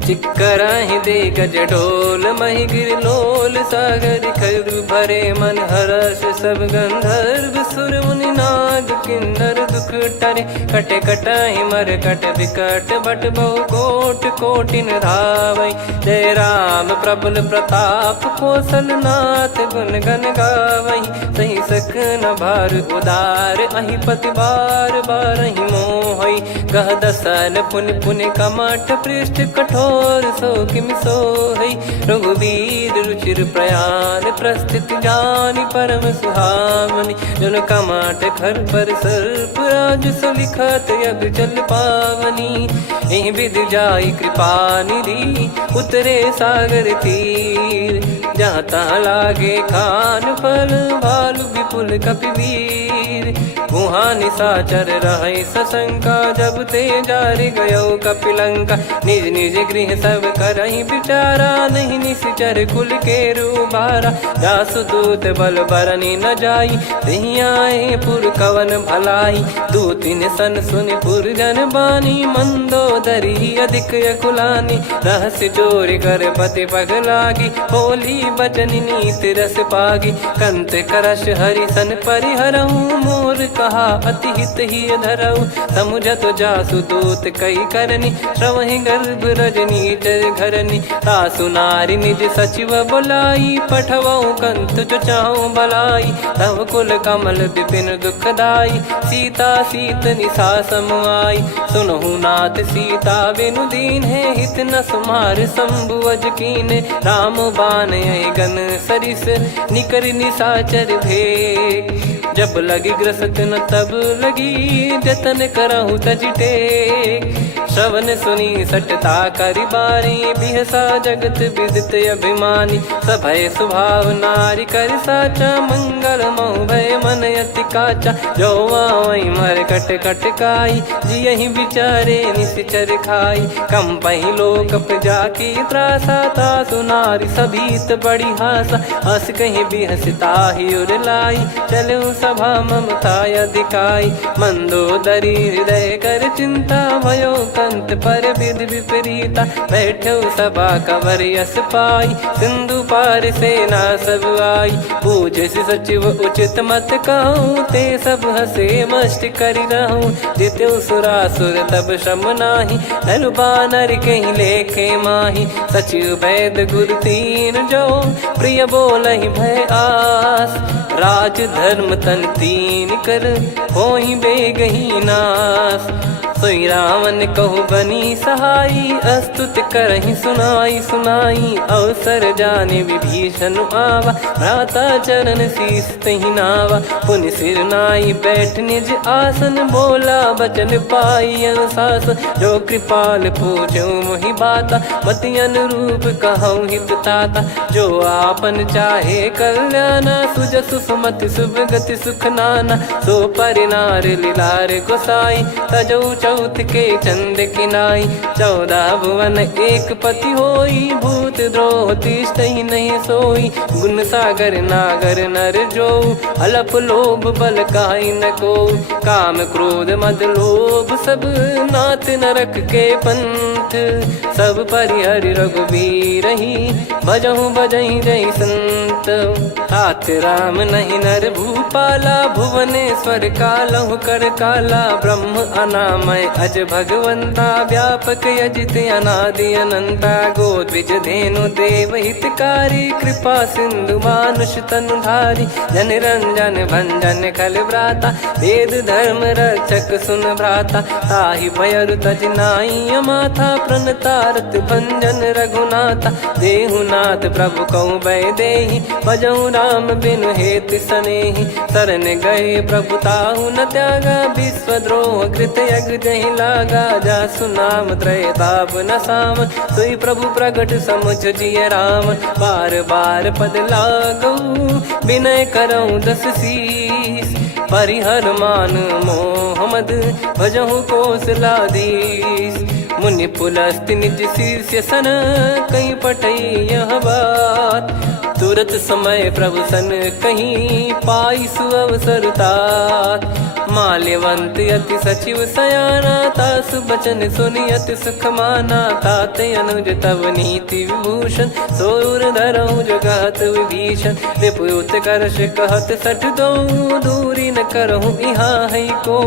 चिक्कराहि दिग्गज ढोल, महि गिर लोल। सागर खर भरे मन हर्ष, सब गंधर्व सुर मुनि नाग किन्नर दुख टरे। कटे कटाहि मर कट विकट, बट बहु कोट कोटिन धावै। जय राम प्रबल प्रताप, कौशल नाथ गुण गन गावै। सही सखन भार उदार, अहि पति बार बारहि मोहै। गह दसन पुन पुन कमठ, पृष्ठ कठोर सो किमि सोहै। रघुवीर रुचिर प्रयाण, प्रस्थित जानि परम सुहावनी। जन कमठ खर पर सर्प, राज सलिखत अब चल पावनी। एहि विधि जाई कृपा निधि, उतरे सागर तीर। जहाँ तहाँ लागे खान फल, भालु विपुल कपिवीर। गुहा निशाचर रहै सशंका, जब ते जारि गयो कपिलंका। निज निज गृह सब करहि विचारा, नहीं निश्चर कुल के रूबारा। जासु दूत बल बरनि न जाई, तेहि आए पुर कवन भलाई। दूतिन सन सुनि पुर जन बानी, मंदोदरी अधिक अकुलानी। रहस्य चोरी कर पति पग लागी, होली बचन नीत रस पागी। कंत करश हरिसन परिहरहु, मोर कहा अति हित ही धरऊ। समुझत जासु दूत कई करनी, श्रवहि गर्भ रजनी चर घरनी। तासु नारी निज सचिव बुलाई, पठवऊ कंत जो चाहूं बलाई। तव कुल कमल विपिन दुखदाई, सीता सीत निशा समाई। सुनहु नाथ सीता बिनु दीन है, हित न सुमार शंभु अज कीने। राम बान गन सरिस, निकर निशाचर भेग। जब लगी ग्रसत न तब लगी, जतन करहु तज टेक। श्रवण सुनी सटता करि बारी, बिहसा जगत विदित अभिमानी। सभय स्वभाव नारी कर साचा, मंगल मऊ भय मन अति काचा। जो आवै मर कट कट काई, जियहि विचारे निश्चर खाई। कम पहि लोक जाकी त्रासा, तासु नारी सभीत बड़ी हासा। हस कहीं बिहसता ही उर लाई, चलऊ सभा ममता अधिकाई। मंदोदरी हृदय कर चिंता, भयो कंत पर विधि विपरीता। बैठो सभा कवर यस पाई, सिंधु पार सेना सब आई। पूज सचिव उचित मत कहूँ, ते सब हसे मष्ट करि रहूँ। जित्यु सुरासुर तब श्रम नाही, धनु बानर कहीं लेखे माही। सचिव वैद गुरु तीन जो, प्रिय बोलहि भय आस। राज धर्म तन तीन कर, होहि बेगहि नास। सोई रावण कहु बनी सहाई, अस्तुत करहि सुनाई सुनाई। अवसर जाने विभीषण आवा, भ्राता चरण शीस तहि नावा। पुनि सिर नाई बैठ निज आसन, बोला बचन पाई अनुशासन। जो कृपाल पूछो मोहि बाता, मति अनुरूप कहूँ हित ताता। जो आपन चाहे कल्याणा, सुजसु सुमति शुभ गति सुख नाना। सो परिनार लीलार गोसाई, तजौ चौथ के चंद किनाई। 14 भुवन एक पति होई, भूत द्रोह तिष्ठहि नहीं सोई। गुण सागर नागर नर जो, अलप लोभ बल काई न को। काम क्रोध मद लोभ सब, नाथ नरक के पंथ। सब परिहरि रघुबीर ही, भजहु भजहि जय संत। तात राम नहीं नर भूपाला, भुवनेश्वर कालहु कर काला। ब्रह्म अनामय अज भगवंता, व्यापक यजित अनादि अनंता। गोद्विज धेनु देव हितकारी, कृपा सिंधु मानुष तनुधारी। जन रंजन भंजन खल भ्राता, वेद धर्म रक्षक सुन भ्राता। ताहि भयरु तज नाई माथा, प्रणतारत भंजन रघुनाथा। देहुनाथ प्रभु कहु बै देहि, भजहु राम बिनु हेत सनेहि। शरण गए प्रभु ताहु न त्यागा, विश्वद्रोह कृत यज्ञ जहि लागा। जासु नाम त्रय ताप न साम, सोई प्रभु प्रगट समुझ जिय राम। बार बार पद लागऊ, विनय करऊँ 10 शीस। परिहर मान मोह मद, भजहु कौशलाधीश। मुनि पुलस्त्य निज शीर्ष सन, कहीं पटई यह बात। तुरत समय प्रभु सन कहीं, पाई सुअवसर तात। माल्यवंत अति सचिव सयाना, तासु बचन सुनि अति सुख माना। तात अनुज तव नीति विभूषण, सोर धरहु जगत विभीषण। रिपुत करश कहत सठ दो, दूरी न करहु इहाँ है को।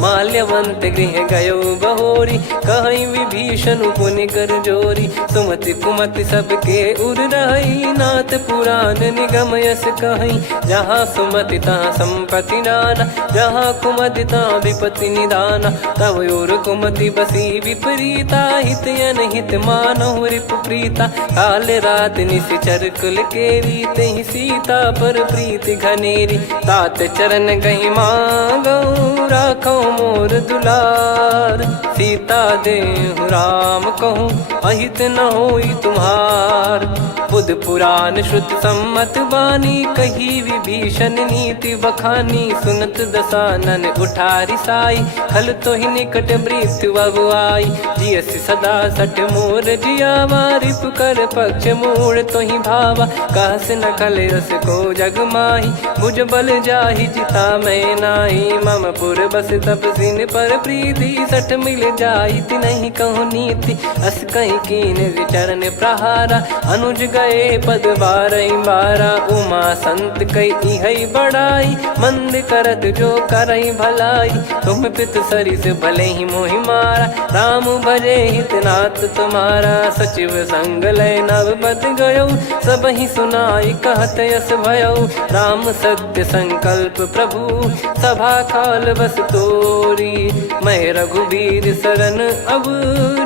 माल्यवंत गृह गयो बहोरी, कहीं विभीषण पुनि कर जोरी। सुमति कुमति सबके उर रही, नाथ पुराण निगम यस कहीं। जहाँ सुमति तहाँ संपत्ति नाना, जहाँ कुमति तहाँ विपत्ति निदाना। तव और कुमति बसी विपरीता, हित अनहित मानहु रिपु प्रीता। काल रात निशिचर कुल केरी, तहि सीता पर प्रीति घनेरी। तात चरण गहि मांगऊ, राखो मोर दुलार। सीता देहु राम कहूँ, अहित न होई तुम्हार। बुध पुराण श्रुत सम्मत बानी, कही विभीषण नीति बखानी। सुनत दसानन उठारी साई, खल तो ही निकट मृत्यु अब आई। जियसि सदा सठ मोर जियावा, रिपु कर पक्ष मूड़ तो ही भावा। कहस न खल रस को जग माही, भुज बल जाहि जिता मैं नाही। मम पुर बस तपसिन पर प्रीति, सठ मिल जाई तिनहि कहूँ नीति। अस कहीं कीन विचरण प्रहारा, अनुज गए पद 12 उमा संत कई है बड़ाई। मंद करत जो करई भलाई, तुम पित सरिस भले ही मोहि मारा। राम भजे हितनाथ तुम्हारा, सचिव संग लय नवपत गयो। सब ही सुनाई कहत यस भयो, राम सत्य संकल्प प्रभु। सभा काल बस तोरी, मैं रघुबीर शरण अब।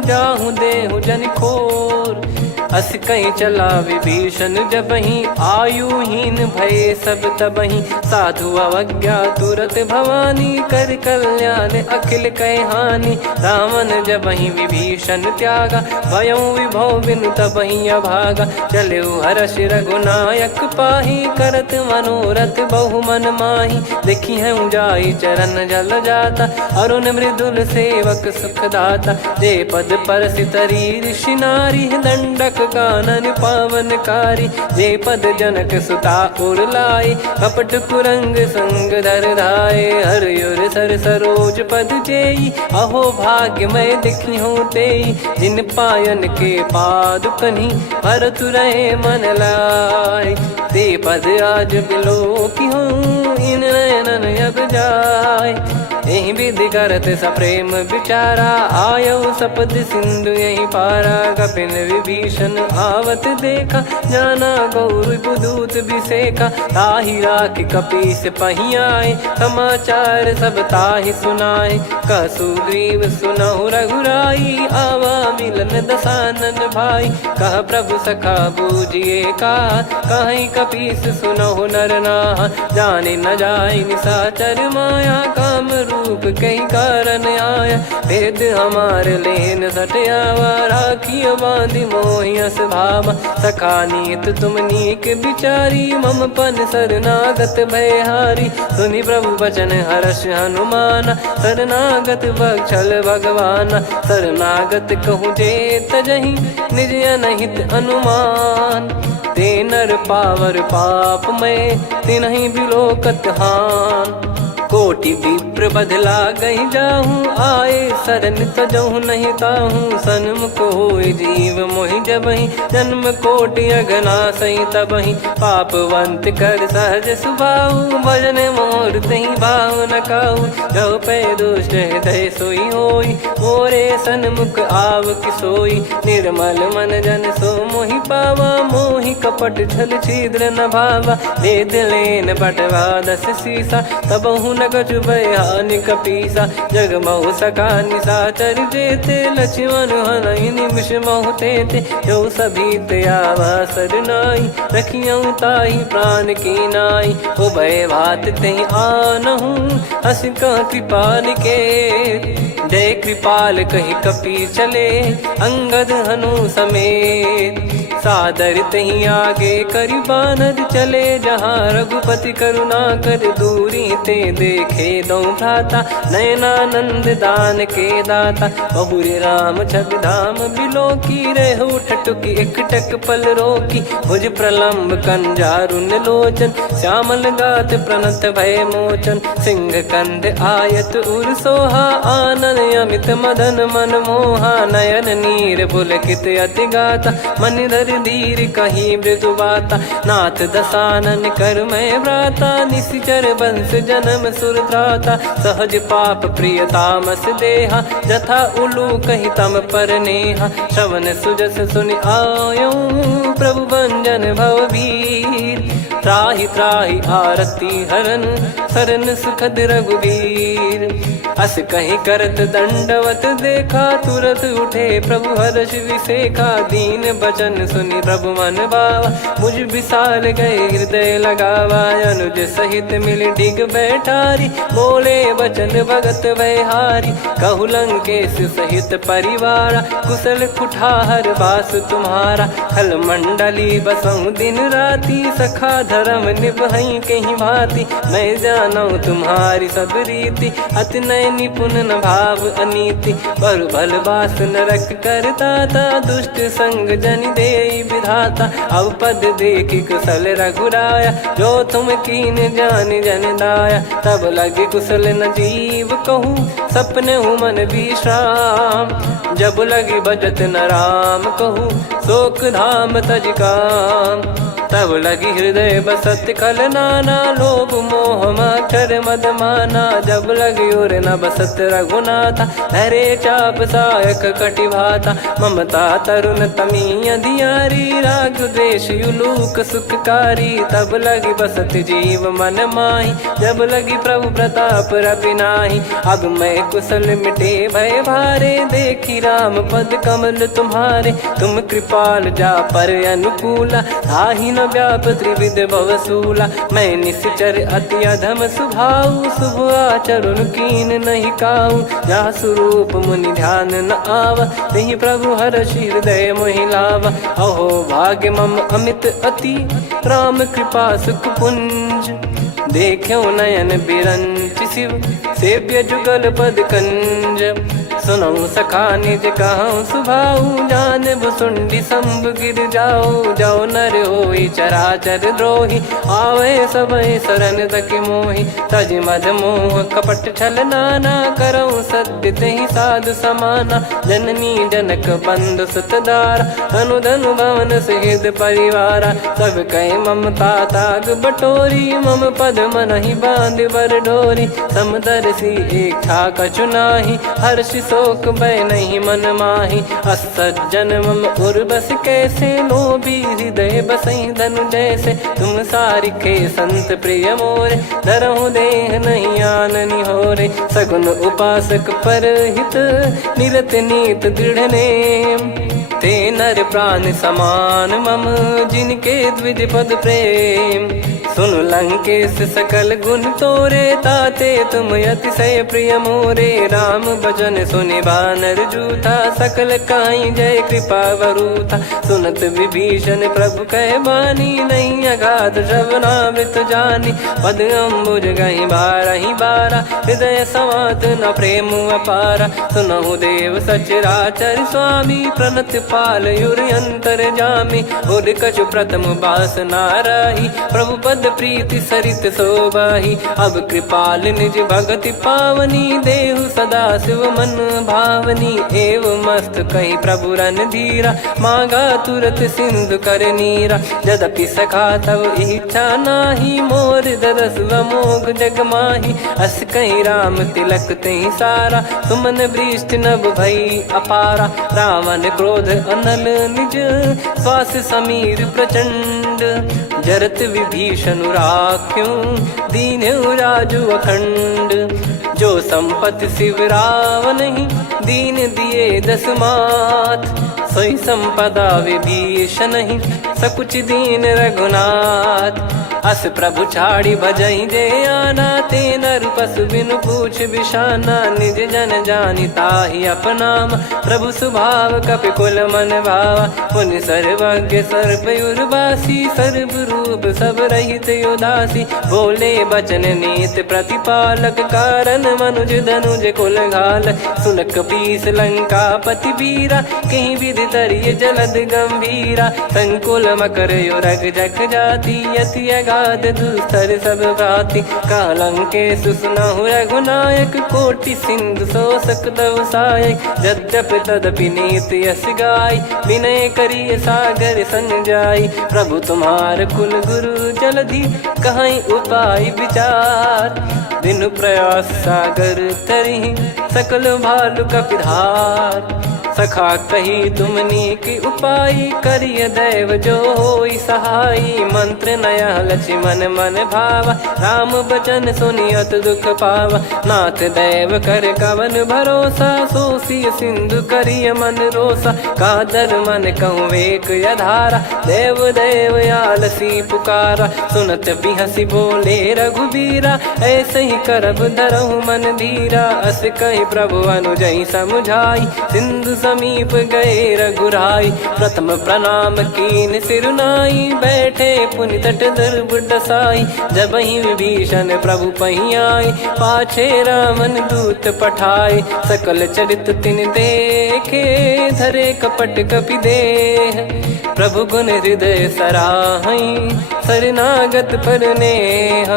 जाहु देहु जन खोर, अस कहीं चला विभीषण जबहि। आयुहीन भय सब तबहि, साधु अवज्ञा तुरत भवानी। कर कल्याण अखिल कह हानि, रावण जबहि विभीषण त्यागा। भयउ विभव बिनु तबहि अभागा, चलऊ हर्ष रघुनायक पाहि। करत मनोरथ बहु मन माहि, देखी है जाई चरण जल जाता। अरुण मृदुल सेवक सुखदाता, जे पद पर सितरी ऋषि नारी। दंडक कानन पावनकारी, जे पद जनक सुता उर लाई। कपट कुरंग संग धर धाये, हरियुर सर सरोज पद जेई। अहो भाग्य मैं दिखी हूँ तेई, जिन पायन के पाद कन्ही। भरत रहे मन लाय, ते पद आज बिलो की हूँ। इन नयनन अब जाय, यही विधि करत सप्रेम विचारा, आयऊ सपद सिंधु यही पारा। कपिन विभीषण आवत देखा, जाना गौर बुदूत बिसेखा। ताहि राखि कपीस पहियाए, समाचार सब ताहि सुनाए। कह सुग्रीव सुनहु रघुराई, आवा मिलन दसानन भाई। कह प्रभु सखा बूझिए का, कहीं कपीस सुनहु नर नाहा। जाने न जाय निशाचर माया, काम रूप कई कारण आया। भेद हमार लेन सटयावा, राखियो बांधि मोहियस भावा। सखा नीत तुम नीक बिचारी, मम पन शरणागत भयहारी। सुनि प्रभु बचन हर्ष हनुमाना, शरणागत बक्षल भगवाना। शरणागत कहूँ जे तजहि, निज अनहित अनुमान। ते नर पावर पाप में, तिन्हि बिलोकत हान। कोटि विप्र बदला गई जाहूँ, आए शरण तजहु नहीं ताहूँ। सन्मुख होय जीव मोहि जबहि, जन्म कोटि अगना सही तबहि। पापवंत कर सहज सुभाऊ, भजन मोर तहि भाव न काऊ। जो पै दुष्ट हृदय सोई होई, मोरे सन्मुख आव किसोई। निर्मल मन जन सो मोहि पावा, मोहि कपट छल छिद्र न भावा। वेद लेन बटवा दस सीसा, तबहु न कछु भयानि कपीसा। जग महु सका निशाचर जेते, लक्ष्मण हनहि निमिष महु तेते। जो सभी त्यावा सरनाई, रखियऊ ताहि प्राण की नाई। उभय भात तेहि आनहु, हस कह कृपाल के। जय कृपाल कहि कपी चले, अंगद हनु समेत। सादर तही आगे करि बानर चले, जहाँ रघुपति करुणा कर दूरी ते देखे दो भ्राता। नयनानंद दान के दाता, बहुरे राम छवि धाम बिलोकी। रेहु ठटुकी एकटक पल रोकी, भुज प्रलम्ब कंजारुन लोचन। श्यामल गात प्रणत भय मोचन, सिंह कंद आयत उर सोहा। आनन अमित मदन मन मोहा, नयन नीर पुलकित अति गाता। मन धर धीर कहीं मृदु बाता, नाथ दसानन कर मैं भ्राता। निशिचर वंश जन्म सुर त्राता, सहज पाप प्रिय तामस देहा। जथा उलू कहि तम पर नेहा, श्रवण सुजस सुनि आयो। प्रभु भंजन भव भीर, त्राहि त्राहि आरती हरन। शरण सुखद रघुबीर, अस कहीं करत दंडवत देखा। तुरत उठे प्रभु हर्ष विसेखा, दीन बचन सुनि प्रभु मन भावा। मुझ विशाल गए हृदय लगावा, अनुज सहित मिल डिग बैठारी। बोले बचन भगत भयहारी, कहु लंकेश सहित परिवारा। कुशल कुठार बास तुम्हारा, खल मंडली बसऊं दिन राती। सखा धर्म निभई कहीं भांति, मैं जानू तुम्हारी सब रीति। अति नय निपुण न भाव अनीति, पर भल बास नरक करता था। दुष्ट संग जन देई विधाता, अब पद देखी कुशल रघुराया। जो तुम कीन जान जन दाया, तब लगे कुशल न जीव कहूँ। सपने हूँ मन विश्राम, जब लगी बजत न राम कहूँ। शोक धाम तज काम, तब लगी हृदय बसत खल नाना। लोभ मोह मच्छर मद माना, जब लगी उर न बसत रघुनाथा। धरे चाप सायक कटि भाता, ममता तरुण तमी अधियारी। राग द्वेष युलूक सुखकारी, तब लगी बसत जीव मन माही। जब लगी प्रभु प्रताप रवि नाही, अब मैं कुशल मिटे भय भारे। देखी राम पद कमल तुम्हारे, तुम कृपाल जा पर अनुकूला। आही न व्याप त्रिविध भवसूला, मैं निश्चर अति अधम सुभाऊ। शुभ आचरण कीन नहीं काऊ, जहाँ स्वरूप मुनि ध्यान न आवा। तहि प्रभु हर्ष हृदय मोहि लावा। अहो भाग्य मम अमित अति, राम कृपा सुख पुंज। देखो नयन बिरंच शिव, सेव्य जुगल पद कंज। सुनऊ सखा निज कहूँ सुभाऊ, जान भुसुंडी संभ गिर जाओ। जाओ नर होई चराचर द्रोही, आवे सबई शरण तक मोहि। तज मद मोह कपट छल नाना, करऊँ सत्य तेहि साधु समाना। जननी जनक बंधु सुतदारा, धनु धनु भवन सहित परिवारा। सब कहे ममता ताग बटोरी, मम पद मनहि बांध बर डोरी। समदर्शी इच्छा कछु नाही, हर्ष शोक भय नहीं मन माही। असज्जन मम उर्वश कैसे, लोभी हृदय बसई धनु जैसे। तुम सारिखे संत प्रिय मोरे, धरहु देह नहीं आननि होरे। सगुन उपासक परहित, निरत नीत दृढ़ नेम। ते नर प्राण समान मम, जिनके द्विज पद प्रेम। सुन लंकेश सकल गुण तोरे, ताते तुम अतिशय प्रिय मोरे। राम भजन सुनि बानर जूथा, सकल काई जय कृपा वरूथा। सुनत विभीषण प्रभु कह बानी, नहीं अगाध श्रवणामृत जानी। पद अम्बुज गहि बारहि बारा, हृदय समात न प्रेम अपारा। सुनहु देव सचराचर स्वामी, प्रणत पाल युर अंतर जामी। उर कछु प्रथम बास नाराही, प्रभु पद प्रीति सरित शोभाही। अब कृपाल निज भगति पावनी, देहु सदा शिव मन भावनी। एव मस्त कही प्रभु रन धीरा, मांगा तुरत सिंधु कर नीरा। यद्यपि सखा तब इच्छा नाही, मोर दरस मोग जग माही। अस कहीं राम तिलक तेहि सारा, सुमन वृष्टि नभ भई अपारा। रावण क्रोध अनल निज, श्वास समीर प्रचंड। जरत विभीषण राख्यों, दीन्हु राजु अखंड। जो संपत्ति शिव रावण ही, दीन दिए दस मात। सोई संपदा विभीषण ही, सकुच दीन रघुनाथ। अस प्रभु छाड़ी भजई जे आना, ते नर पशु बिनु पूछ बिशाना। निज जन जानि ताहि अपनाम, प्रभु स्वभाव कपि कुल मन भावा। मुनि सर्वज्ञ सर्वयुर्वासी, सर्व रूप सब रहित उदासी। बोले बचन नीत प्रतिपालक, कारण मनुज धनुज कुल घाल। सुन कपीस लंका पति वीरा, कहीं विधि तरिय जलद गंभीरा। संकुल मकर युरग जग जाति, यति अगाध दुस्तर सब भाति। कालंकेश सुनहु रघुनायक, कोटि सिंधु शोषक तव सहायक। यद्यपि तदपि नीति यस गाय, विनय करिय सागर सन जाई। प्रभु तुम्हार कुल गुरु जलधि, कहीं उपाय विचार। बिनु प्रयास सागर तरहि, सकल भालु कपिधार। सखा कही तुमनी की उपाय, करिय दैव जो होई सहाई। मंत्र नया लक्ष्मण मन भावा, राम बचन सुनियत दुख पावा। नाथ दैव कर कवन भरोसा, सोसिय सिंधु करिय मन रोसा। कादर मन कहूँ एक यधारा, देव देव आलसी पुकारा। सुनत बिहसी बोले रघुबीरा, ऐसे ही करब धरहु मन धीरा। अस कही प्रभु अनुजई समुझाई, सिंधु समीप गए रघुराई। प्रथम प्रणाम कीन सिरुनाई, बैठे पुनि तट दर्भ डसाई। जब ही विभीषण प्रभु पही आई, पाछे रामन दूत पठाए। सकल चरित तिन देखे, धरे कपट कपि देह। प्रभु गुण हृदय सराहई, शरणागत पर नेह।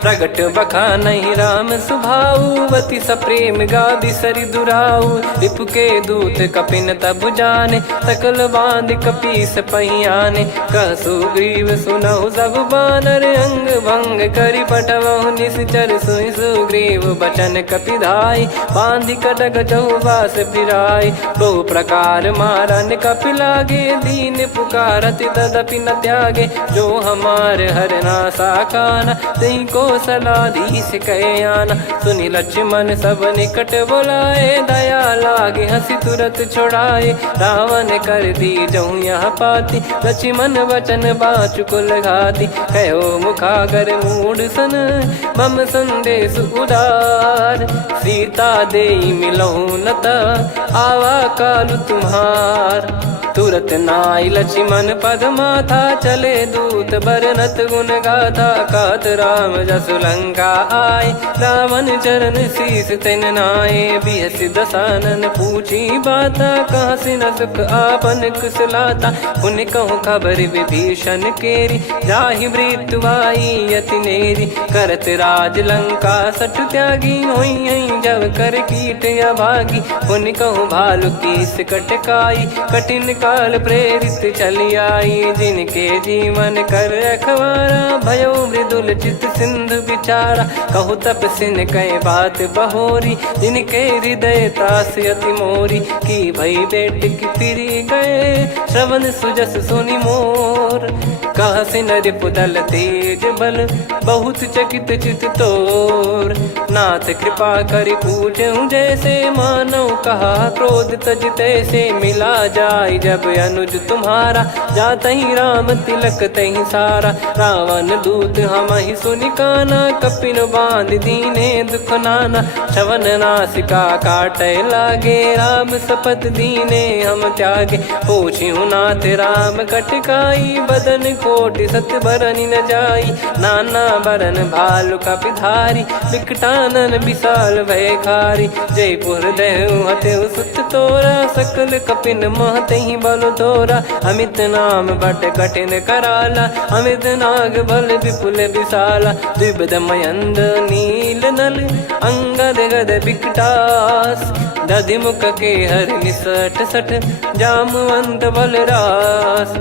प्रगट बखानहि राम सुभाऊ, अति सप्रेम गादि सरि दुराऊ। रिपु के दूत कपिन तब जाने, सकल बांध कपीस पहियाने। कह सुग्रीव सुनहु सब बानर, अंग भंग करि पठवहु निश्चर। सुनि सुग्रीव बचन कपिधाई, बांधि कटक चहुबास फिराई। बहु प्रकार मारन कपि लागे, दीन पुकारत तदपि न त्यागे। जो हमार हरना साकाना, तिहि को सलाधीश कहे आना। सुनि लक्ष्मण सब निकट बुलाए, दया लागे हंसी तुरत छुड़ाए। रावण कर दी जहु यहाँ पाती, लक्ष्मण वचन बाचु कुल घाती। कहो मुखागर मूढ़ सन, मम संदेश उदार। सीता देई मिलहु नता, आवा कालु तुम्हार। तुरत नाई लक्ष्मण पद माथा, चले दूत बरनत गुण गाथा। कहत राम जसु लंका आए, रावण चरण शीस तिन नाए। बिहसि दसानन पूछी बाता, कहाँ से न सुख आपन कुशलाता। पुन कहूँ खबर विभीषण केरी, जाहि मृत्यु आई अति नेरी। करत राज लंका सठ त्यागी, होई जब कर कीट अभागी। पुन कहूँ भालु कीस कटकाई, कठिन काल प्रेरित चली आई। जिनके जीवन कर रखवारा, भयो मृदुल चित सिंधु विचारा। कहु तपसिन कई बात बहोरी, जिनके हृदय त्रास अति मोरी। की भई बेट की फिरी गए, श्रवण सुजस सुनि मोर। कह से नरिप दल तेज बल, बहुत चकित चित तोर। नाथ कृपा करि पूछऊं जैसे, मानव कहा क्रोध तज तैसे। मिला जाय जब अनुज तुम्हारा, जातहि राम तिलक तहि सारा। रावण दूत हमहि सुनि काना, कपिन बांध दीने दुख नाना। श्रवण नासिका काटै लागे, राम शपथ दीने हम त्यागे। पूछिहु नाथ राम कटकाई, बदन कोटि सत बरनि न जाई। नाना बरन भालु कपिधारी, विकटानन विशाल भयखारी। जयपुर देहु हतेउ सुत तोरा, सकल कपिन महतहि बल तोरा। अमित नाम बट कठिन कराला, अमित नाग बल विपुल विशाला। द्विविध मयंद नील नल, अंगद गद विकटास। दधिमुख के हर निसठ सठ, जामवंत बलरास।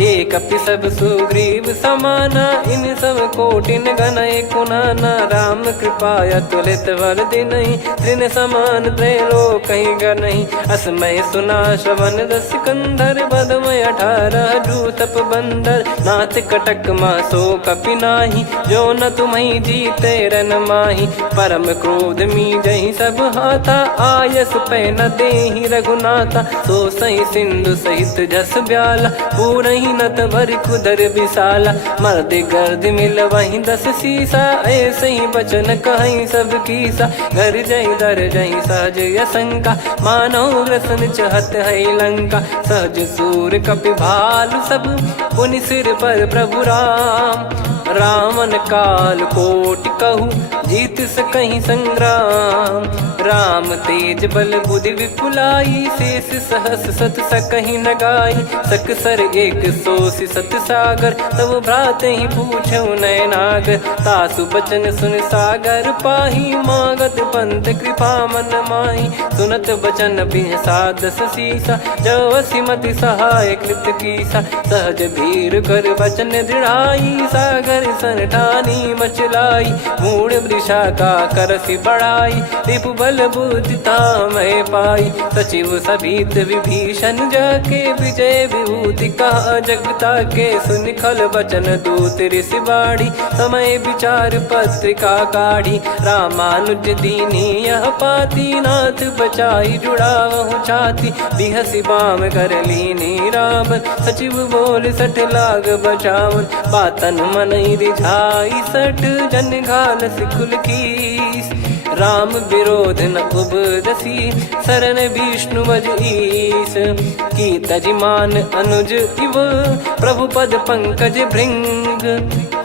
एक कपि सब सुग्रीव समाना, इन सब कोटिन गणय कुनाना। राम कृपा अतुलित बल दिनहि, तृण समान त्रैलोकहि गणहि। असमय सुना श्रवण दस कंधर, बदमय 18 जूतप बंदर। नाथ कटक मासो कपि नाही, जो न तुम्हि जीते रन माही। परम क्रोध मीजहि सब हाथा, आयस पै न देहि रघुनाथा। सो सही सिंधु सहित जस ब्याला, पूरहि नत भर कुदर विशाला। मर्द गर्द मिल वहीं 10 सीसा, ऐसे ही बचन कहीं सब कीसा। घर जय दर जय सहज यसंका, मानव ग्रसन चहत है लंका। सहज सूर कपि भालु सब, पुनि सिर पर प्रभु राम। रामन काल कोटि कहु, जीत सकहि संग्राम। राम तेज बल बुद्धि विपुलाई, शेष सहस सत सकहि न गाई। सकसर एक सोसि सत सागर, तब भ्राते ही पूछौ नयनाग। तासु बचन सुन सागर पाही, मागत पंथ कृपा मन माही। सुनत बचन बिहसा 10 सीसा, जवसि मति सहाय कृत कीसा। सहज भीर कर बचन दृढ़ाई, सागर सन ठानी मचलाई। मूढ़ वृषा का करसि बढ़ाई, रिपु बल बुद्धि तामय पाई। सचिव सभीत विभीषण जाके, विजय विभूति कहा जगता के। सुनि खल बचन दूत ऋषि बाड़ी, समय विचार पत्रिका काढ़ी। रामानुज दीनी यह पाती, नाथ बचाई जुड़ावहु छाती। बिहसि बाम कर लीनी राम, सचिव बोल सठ लाग बचावन। बातन मन रिझाई सठ, जन घाल सिकुल कीस। राम विरोध न उपदसी, शरण विष्णु बज ईस। की तजिमान अनुज इव, प्रभु पद पंकज भृंग।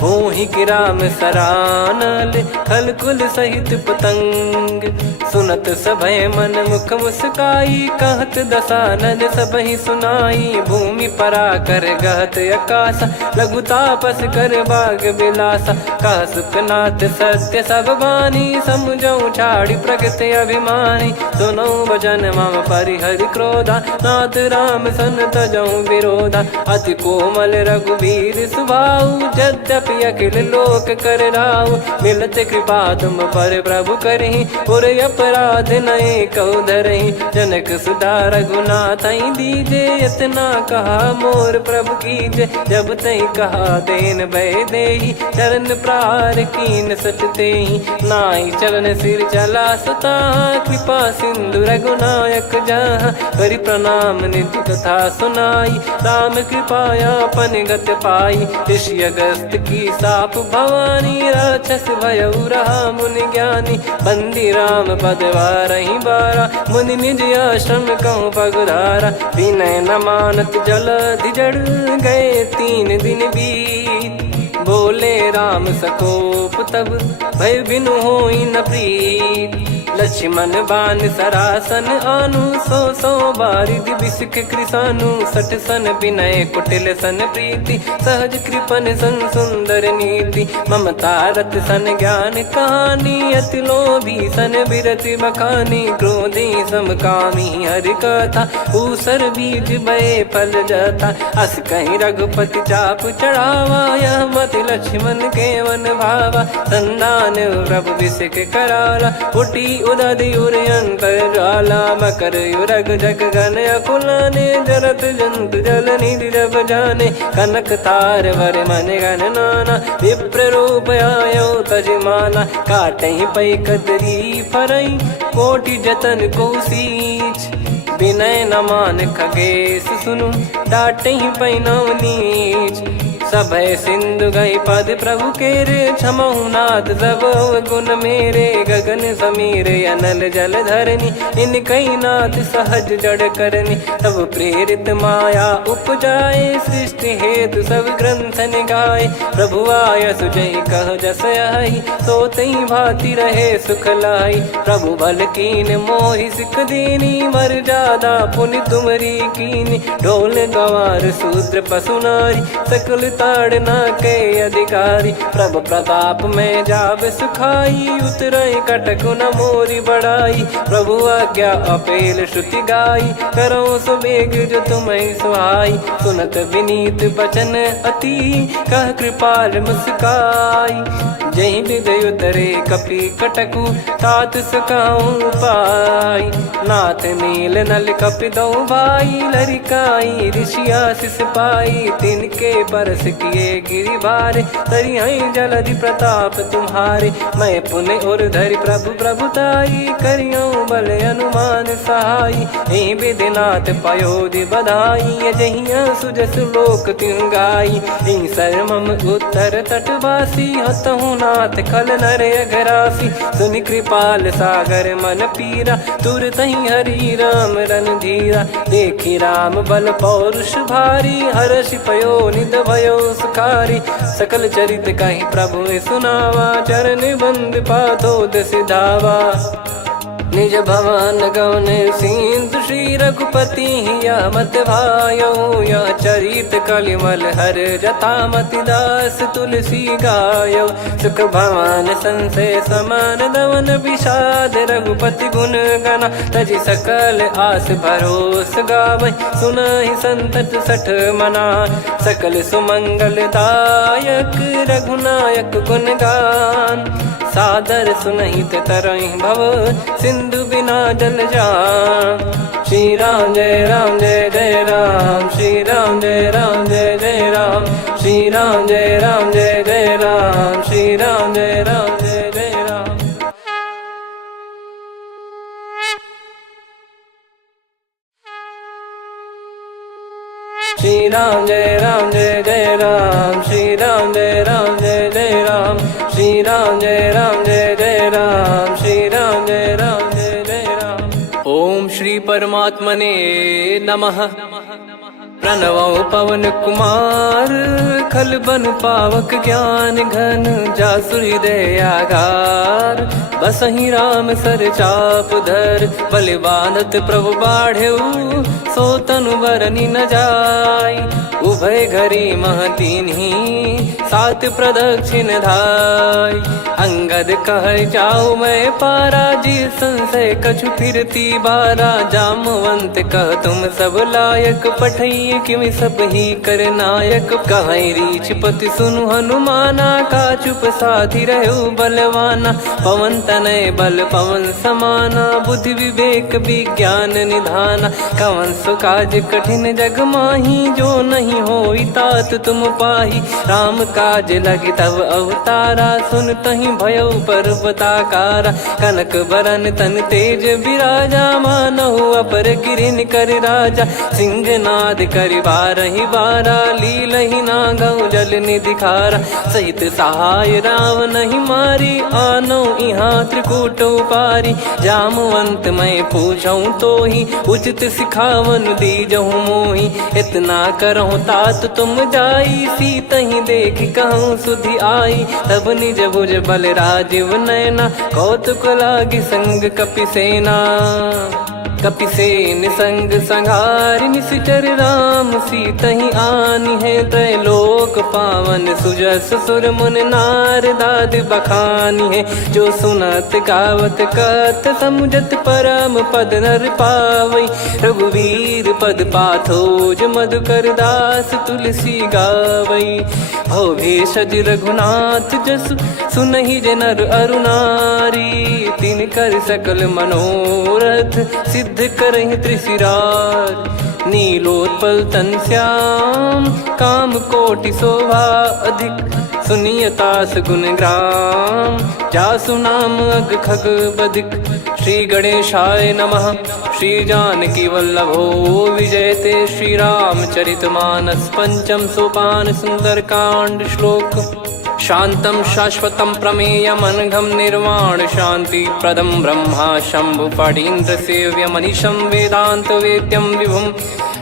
होहि कि राम सरानल, खल कुल सहित पतंग। सुनत सभय मन मुख मुस्काई, कहत दसानन सबहि सुनाई। भूमि परा कर गहत आकाशा, लघु तापस कर बाग बिलासा। कह सुखनाथ सत्य सब बानी, समुझौ छाड़ी प्रकृति अभिमानी। सुनौ भजन मम परिहरि क्रोधा, नाथ राम सन तजौ विरोधा। अति कोमल रघुवीर सुभाऊ, यद्यपि अखिल लोक कर राऊ। मिलत कृपा तुम पर प्रभु करहि, पुर अपराध नये कौ धरहि। जनक सुधा रघुनाथ दीजे, इतना कहा मोर प्रभु कीजे। जब तई कहा देन भय देहि, चरण प्रार कीन सट तेहि। नाई चरण सिर चला सता, कृपा सिंधु रघुनायक जहाँ। करि प्रणाम निधि कथा सुनाई, राम कृपाया पन गत पाई। ऋषि अगस्त की साप भवानी, राक्षस भयउ रहा मुनि ज्ञानी। बंदी राम पद वारहि बारा, मुनि निज आश्रम कहूँ पगुधारा। विनय न मानत जलधि जड़, गए 3 दिन बीत। बोले राम सकोप तब, भय बिनु होई न प्रीत। लक्ष्मण बान सरासन आनु, 100 बारिधि बिसक कृसानु। 60 सन विनय कुटिल सन प्रीति, सहज कृपन सन सुंदर नीति। ममता रत सन ज्ञान कहानी, अति लोभी सन बिरति बखानी। क्रोधी समकामी हरि कथा, ऊसर बीज बये फल जथा। अस कहीं रघुपति चाप चढ़ावा, यह मत लक्ष्मण के मन भावा। संदान प्रभु बिसक कराला, उठी उदधि उर अंतर ज्वाला। मकर युरग जग गन अकुलाने, जरत जंतु जल निधि जब जाने। कनक तार वर मन गण नाना, विप्र रूप आयो तजमाना। काटहि पै कदरी फरई, कोटि जतन को सींच। विनय न मान खगेश सुनु, डांटहि पै नव नीच। सभय सिंधु गई पद प्रभु केरे, क्षमहु नाथ सब गुण मेरे। गगन समीरे अनल जल धरनी, इन कई नाथ सहज जड़ करनी। तब प्रेरित माया उपजाए, सृष्टि हेतु सब ग्रंथ निगाए। प्रभु आय सुजई कह जस आई, सोतई भांति रहे सुख लाई। प्रभु बल कीन मोहि सिख दीनी, मर्यादा पुनि तुमरी कीनी। ढोल गवार शूद्र पशु नारी, सकल ताड़ना के अधिकारी। प्रभु प्रताप में जाब सुखाई, उतरई कटक न मोरी बढ़ाई। प्रभु आज्ञा अपेल श्रुति गाई, करो सुबेग जो तुम्हें सुहाई। सुनत विनीत बचन अति, कह कृपाल मुस्काई। जहि विधि उतरे कपि कटकु, तात सकाऊं पाई। नाथ नील नल कपि दो भाई, लरिकाई ऋषि आशीष पाई। तिनके परस किए गिरि भारे, तरिहै जलधि प्रताप तुम्हारे। मैं पुण्य और धरि प्रभु प्रभुताई, करियऊँ बल अनुमान सहाई। एहि विधि नाथ पयोधि बधाई, जहिया सुजस लोक तिहुँ गाई। एहि सरमम उत्तर तटवासी, हतहु नाथ खल नर अघरासी। सुनि कृपाल सागर मन पीरा, तुरतहि हरि राम रणधीरा। देखि राम बल पौरुष भारी, हर्षि पयो निध भयो सुखारी। सकल चरित कहि प्रभु सुनावा, चरण बंद पादोद सिधावा। निज भवन गौन सिंधु, श्री रघुपति हिया मत भायो। यह चरित कलिमल हर जथा, मति दास तुलसी गायो। सुख भवन संशय समान दवन, विषाद रघुपति गुण गना। तजि सकल आस भरोस गावै, सुनहि संतत सठ मना। सकल सुमंगल दायक, रघुनायक गुण गान। सादर सुनहित तरहि भव, सिंधु बिना जल जान। श्री राम जय राम जय जय राम, श्री राम जय राम जय जय राम। श्री राम जय राम जय जय राम, श्री राम जय राम जय जय राम। श्री राम जय राम जय जय राम, श्री राम जय राम जय जय राम। श्री राम जय राम जय जय राम, श्री राम जय राम जय जय राम। ओम श्री परमात्मने नमः। प्रणवो पवन कुमार, खल बन पावक ज्ञान घन। जासु हृदय आगार, बसहि राम सर चाप धर। बलि बांधत प्रभु बाढ़ेऊ, सो तनु बरनि न जाय। उभय घरी महतीन्ही, सात प्रदक्षिण धाय। अंगद कह जाऊ मैं पारा, जी संशय कछु फिरती बारा। जामवंत कह तुम सब लायक, पठई किमि सब ही कर नायक। कहीं रीछ पति सुनु हनुमाना, का चुप साधि रहु बलवाना। पवन तनय बल पवन समाना, बुद्धि विवेक विज्ञान निधाना। कवन सो काज कठिन जग माही, जो नहीं होई तात तुम पाही। राम काज लगी तब अवतारा, सुन तहि भयउ पर्वताकारा। कनक बरन तन तेज विराजा, मानहु अपर गिरिन कर राजा। सिंहनाद कर करि बारहि बारा, लीलहि नागौ जल निधि खारा। सहित सहाय रावणहि मारी, आनौ इहाँ त्रिकूट उपारी। जामवंत मैं पूछऊँ तोहि, उचित सिखावन दीजहु मोहि। इतना करहु तात तुम जाई, सीतहि देख कहूँ सुधि आई। तब निज भुज बल राजीव नयना, कौतुक लागी संग कपिसेना। कपिसेन संग संघारि निशिचर राम, सीतहि आनि है त्रैलोक पावन। सुजस सुर मुन नार दादि बखानी है, जो सुनत गावत कथ समुझत परम पद नर पावई। रघुवीर पद पाथोज मधुकर दास तुलसी गावई। भव भेषज रघुनाथ जसु, सुनहि जे नर अरु नारी। तिन कर सकल मनोरथ, सिद्ध करहि त्रिशिरार। नीलोत्पल तन श्याम, काम कोटि शोभा अधिक। सुनियतास गुण ग्राम, जासु नाम अग खग बधिक। श्री गणेशाय नमः। श्री जानकी वल्लभो विजयते, श्री रामचरित मानस पंचम सोपान सुंदरकांड श्लोक। शांतं शाश्वतं प्रमेयमनघं निर्वाण शांति प्रदं ब्रह्मा शंभु फणीन्द्र सेव्य मनीषं वेदांत वेद्यं विभुं।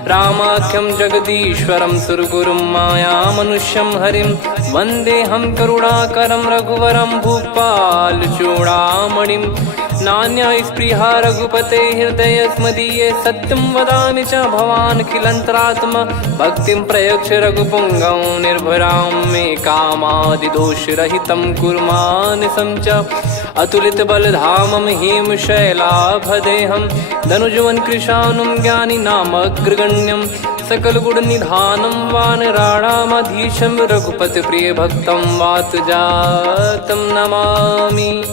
रामाख्यं जगदीश्वरं सुरगुरुं माया मनुष्यं हरिं। वन्देऽहं करुणाकरं रघुवरं भूपाल चूडामणिं। नान्या स्पृहा रघुपते हृदय स्मदीये, सत्यं वदामि च भवान् खिलन्तरात्मा। भक्तिं प्रयच्छ रघुपुङ्गं निर्भरां मे कामादिदोषरहितं कुर्मानसं च। अतुलित बलधामं हेमशैलाभदेहं, धनुजवन कृशानुं ज्ञानिनामग्रगण्यं। सकल गुण निधानं वानराणामधीशं, रघुपति प्रिय भक्तं वातजातं नमामि।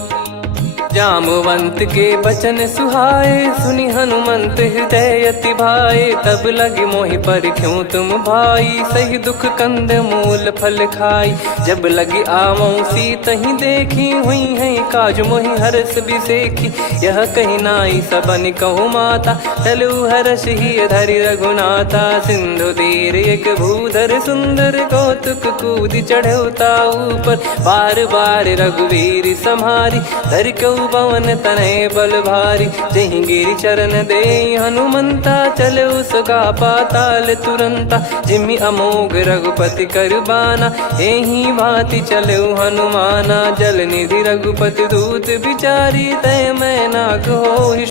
जामवंत के बचन सुहाए, सुनि हनुमंत हृदय अति भाए। तब लगे मोहि परख्यूं तुम भाई, सही दुख कंद मूल फल खाई। जब लगी आवऊं सीतहि देखी, हुई है काज मोहि हरस बिसेखी। यह कही नाई सबन कहु माता, चलु हरष ही धरि रघुनाथा। सिंधु तीर एक भूधर सुंदर, कौतुक कूद चढ़ौता ऊपर। बार बार रघुवीर सम्हारी, धरि कहु पवन तनय बल भारी। जहि गिरि चरण दे हनुमंता, चलो सगा पाताल तुरंता। जिमि अमोघ रघुपति कर बाना, एहि भांति चलो हनुमाना। जल निधि रघुपति दूत बिचारी, तय मैं नाग होहि